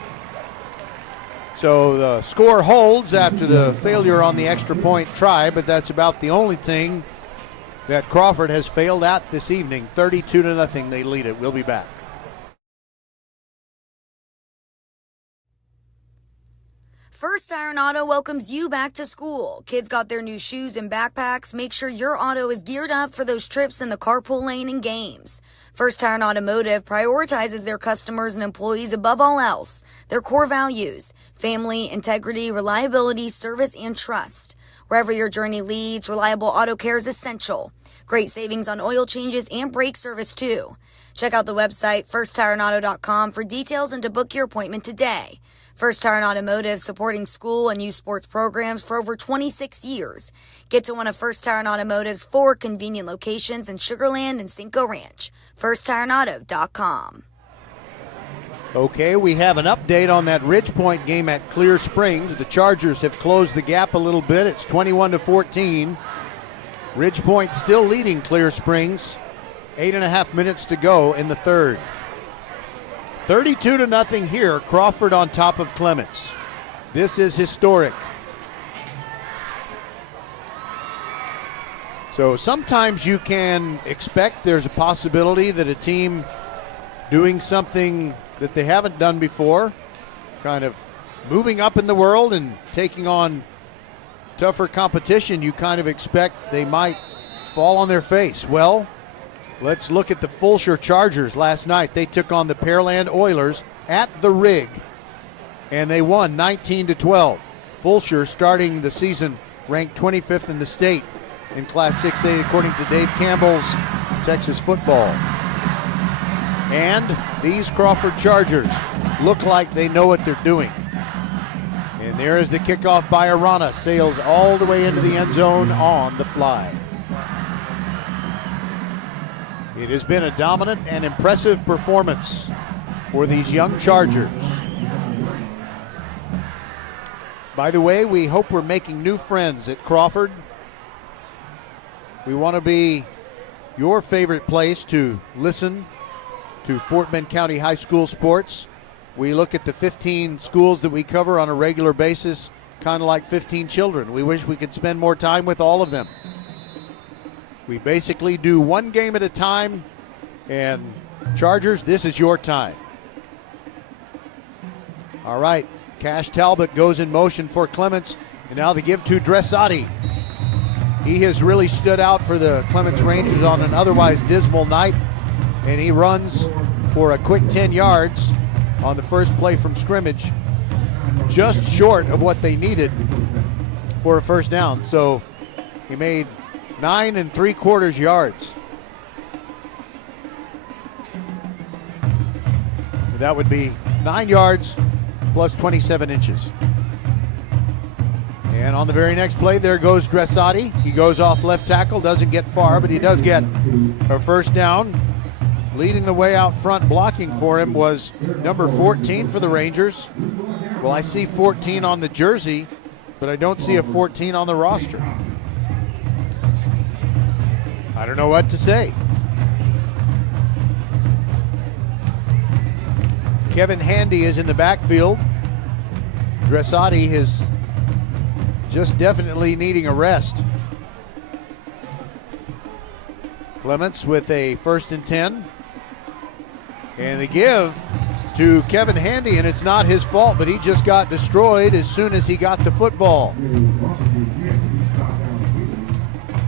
So the score holds after the failure on the extra point try, but that's about the only thing that Crawford has failed at this evening. 32-0, they lead it. We'll be back. First Tire Auto welcomes you back to school. Kids got their new shoes and backpacks. Make sure your auto is geared up for those trips in the carpool lane and games. First Tire Automotive prioritizes their customers and employees above all else. Their core values: family, integrity, reliability, service, and trust. Wherever your journey leads, reliable auto care is essential. Great savings on oil changes and brake service too. Check out the website firsttireandauto.com for details and to book your appointment today. First Tire Automotive, supporting school and youth sports programs for over 26 years. Get to one of First Tire Automotive's 4 convenient locations in Sugar Land and Cinco Ranch. firsttireandauto.com. Okay, we have an update on that Ridgepoint game at Clear Springs. The Chargers have closed the gap a little bit. It's 21-14. Ridgepoint still leading Clear Springs. 8.5 minutes to go in the third. 32-0 here. Crawford on top of Clements. This is historic. So sometimes you can expect there's a possibility that a team doing something that they haven't done before, kind of moving up in the world and taking on tougher competition, you kind of expect they might fall on their face. Well, let's look at the Fulshire Chargers last night. They took on the Pearland Oilers at the Rig, and they won 19-12. Fulshire, starting the season, ranked 25th in the state in Class 6A, according to Dave Campbell's Texas Football. And these Crawford Chargers look like they know what they're doing. And there is the kickoff by Arana. Sails all the way into the end zone on the fly. It has been a dominant and impressive performance for these young Chargers. By the way, we hope we're making new friends at Crawford. We want to be your favorite place to listen to Fort Bend County High School sports. We look at the 15 schools that we cover on a regular basis, kind of like 15 children. We wish we could spend more time with all of them. We basically do one game at a time, and Chargers, this is your time. All right, Cash Talbot goes in motion for Clements, and now the give to Dressati. He has really stood out for the Clements Rangers on an otherwise dismal night, and he runs for a quick 10 yards on the first play from scrimmage, just short of what they needed for a first down. So he made 9 3/4 yards. That would be 9 yards plus 27 inches. And on the very next play, there goes Dressati. He goes off left tackle, doesn't get far, but he does get a first down. Leading the way out front, blocking for him, was number 14 for the Rangers. Well, I see 14 on the jersey, but I don't see a 14 on the roster. I don't know what to say. Kevin Handy is in the backfield. Dressati is just definitely needing a rest. Clements with a 1st and 10. And the give to Kevin Handy, and it's not his fault, but he just got destroyed as soon as he got the football.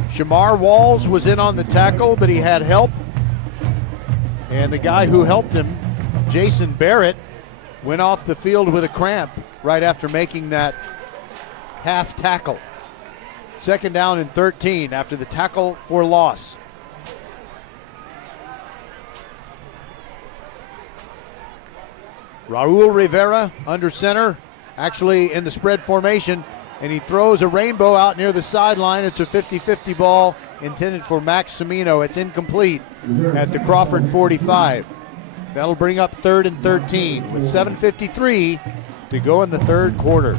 Shamar Walls was in on the tackle, but he had help. And the guy who helped him, Jason Barrett, went off the field with a cramp right after making that half tackle. 2nd down and 13 after the tackle for loss. Raul Rivera under center, actually in the spread formation, and he throws a rainbow out near the sideline. It's a 50-50 ball intended for Max Semino. It's incomplete at the Crawford 45. That'll bring up 3rd and 13 with 7:53 to go in the third quarter.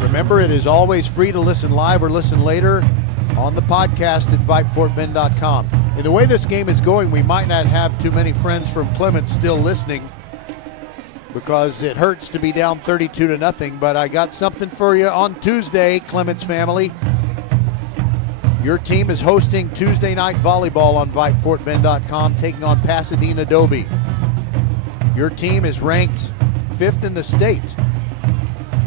Remember, it is always free to listen live or listen later on the podcast at VypeFortBend.com. And the way this game is going, we might not have too many friends from Clements still listening. because it hurts to be down 32-0, but I got something for you on Tuesday, Clements family. Your team is hosting Tuesday night volleyball on VypeFortBend.com, taking on Pasadena Dobie. Your team is ranked 5th in the state.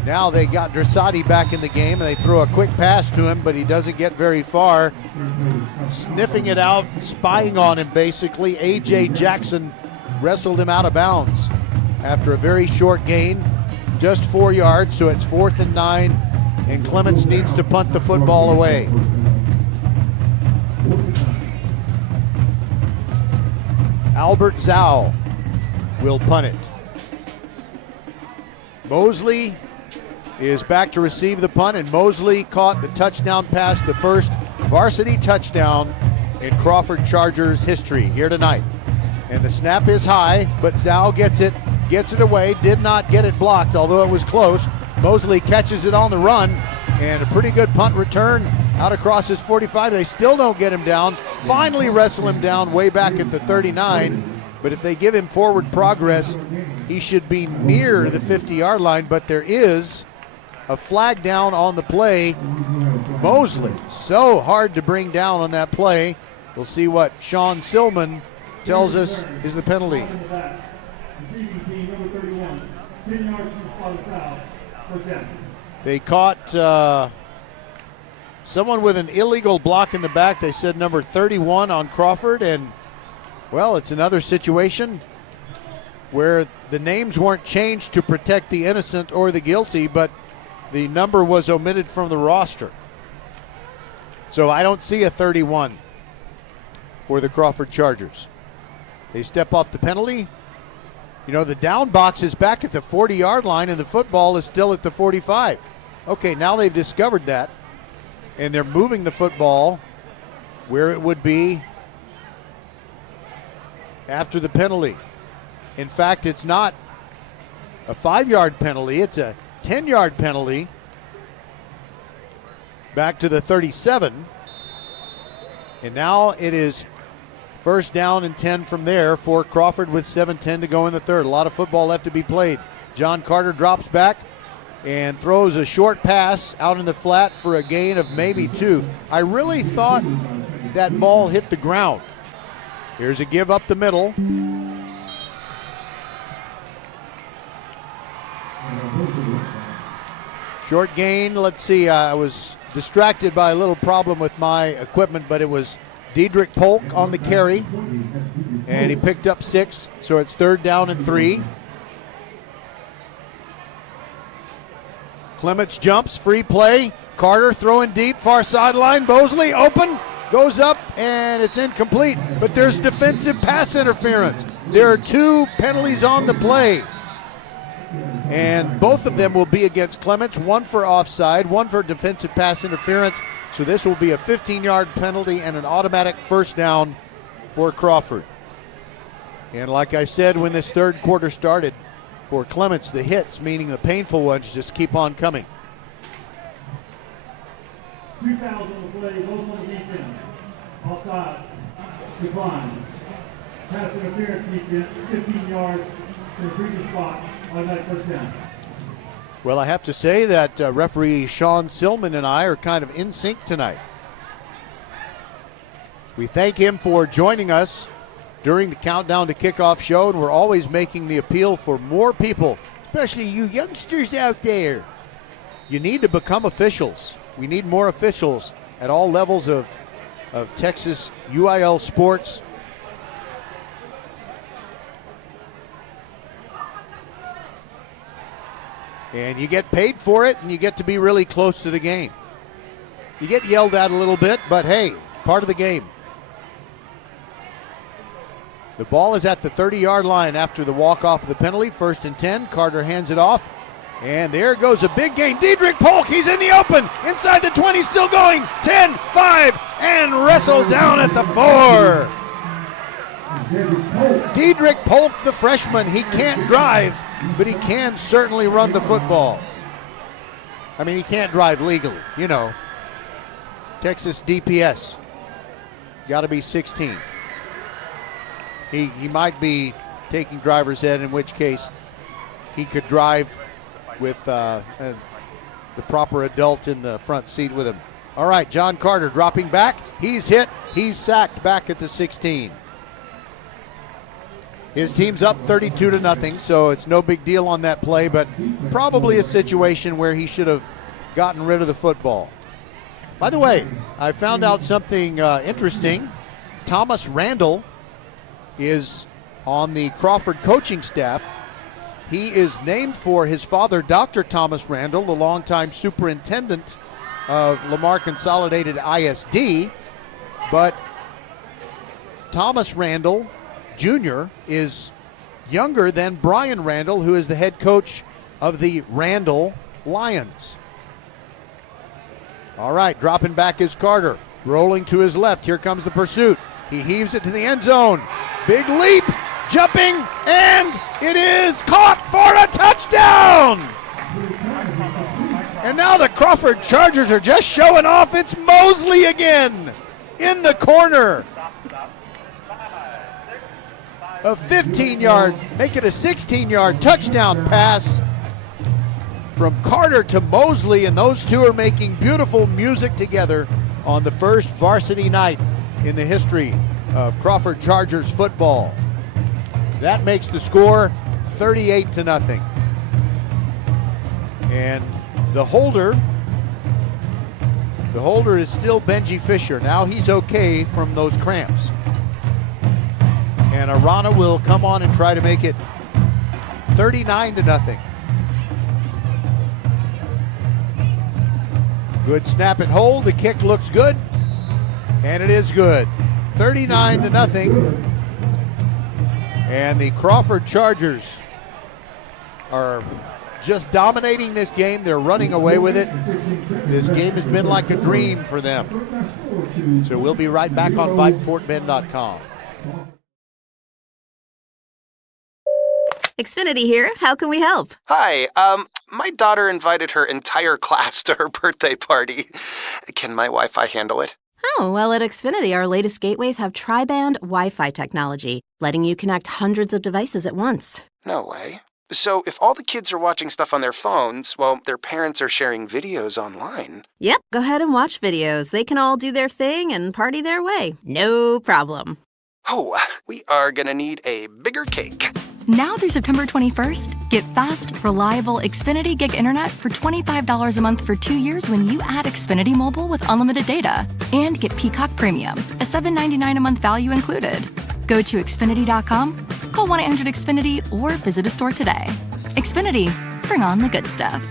Now they got Dressati back in the game, and they throw a quick pass to him, but he doesn't get very far. Sniffing it out, spying on him basically. A.J. Jackson wrestled him out of bounds after a very short gain, just 4 yards, so it's 4th and 9, and Clements needs to punt the football away. Albert Zhao will punt it. Mosley is back to receive the punt, and Mosley caught the touchdown pass, the first varsity touchdown in Crawford Chargers history here tonight. And the snap is high, but Zhao gets it away, did not get it blocked, although it was close. Mosley catches it on the run, and a pretty good punt return out across his 45. They still don't get him down. Finally wrestle him down way back at the 39, but if they give him forward progress, he should be near the 50-yard line, but there is a flag down on the play. Mosley, so hard to bring down on that play. We'll see what Sean Silman tells us is the penalty. They caught someone with an illegal block in the back. They said number 31 on Crawford, and well, it's another situation where the names weren't changed to protect the innocent or the guilty, but the number was omitted from the roster. So I don't see a 31 for the Crawford Chargers. They step off the penalty. You know, the down box is back at the 40-yard line, and the football is still at the 45. Okay, now they've discovered that, and they're moving the football where it would be after the penalty. In fact, it's not a 5-yard penalty, it's a 10-yard penalty back to the 37. And now it is first down and 10 from there for Crawford with 7:10 to go in the third. A lot of football left to be played. John Carter drops back and throws a short pass out in the flat for a gain of maybe 2. I really thought that ball hit the ground. Here's a give up the middle. Short gain, let's see, I was distracted by a little problem with my equipment, but it was Diedrich Polk on the carry, and he picked up 6, so it's 3rd down and 3. Clements jumps, free play, Carter throwing deep, far sideline, Mosley open, goes up, and it's incomplete, but there's defensive pass interference. There are 2 penalties on the play, and both of them will be against Clements, one for offside, one for defensive pass interference. So this will be a 15-yard penalty and an automatic first down for Crawford. And like I said when this third quarter started, for Clements, the hits, meaning the painful ones, just keep on coming. 2 fouls on the play, both on the defense. Offside, decline. Pass interference defense, 15 yards to the previous spot. First down. Well, I have to say that referee Sean Silman and I are kind of in sync tonight. We thank him for joining us during the Countdown to Kickoff show, and we're always making the appeal for more people, especially you youngsters out there. You need to become officials. We need more officials at all levels of Texas UIL sports. And you get paid for it, and you get to be really close to the game. You get yelled at a little bit, but hey, part of the game. The ball is at the 30-yard line after the walk-off of the penalty. 1st and 10. Carter hands it off. And there goes a big gain. Diedrich Polk, he's in the open. Inside the 20, still going. 10, 5, and wrestled down at the 4. Diedrich Polk, the freshman, he can't drive, but he can certainly run the football. I mean, he can't drive legally, you know. Texas DPS. Got to be 16. He might be taking driver's ed, in which case he could drive with the proper adult in the front seat with him. All right, John Carter dropping back. He's hit. He's sacked back at the 16. His team's up 32-0, so it's no big deal on that play, but probably a situation where he should have gotten rid of the football. By the way, I found out something interesting. Thomas Randall is on the Crawford coaching staff. He is named for his father, Dr. Thomas Randall, the longtime superintendent of Lamar Consolidated ISD. But Thomas Randall Jr. is younger than Brian Randall, who is the head coach of the Randall Lions. All right, dropping back is Carter. Rolling to his left. Here comes the pursuit. He heaves it to the end zone. Big leap, jumping, and it is caught for a touchdown! And now the Crawford Chargers are just showing off. It's Mosley again in the corner. A 15-yard, make it a 16-yard touchdown pass from Carter to Mosley, and those two are making beautiful music together on the first varsity night in the history of Crawford Chargers football. That makes the score 38-0. And the holder is still Benji Fisher. Now he's okay from those cramps. And Arana will come on and try to make it 39-0. Good snap and hold. The kick looks good. And it is good. 39-0. And the Crawford Chargers are just dominating this game. They're running away with it. This game has been like a dream for them. So we'll be right back on VypeFortBend.com. Xfinity here. How can we help? Hi, my daughter invited her entire class to her birthday party. Can my Wi-Fi handle it? Oh, well, at Xfinity, our latest gateways have tri-band Wi-Fi technology, letting you connect hundreds of devices at once. No way. So if all the kids are watching stuff on their phones, well, their parents are sharing videos online. Yep, go ahead and watch videos. They can all do their thing and party their way. No problem. Oh, we are gonna need a bigger cake. Now through September 21st, get fast, reliable Xfinity Gig Internet for $25 a month for 2 years when you add Xfinity Mobile with unlimited data. And get Peacock Premium, a $7.99 a month value included. Go to Xfinity.com, call 1-800-XFINITY, or visit a store today. Xfinity, bring on the good stuff.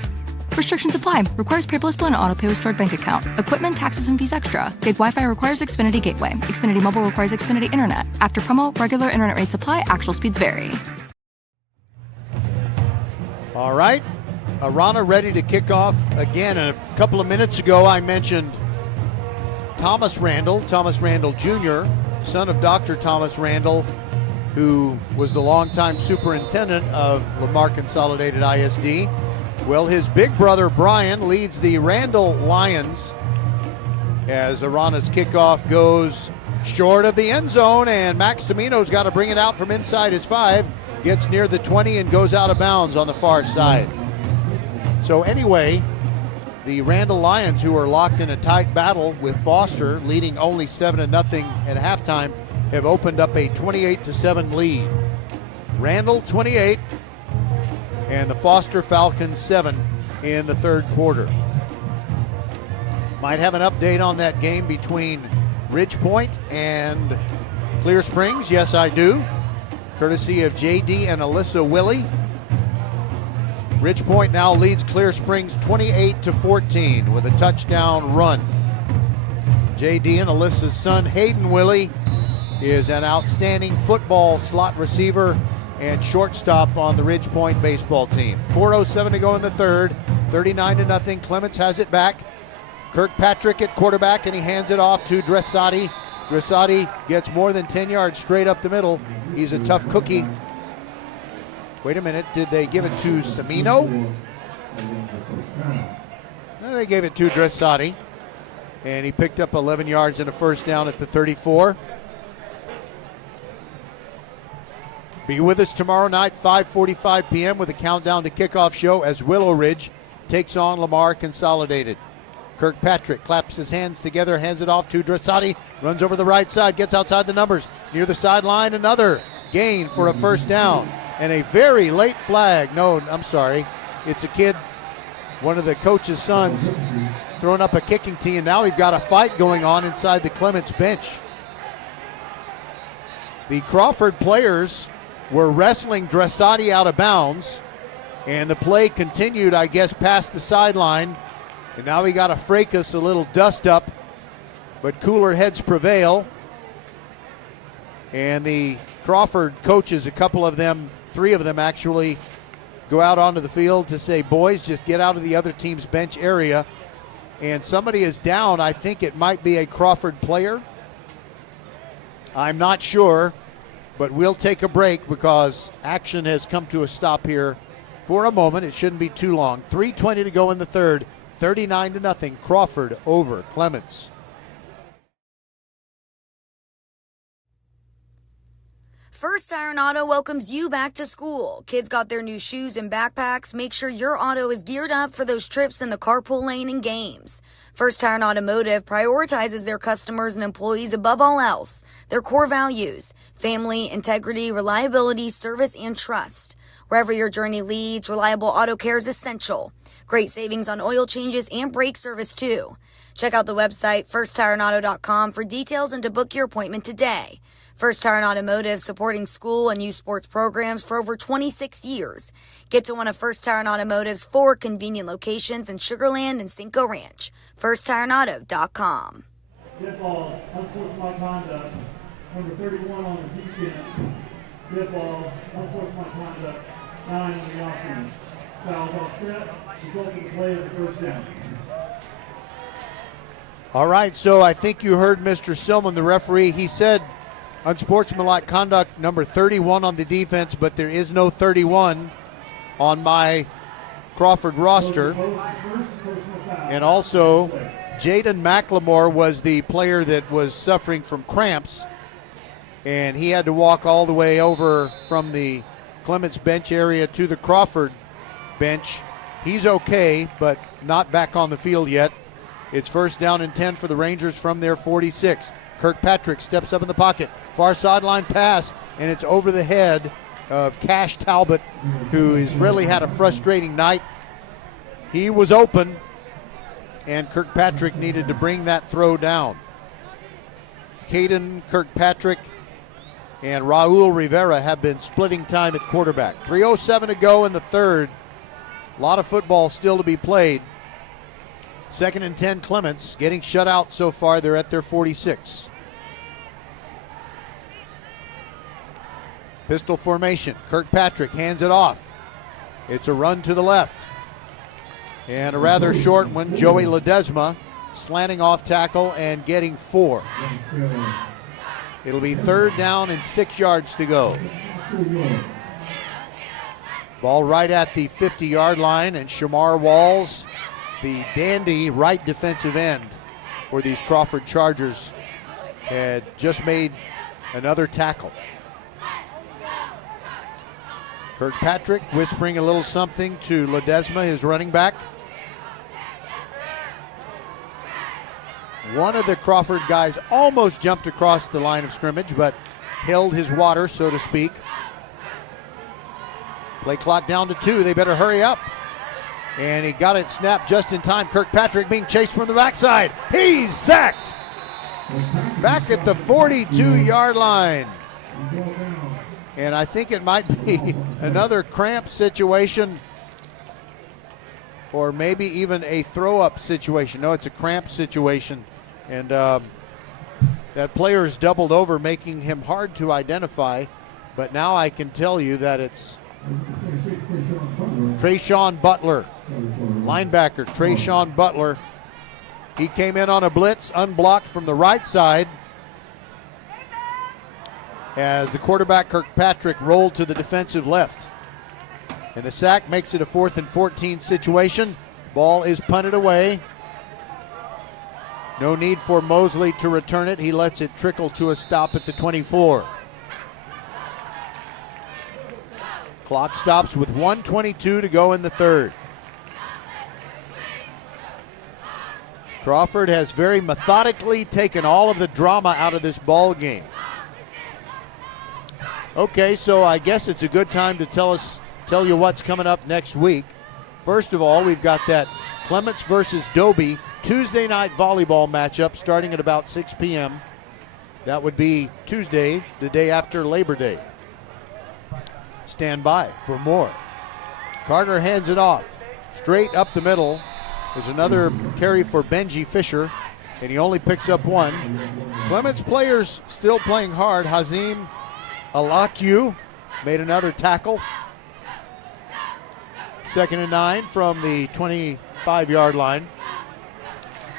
Restrictions apply. Requires paperless bill and auto-pay with stored bank account. Equipment, taxes, and fees extra. Gig Wi-Fi requires Xfinity Gateway. Xfinity Mobile requires Xfinity Internet. After promo, regular internet rates apply. Actual speeds vary. All right, Arana ready to kick off again. And a couple of minutes ago, I mentioned Thomas Randall Jr., son of Dr. Thomas Randall, who was the longtime superintendent of Lamar Consolidated ISD. Well, his big brother, Brian, leads the Randall Lions as Arana's kickoff goes short of the end zone, and Max Tamino's got to bring it out from inside his 5. Gets near the 20 and goes out of bounds on the far side. So anyway, the Randall Lions, who are locked in a tight battle with Foster, leading only 7-0 at halftime, have opened up a 28-7 lead. Randall 28 and the Foster Falcons 7 in the third quarter. Might have an update on that game between Ridge Point and Clear Springs. Yes, I do. Courtesy of JD and Alyssa Willie. Ridge Point now leads Clear Springs 28-14 with a touchdown run. JD and Alyssa's son Hayden Willie is an outstanding football slot receiver and shortstop on the Ridge Point baseball team. 4:07 to go in the third, 39-0. Clements has it back. Kirkpatrick at quarterback, and he hands it off to Dressati. Dressati gets more than 10 yards straight up the middle. He's a tough cookie. Wait a minute, did they give it to Semino? No, they gave it to Dressati, and he picked up 11 yards and a first down at the 34. Be with us tomorrow night, 5:45 p.m. with a countdown to kickoff show as Willow Ridge takes on Lamar Consolidated. Kirkpatrick claps his hands together, hands it off to Dressati, runs over the right side, gets outside the numbers. Near the sideline, another gain for a first down. And a very late flag. No, I'm sorry. It's a kid, one of the coach's sons, throwing up a kicking tee, and now we've got a fight going on inside the Clements bench. The Crawford players were wrestling Dressati out of bounds, and the play continued, I guess, past the sideline. And now we got a fracas, a little dust up, but cooler heads prevail. And the Crawford coaches, a couple of them, three of them actually, go out onto the field to say, boys, just get out of the other team's bench area. And somebody is down. I think it might be a Crawford player. I'm not sure, but we'll take a break because action has come to a stop here for a moment. It shouldn't be too long. 3:20 to go in the third. 39-0, Crawford over Clements. First Iron Auto welcomes you back to school. Kids got their new shoes and backpacks. Make sure your auto is geared up for those trips in the carpool lane and games. First Iron Automotive prioritizes their customers and employees above all else. Their core values: family, integrity, reliability, service, and trust. Wherever your journey leads, reliable auto care is essential. Great savings on oil changes and brake service, too. Check out the website, firsttireandauto.com, for details and to book your appointment today. First Tire and Automotive, supporting school and youth sports programs for over 26 years. Get to one of First Tire and Automotive's 4 convenient locations in Sugar Land and Cinco Ranch. FirstTireandAuto.com. Dead ball, unsportsmanlike conduct. Number 31 on the defense. Dead ball, unsportsmanlike conduct. 9 on the offense. Fouls offset, resulting in play of the first down. All right, so I think you heard Mr. Silman, the referee. He said unsportsmanlike conduct, number 31 on the defense, but there is no 31 on my Crawford roster. And also, Jaden McLemore was the player that was suffering from cramps, and he had to walk all the way over from the Clements bench area to the Crawford bench. He's okay, but not back on the field yet. It's first down and 10 for the Rangers from their 46. Kirkpatrick steps up in the pocket. Far sideline pass, and it's over the head of Cash Talbot, who has really had a frustrating night. He was open, and Kirkpatrick needed to bring that throw down. Caden Kirkpatrick and Raul Rivera have been splitting time at quarterback. 3:07 to go in the third. A lot of football still to be played. Second and 10, Clements getting shut out so far. They're at their 46. Pistol formation. Kirkpatrick hands it off. It's a run to the left. And a rather short one. Joey Ledesma slanting off tackle and getting 4. It'll be third down and 6 yards to go. Ball right at the 50-yard line, and Shamar Walls, the dandy right defensive end for these Crawford Chargers, had just made another tackle. Kirkpatrick whispering a little something to Ledesma, his running back. One of the Crawford guys almost jumped across the line of scrimmage, but held his water, so to speak. Play clock down to 2. They better hurry up. And he got it snapped just in time. Kirkpatrick being chased from the backside. He's sacked. Back at the 42-yard line. And I think it might be another cramp situation, or maybe even a throw-up situation. No, it's a cramp situation. And that player's doubled over, making him hard to identify. But now I can tell you that it's Trayshawn Butler, linebacker Trayshawn Butler. He came in on a blitz, unblocked from the right side, as the quarterback Kirkpatrick rolled to the defensive left. And the sack makes it a 4th and 14 situation. Ball is punted away. No need for Mosley to return it. He lets it trickle to a stop at the 24. Clock stops with 1:22 to go in the third. Crawford has very methodically taken all of the drama out of this ball game. Okay, so I guess it's a good time to tell you what's coming up next week. First of all, we've got that Clements versus Dobie Tuesday night volleyball matchup starting at about 6 p.m. That would be Tuesday, the day after Labor Day. Stand by for more. Carter hands it off. Straight up the middle. There's another carry for Benji Fisher, and he only picks up one. Clements players still playing hard. Hazim Alakyu made another tackle. 2nd and 9 from the 25-yard line.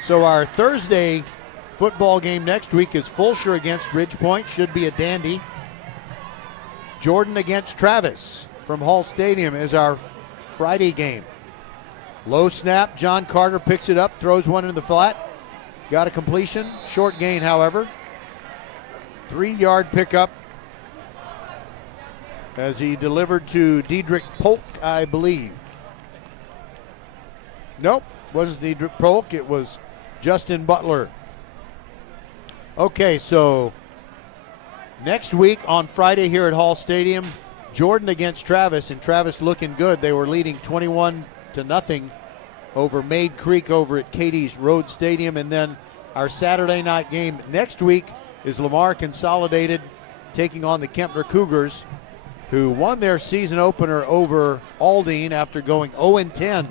So our Thursday football game next week is Fulshear against Ridgepoint. Should be a dandy. Jordan against Travis from Hall Stadium is our Friday game. Low snap. John Carter picks it up, throws one in the flat. Got a completion. Short gain, however. 3-yard pickup as he delivered to Diedrich Polk, I believe. Nope, wasn't Diedrich Polk. It was Justin Butler. Okay, so next week on Friday here at Hall Stadium, Jordan against Travis, and Travis looking good. They were leading 21-0 over Maid Creek over at Katie's Road Stadium. And then our Saturday night game next week is Lamar Consolidated taking on the Kempner Cougars, who won their season opener over Aldine after going 0-10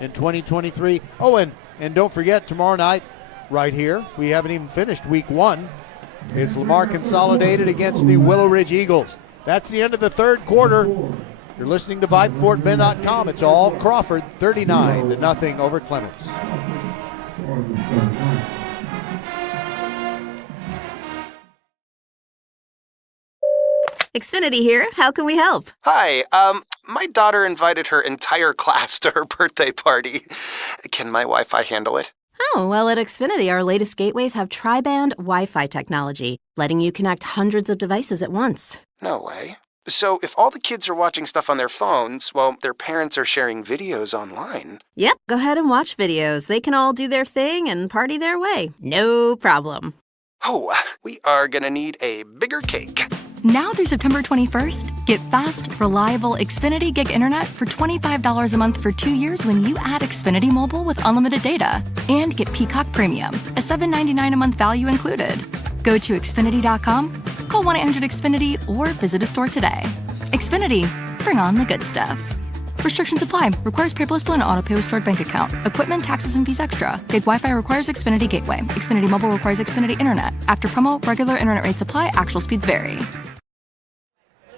in 2023. Oh, and don't forget, tomorrow night right here, we haven't even finished week 1. It's Lamar Consolidated against the Willow Ridge Eagles. That's the end of the third quarter. You're listening to VypeFortBend.com. It's all Crawford, 39-0 over Clements. Xfinity here. How can we help? Hi, my daughter invited her entire class to her birthday party. Can my Wi-Fi handle it? Oh, well, at Xfinity, our latest gateways have tri-band Wi-Fi technology, letting you connect hundreds of devices at once. No way. So if all the kids are watching stuff on their phones, well, their parents are sharing videos online. Yep, go ahead and watch videos. They can all do their thing and party their way. No problem. Oh, we are gonna need a bigger cake. Now through September 21st, get fast, reliable Xfinity Gig Internet for $25 a month for 2 years when you add Xfinity Mobile with unlimited data. And get Peacock Premium, a $7.99 a month value included. Go to Xfinity.com, call 1-800-XFINITY, or visit a store today. Xfinity, bring on the good stuff. Restrictions apply. Requires paperless bill and auto-pay with stored bank account. Equipment, taxes, and fees extra. Gig Wi-Fi requires Xfinity Gateway. Xfinity Mobile requires Xfinity Internet. After promo, regular internet rates apply. Actual speeds vary.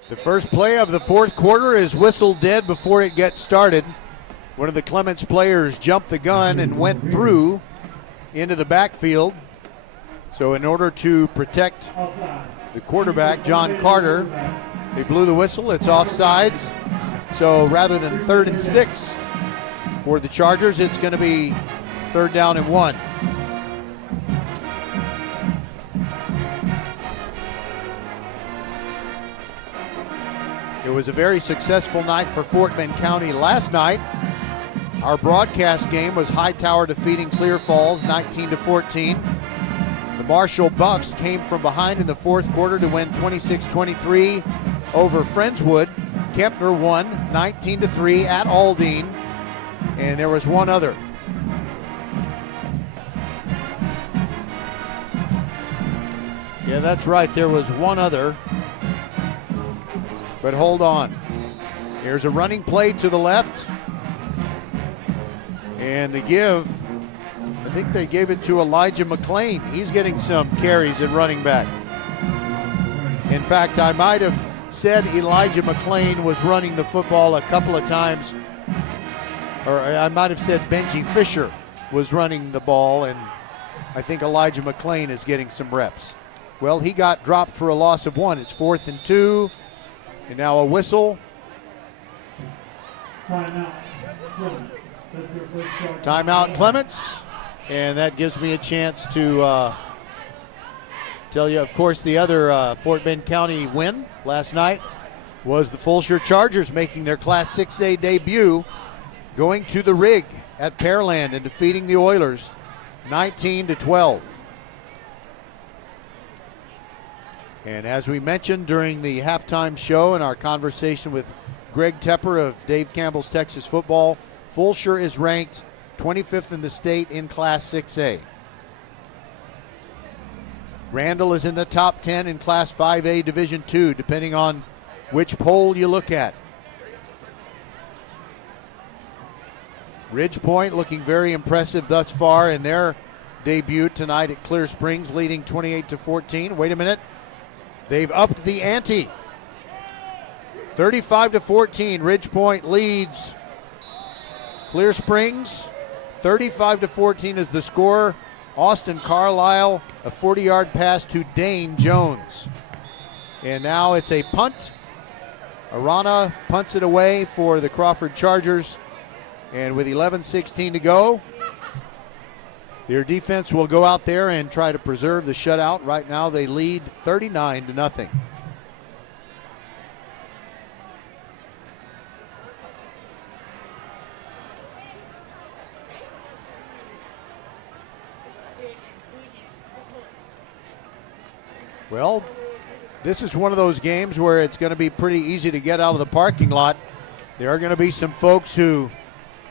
The first play of the fourth quarter is whistled dead before it gets started. One of the Clements players jumped the gun and went through into the backfield. So in order to protect the quarterback, John Carter, they blew the whistle. It's offsides. So rather than 3rd and 6 for the Chargers, it's going to be 3rd down and 1. It was a very successful night for Fort Bend County last night. Our broadcast game was Hightower defeating Clear Falls 19-14. The Marshall Buffs came from behind in the fourth quarter to win 26-23 over Friendswood. Kempner won 19-3 at Aldine, and there was one other. Yeah, that's right, there was one other. But hold on. Here's a running play to the left. And the give, I think they gave it to Elijah McLean. He's getting some carries at running back. In fact, I might have said Elijah McLean was running the football a couple of times. Or I might have said Benji Fisher was running the ball, and I think Elijah McLean is getting some reps. Well, he got dropped for a loss of 1. It's 4th and 2. And now a whistle. Timeout Clements. And that gives me a chance to tell you, of course, the other Fort Bend County win last night. was the Fulshire Chargers making their Class 6A debut, going to the rig at Pearland and defeating the Oilers 19-12. And as we mentioned during the halftime show in our conversation with Greg Tepper of Dave Campbell's Texas Football, Fulshire is ranked 25th in the state in Class 6A. Randall is in the top 10 in Class 5A Division II, depending on which poll you look at. Ridge Point looking very impressive thus far in their debut tonight at Clear Springs, leading 28-14. Wait a minute. They've upped the ante. 35-14. Ridge Point leads Clear Springs. 35-14 is the score. Austin Carlisle, a 40-yard pass to Dane Jones. And now it's a punt. Arana punts it away for the Crawford Chargers. And with 11:16 to go, their defense will go out there and try to preserve the shutout. Right now they lead 39-0. Well, this is one of those games where it's going to be pretty easy to get out of the parking lot. There are going to be some folks who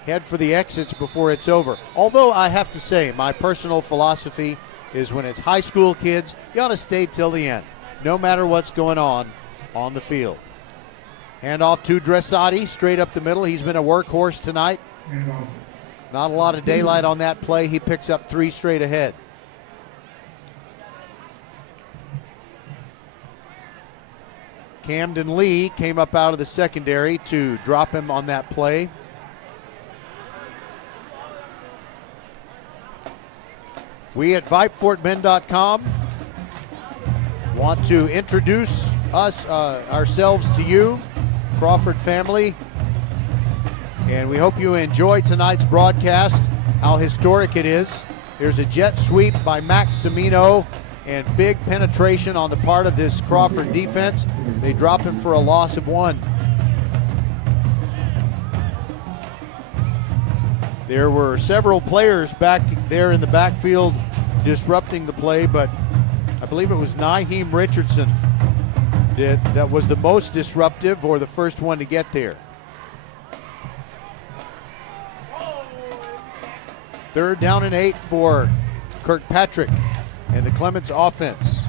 head for the exits before it's over. Although I have to say, my personal philosophy is when it's high school kids, you ought to stay till the end, no matter what's going on the field. Handoff to Dressati, straight up the middle. He's been a workhorse tonight. Not a lot of daylight on that play. He picks up 3 straight ahead. Camden Lee came up out of the secondary to drop him on that play. We at VypeFortBend.com want to introduce ourselves to you, Crawford family, and we hope you enjoy tonight's broadcast, how historic it is. There's a jet sweep by Max Semino and big penetration on the part of this Crawford defense. They drop him for a loss of 1. There were several players back there in the backfield disrupting the play, but I believe it was Naheem Richardson that was the most disruptive or the first one to get there. 3rd down and 8 for Kirkpatrick and the Clements offense.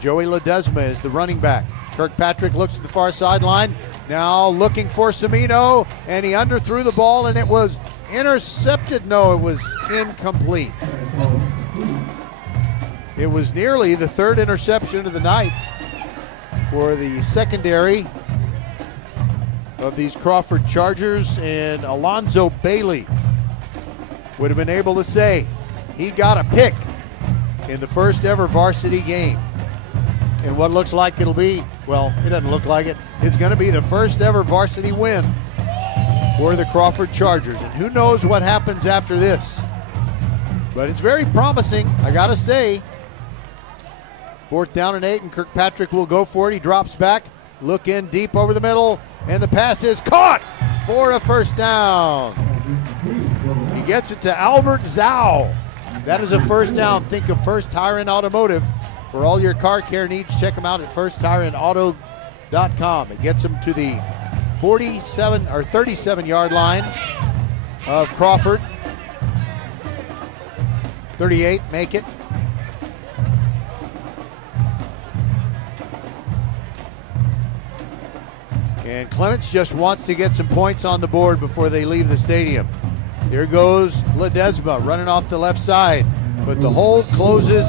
Joey Ledesma is the running back. Kirkpatrick looks at the far sideline, now looking for Semino, and he underthrew the ball and it was intercepted. No, it was incomplete. It was nearly the 3rd interception of the night for the secondary of these Crawford Chargers, and Alonzo Bailey would have been able to say he got a pick in the first ever varsity game. And what looks like it'll be, well, it doesn't look like it. It's going to be the first ever varsity win for the Crawford Chargers. And who knows what happens after this. But it's very promising, I got to say. 4th down and 8, and Kirkpatrick will go for it. He drops back, look in deep over the middle, and the pass is caught for a first down. He gets it to Albert Zhao. That is a first down. Think of First Tire and Automotive. For all your car care needs, check them out at firsttireandauto.com. It gets them to the 47 or 37-yard line of Crawford. 38, make it. And Clements just wants to get some points on the board before they leave the stadium. Here goes Ledesma running off the left side, but the hole closes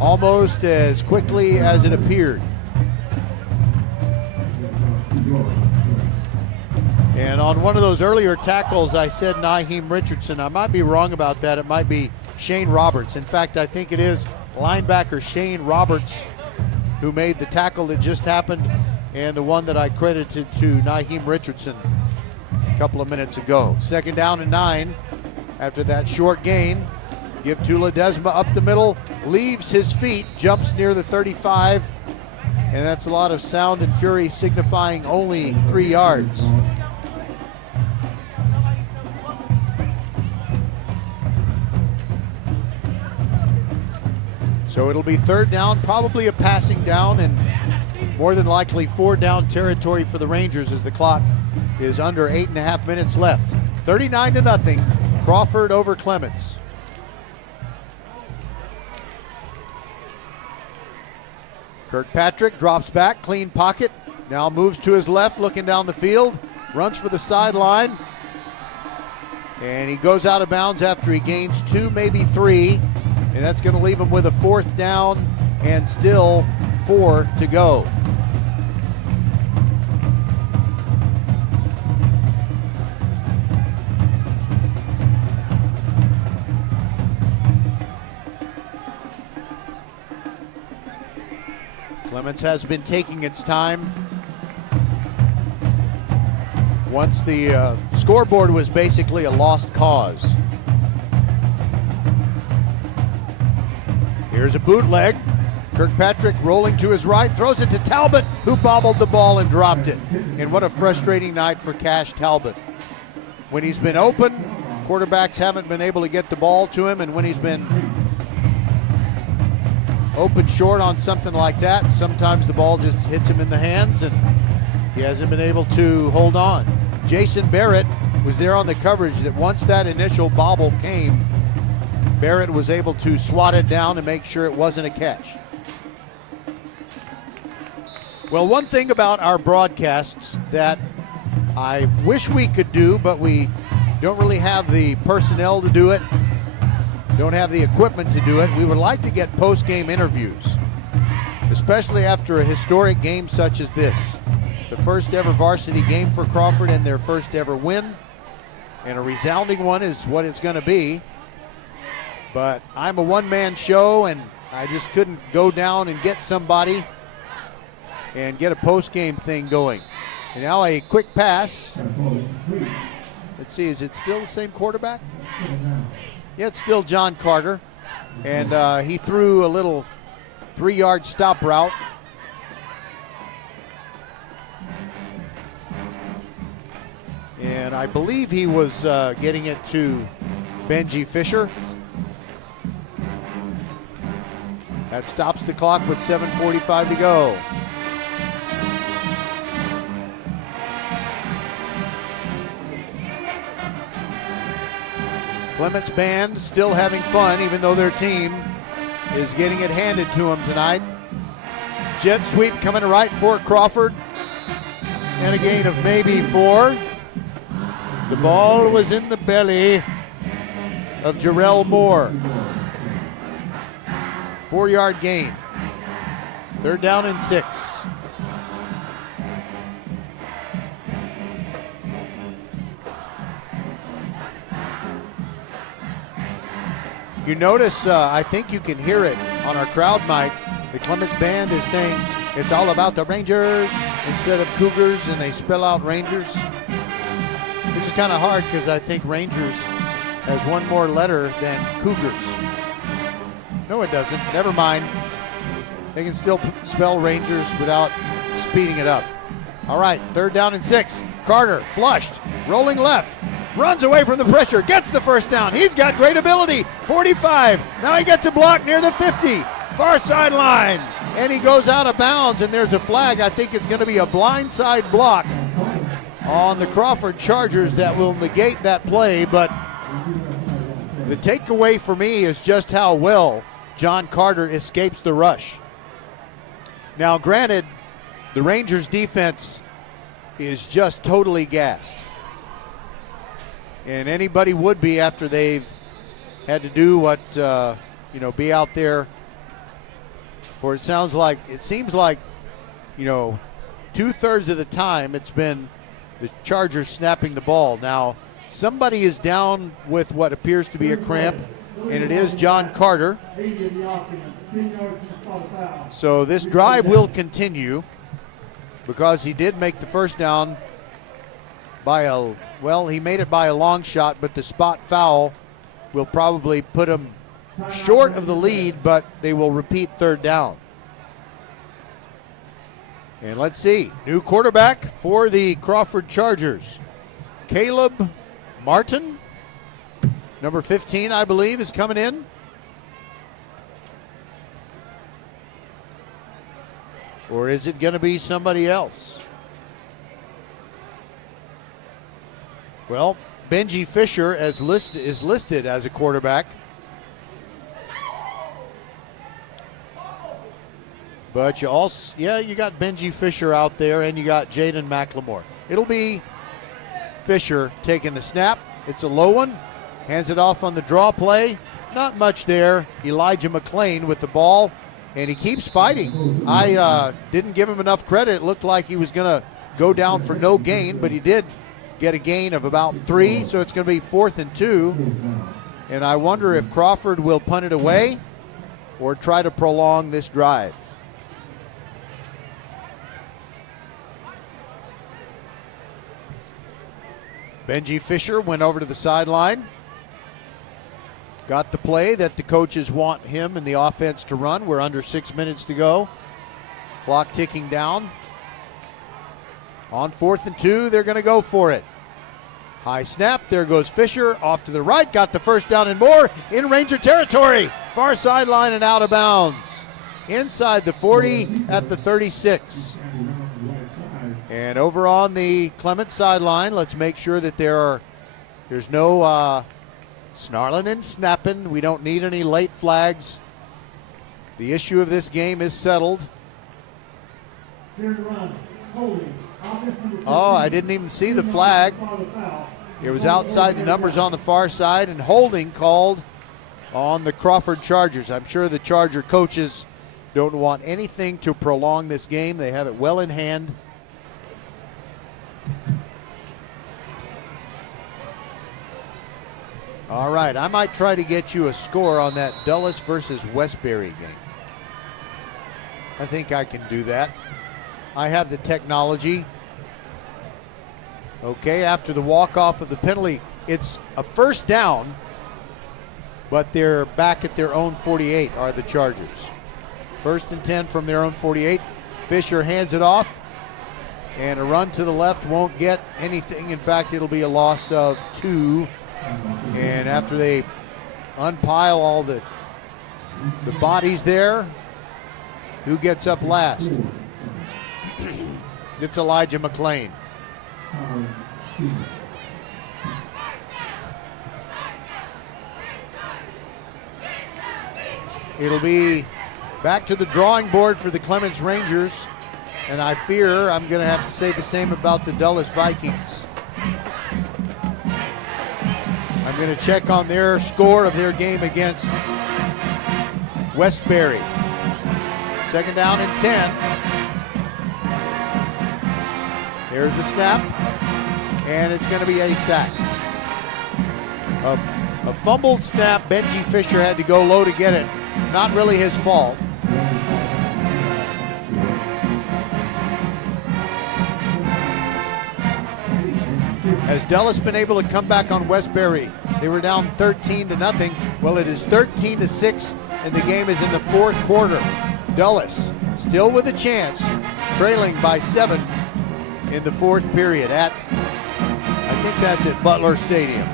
almost as quickly as it appeared. And on one of those earlier tackles, I said Naheem Richardson. I might be wrong about that. It might be Shane Roberts. In fact, I think it is linebacker Shane Roberts who made the tackle that just happened, and the one that I credited to Naheem Richardson a couple of minutes ago. 2nd down and 9 after that short gain. Give to Ledesma up the middle, leaves his feet, jumps near the 35, And that's a lot of sound and fury signifying only 3 yards. So it'll be 3rd down, probably a passing down, and more than likely 4 down territory for the Rangers as the clock is under 8.5 minutes left. 39-0, Crawford over Clements. Kirkpatrick drops back, clean pocket, now moves to his left, looking down the field, runs for the sideline, and he goes out of bounds after he gains 2, maybe 3, and that's going to leave him with a 4th down and still 4 to go. Clements has been taking its time. Once the scoreboard was basically a lost cause. Here's a bootleg. Kirkpatrick rolling to his right, throws it to Talbot, who bobbled the ball and dropped it. And what a frustrating night for Cash Talbot. When he's been open, quarterbacks haven't been able to get the ball to him, and when he's been open short on something like that, sometimes the ball just hits him in the hands and he hasn't been able to hold on. Jason Barrett was there on the coverage that once that initial bobble came, Barrett was able to swat it down and make sure it wasn't a catch. Well, one thing about our broadcasts that I wish we could do, but we don't really have the personnel to do it, don't have the equipment to do it. We would like to get post-game interviews, especially after a historic game such as this. The first ever varsity game for Crawford and their first ever win, and a resounding one is what it's going to be. But I'm a one-man show, and I just couldn't go down and get somebody and get a post-game thing going. And now a quick pass. Let's see, is it still the same quarterback? Yeah, it's still John Carter. And he threw a little 3-yard stop route. And I believe he was getting it to Benji Fisher. That stops the clock with 7:45 to go. Clements band still having fun, even though their team is getting it handed to them tonight. Jet sweep coming right for Crawford. And a gain of maybe 4. The ball was in the belly of Jarrell Moore. 4-yard gain. 3rd down and 6. You notice, I think you can hear it on our crowd mic. The Clements band is saying it's all about the Rangers instead of Cougars, and they spell out Rangers. Which is kind of hard because I think Rangers has one more letter than Cougars. No, it doesn't. Never mind. They can still spell Rangers without speeding it up. All right, 3rd down and 6. Carter flushed, rolling left, runs away from the pressure, gets the 1st down. He's got great ability. 45. Now he gets a block near the 50. Far sideline. And he goes out of bounds, and there's a flag. I think it's going to be a blindside block on the Crawford Chargers that will negate that play. But the takeaway for me is just how well John Carter escapes the rush. Now, granted, the Rangers defense is just totally gassed. And anybody would be after they've had to do what, be out there for it seems like, 2/3 of the time it's been the Chargers snapping the ball. Now, somebody is down with what appears to be a cramp, and it is John Carter. So this drive will continue because he did make the 1st down he made it by a long shot, but the spot foul will probably put him short of the lead, but they will repeat 3rd down. And let's see, new quarterback for the Crawford Chargers. Caleb Martin, number 15, I believe, is coming in. Or is it going to be somebody else? Well, Benji Fisher is listed as a quarterback. But you also, you got Benji Fisher out there, and you got Jaden McLemore. It'll be Fisher taking the snap. It's a low one. Hands it off on the draw play. Not much there. Elijah McLean with the ball, and he keeps fighting. I didn't give him enough credit. It looked like he was going to go down for no gain, but he did get a gain of about 3, so it's going to be 4th and 2. And I wonder if Crawford will punt it away or try to prolong this drive. Benji Fisher went over to the sideline. Got the play that the coaches want him and the offense to run. We're under 6 minutes to go. Clock ticking down. On 4th and 2, they're going to go for it. High snap. There goes Fisher off to the right. Got the first down and more in Ranger territory. Far sideline and out of bounds. Inside the 40 at the 36. And over on the Clements sideline, let's make sure that there's no snarling and snapping. We don't need any late flags. The issue of this game is settled. Oh, I didn't even see the flag. It was outside the numbers on the far side, and holding called on the Crawford Chargers. I'm sure the Charger coaches don't want anything to prolong this game. They have it well in hand. All right, I might try to get you a score on that Dulles versus Westbury game. I think I can do that. I have the technology. Okay, after the walk-off of the penalty, it's a first down, but they're back at their own 48, are the Chargers. 1st and 10 from their own 48. Fisher hands it off, and a run to the left won't get anything. In fact, it'll be a loss of 2. And after they unpile all the bodies there, who gets up last? It's Elijah McLean. It'll be back to the drawing board for the Clements Rangers, and I fear I'm going to have to say the same about the Dulles Vikings. I'm going to check on their score of their game against Westbury. 2nd down and 10. There's the snap, and it's going to be a sack. A fumbled snap. Benji Fisher had to go low to get it. Not really his fault. Has Dulles been able to come back on Westbury? They were down 13-0. Well, it is 13-6, and the game is in the 4th quarter. Dulles still with a chance, trailing by 7 in the 4th period at, I think that's at Butler Stadium.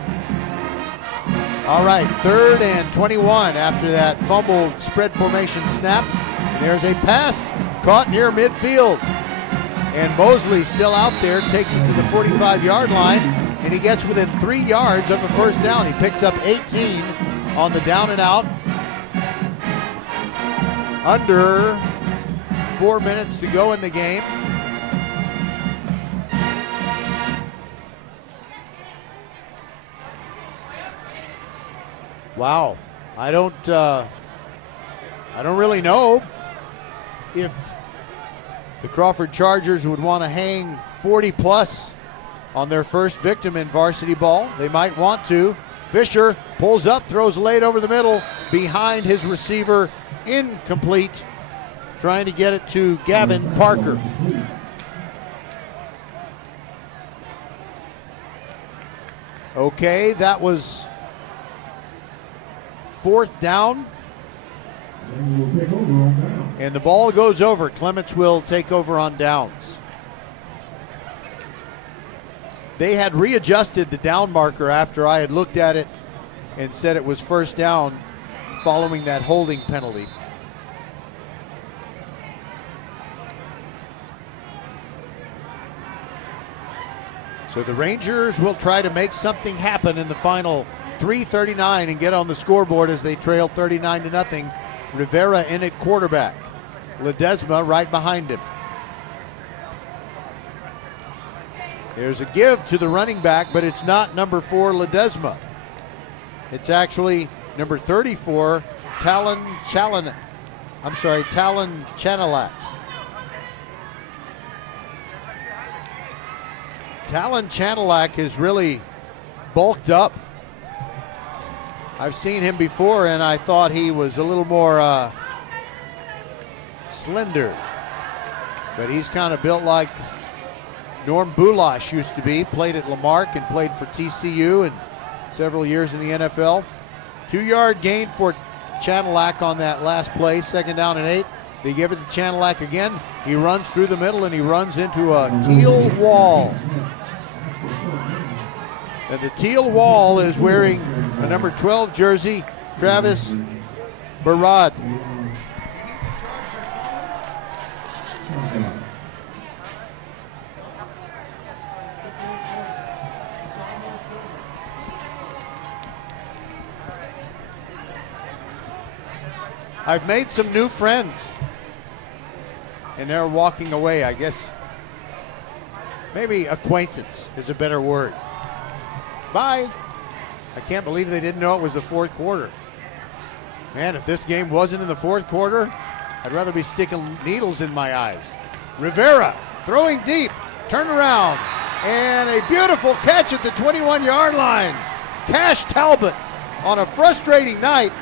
All right, 3rd and 21 after that fumbled spread formation snap. There's a pass caught near midfield. And Mosley still out there, takes it to the 45-yard line, and he gets within 3 yards of a first down. He picks up 18 on the down and out. Under 4 minutes to go in the game. Wow, I don't really know if the Crawford Chargers would want to hang 40 plus on their first victim in varsity ball. They might want to. Fisher pulls up, throws late over the middle, behind his receiver, incomplete. Trying to get it to Gavin Parker. Okay, that was 4th down. And the ball goes over. Clements will take over on downs. They had readjusted the down marker after I had looked at it and said it was first down following that holding penalty. So the Rangers will try to make something happen in the final 3:39 and get on the scoreboard as they trail 39-0. Rivera in at quarterback. Ledesma right behind him. There's a give to the running back, but it's not number 4 Ledesma. It's actually number 34 Talon Chanelak. Talon Chanelak is really bulked up. I've seen him before, and I thought he was a little more slender. But he's kind of built like Norm Bulash used to be. Played at Lamarck and played for TCU and several years in the NFL. 2-yard gain for Chanelak on that last play, 2nd down and 8. They give it to Chanelak again. He runs through the middle and he runs into a teal wall. And the teal wall is wearing a number 12 jersey, Travis Barad. I've made some new friends, and they're walking away, I guess. Maybe acquaintance is a better word. Bye. I can't believe they didn't know it was the 4th quarter. Man, if this game wasn't in the 4th quarter, I'd rather be sticking needles in my eyes. Rivera throwing deep, turn around, and a beautiful catch at the 21-yard line. Cash Talbot on a frustrating night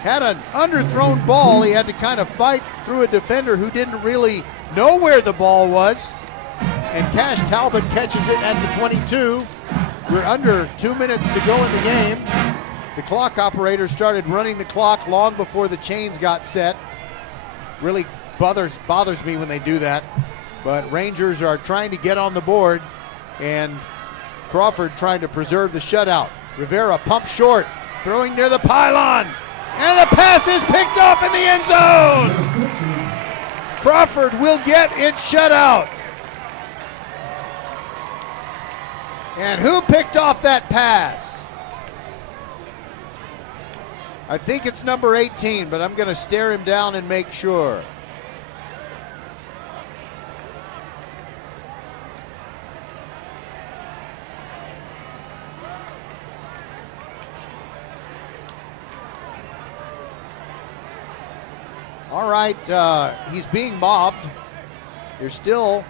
had an underthrown ball. He had to kind of fight through a defender who didn't really know where the ball was. And Cash Talbot catches it at the 22. We're under 2 minutes to go in the game. The clock operator started running the clock long before the chains got set. Really bothers me when they do that. But Rangers are trying to get on the board, and Crawford trying to preserve the shutout. Rivera pumps short, throwing near the pylon, and the pass is picked off in the end zone. Crawford will get its shutout. And who picked off that pass? I think it's number 18, but I'm going to stare him down and make sure. All right, he's being mobbed. You're still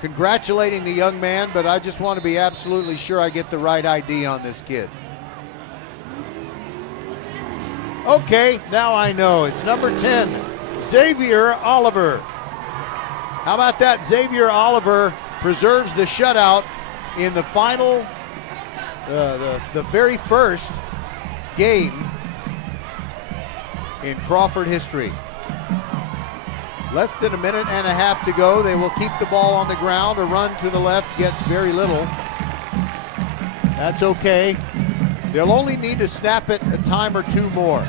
congratulating the young man, but I just want to be absolutely sure I get the right ID on this kid. Okay, now I know. It's number 10, Xavier Oliver. How about that? Xavier Oliver preserves the shutout in the final, the very first game in Crawford history. Less than a minute and a half to go. They will keep the ball on the ground. A run to the left gets very little. That's okay. They'll only need to snap it a time or two more.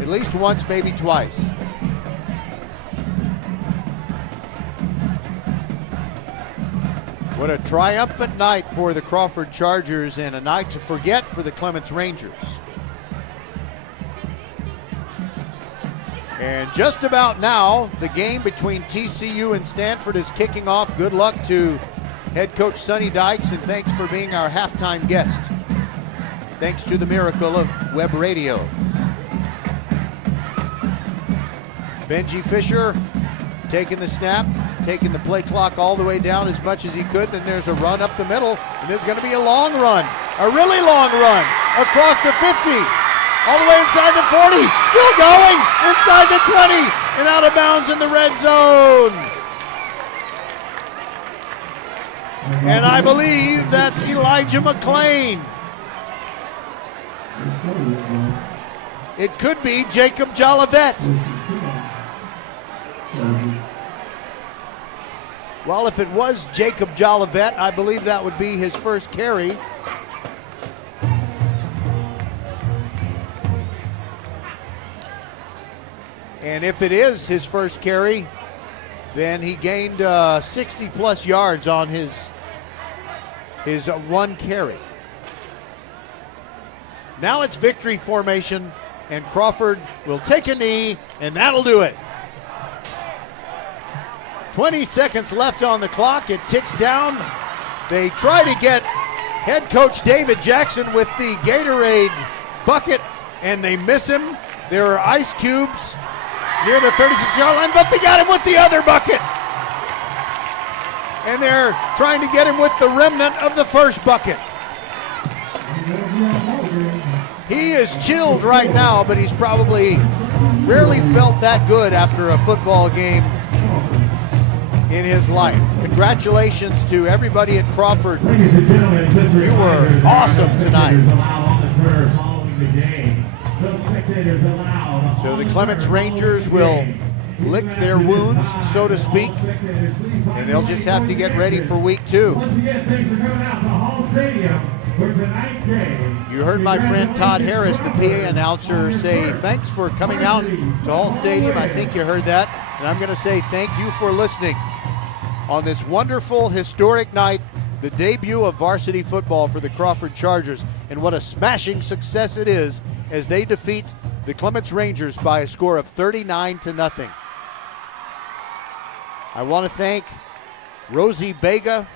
At least once, maybe twice. What a triumphant night for the Crawford Chargers and a night to forget for the Clements Rangers. And just about now, the game between TCU and Stanford is kicking off. Good luck to head coach Sonny Dykes, and thanks for being our halftime guest. Thanks to the miracle of web radio. Benji Fisher taking the snap, taking the play clock all the way down as much as he could. Then there's a run up the middle, and this is going to be a long run, a really long run across the 50. All the way inside the 40, still going, inside the 20, and out of bounds in the red zone. And I believe that's Elijah McClain. It could be Jacob Jolivet. Well, if it was Jacob Jolivet, I believe that would be his first carry. And if it is his first carry, then he gained 60-plus yards on his one carry. Now it's victory formation, and Crawford will take a knee, and that'll do it. 20 seconds left on the clock. It ticks down. They try to get head coach David Jackson with the Gatorade bucket, and they miss him. There are ice cubes near the 36-yard line, but they got him with the other bucket. And they're trying to get him with the remnant of the first bucket. He is chilled right now, but he's probably rarely felt that good after a football game in his life. Congratulations to everybody at Crawford. You were awesome tonight. So the Clements Rangers will lick their wounds, so to speak, and they'll just have to get ready for week 2. You heard my friend Todd Harris, the PA announcer, say thanks for coming out to Hall Stadium. I think you heard that, and I'm going to say thank you for listening on this wonderful, historic night, the debut of varsity football for the Crawford Chargers, and what a smashing success it is as they defeat the Clements Rangers by a score of 39-0. I want to thank Rosie Bega,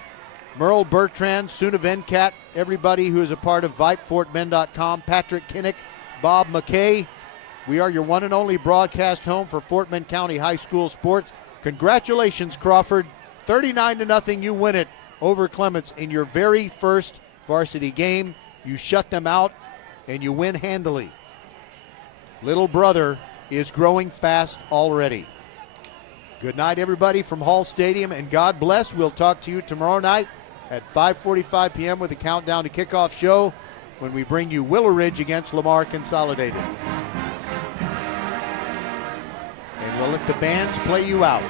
Merle Bertrand, Suna Venkat, everybody who is a part of VypeFortBend.com, Patrick Kinnick, Bob McKay. We are your one and only broadcast home for Fort Bend County High School sports. Congratulations, Crawford. 39-0, you win it over Clements in your very first varsity game. You shut them out, and you win handily. Little brother is growing fast already. Good night, everybody, from Hall Stadium, and God bless. We'll talk to you tomorrow night at 5:45 p.m. with the Countdown to Kickoff show when we bring you Willow Ridge against Lamar Consolidated. And we'll let the bands play you out.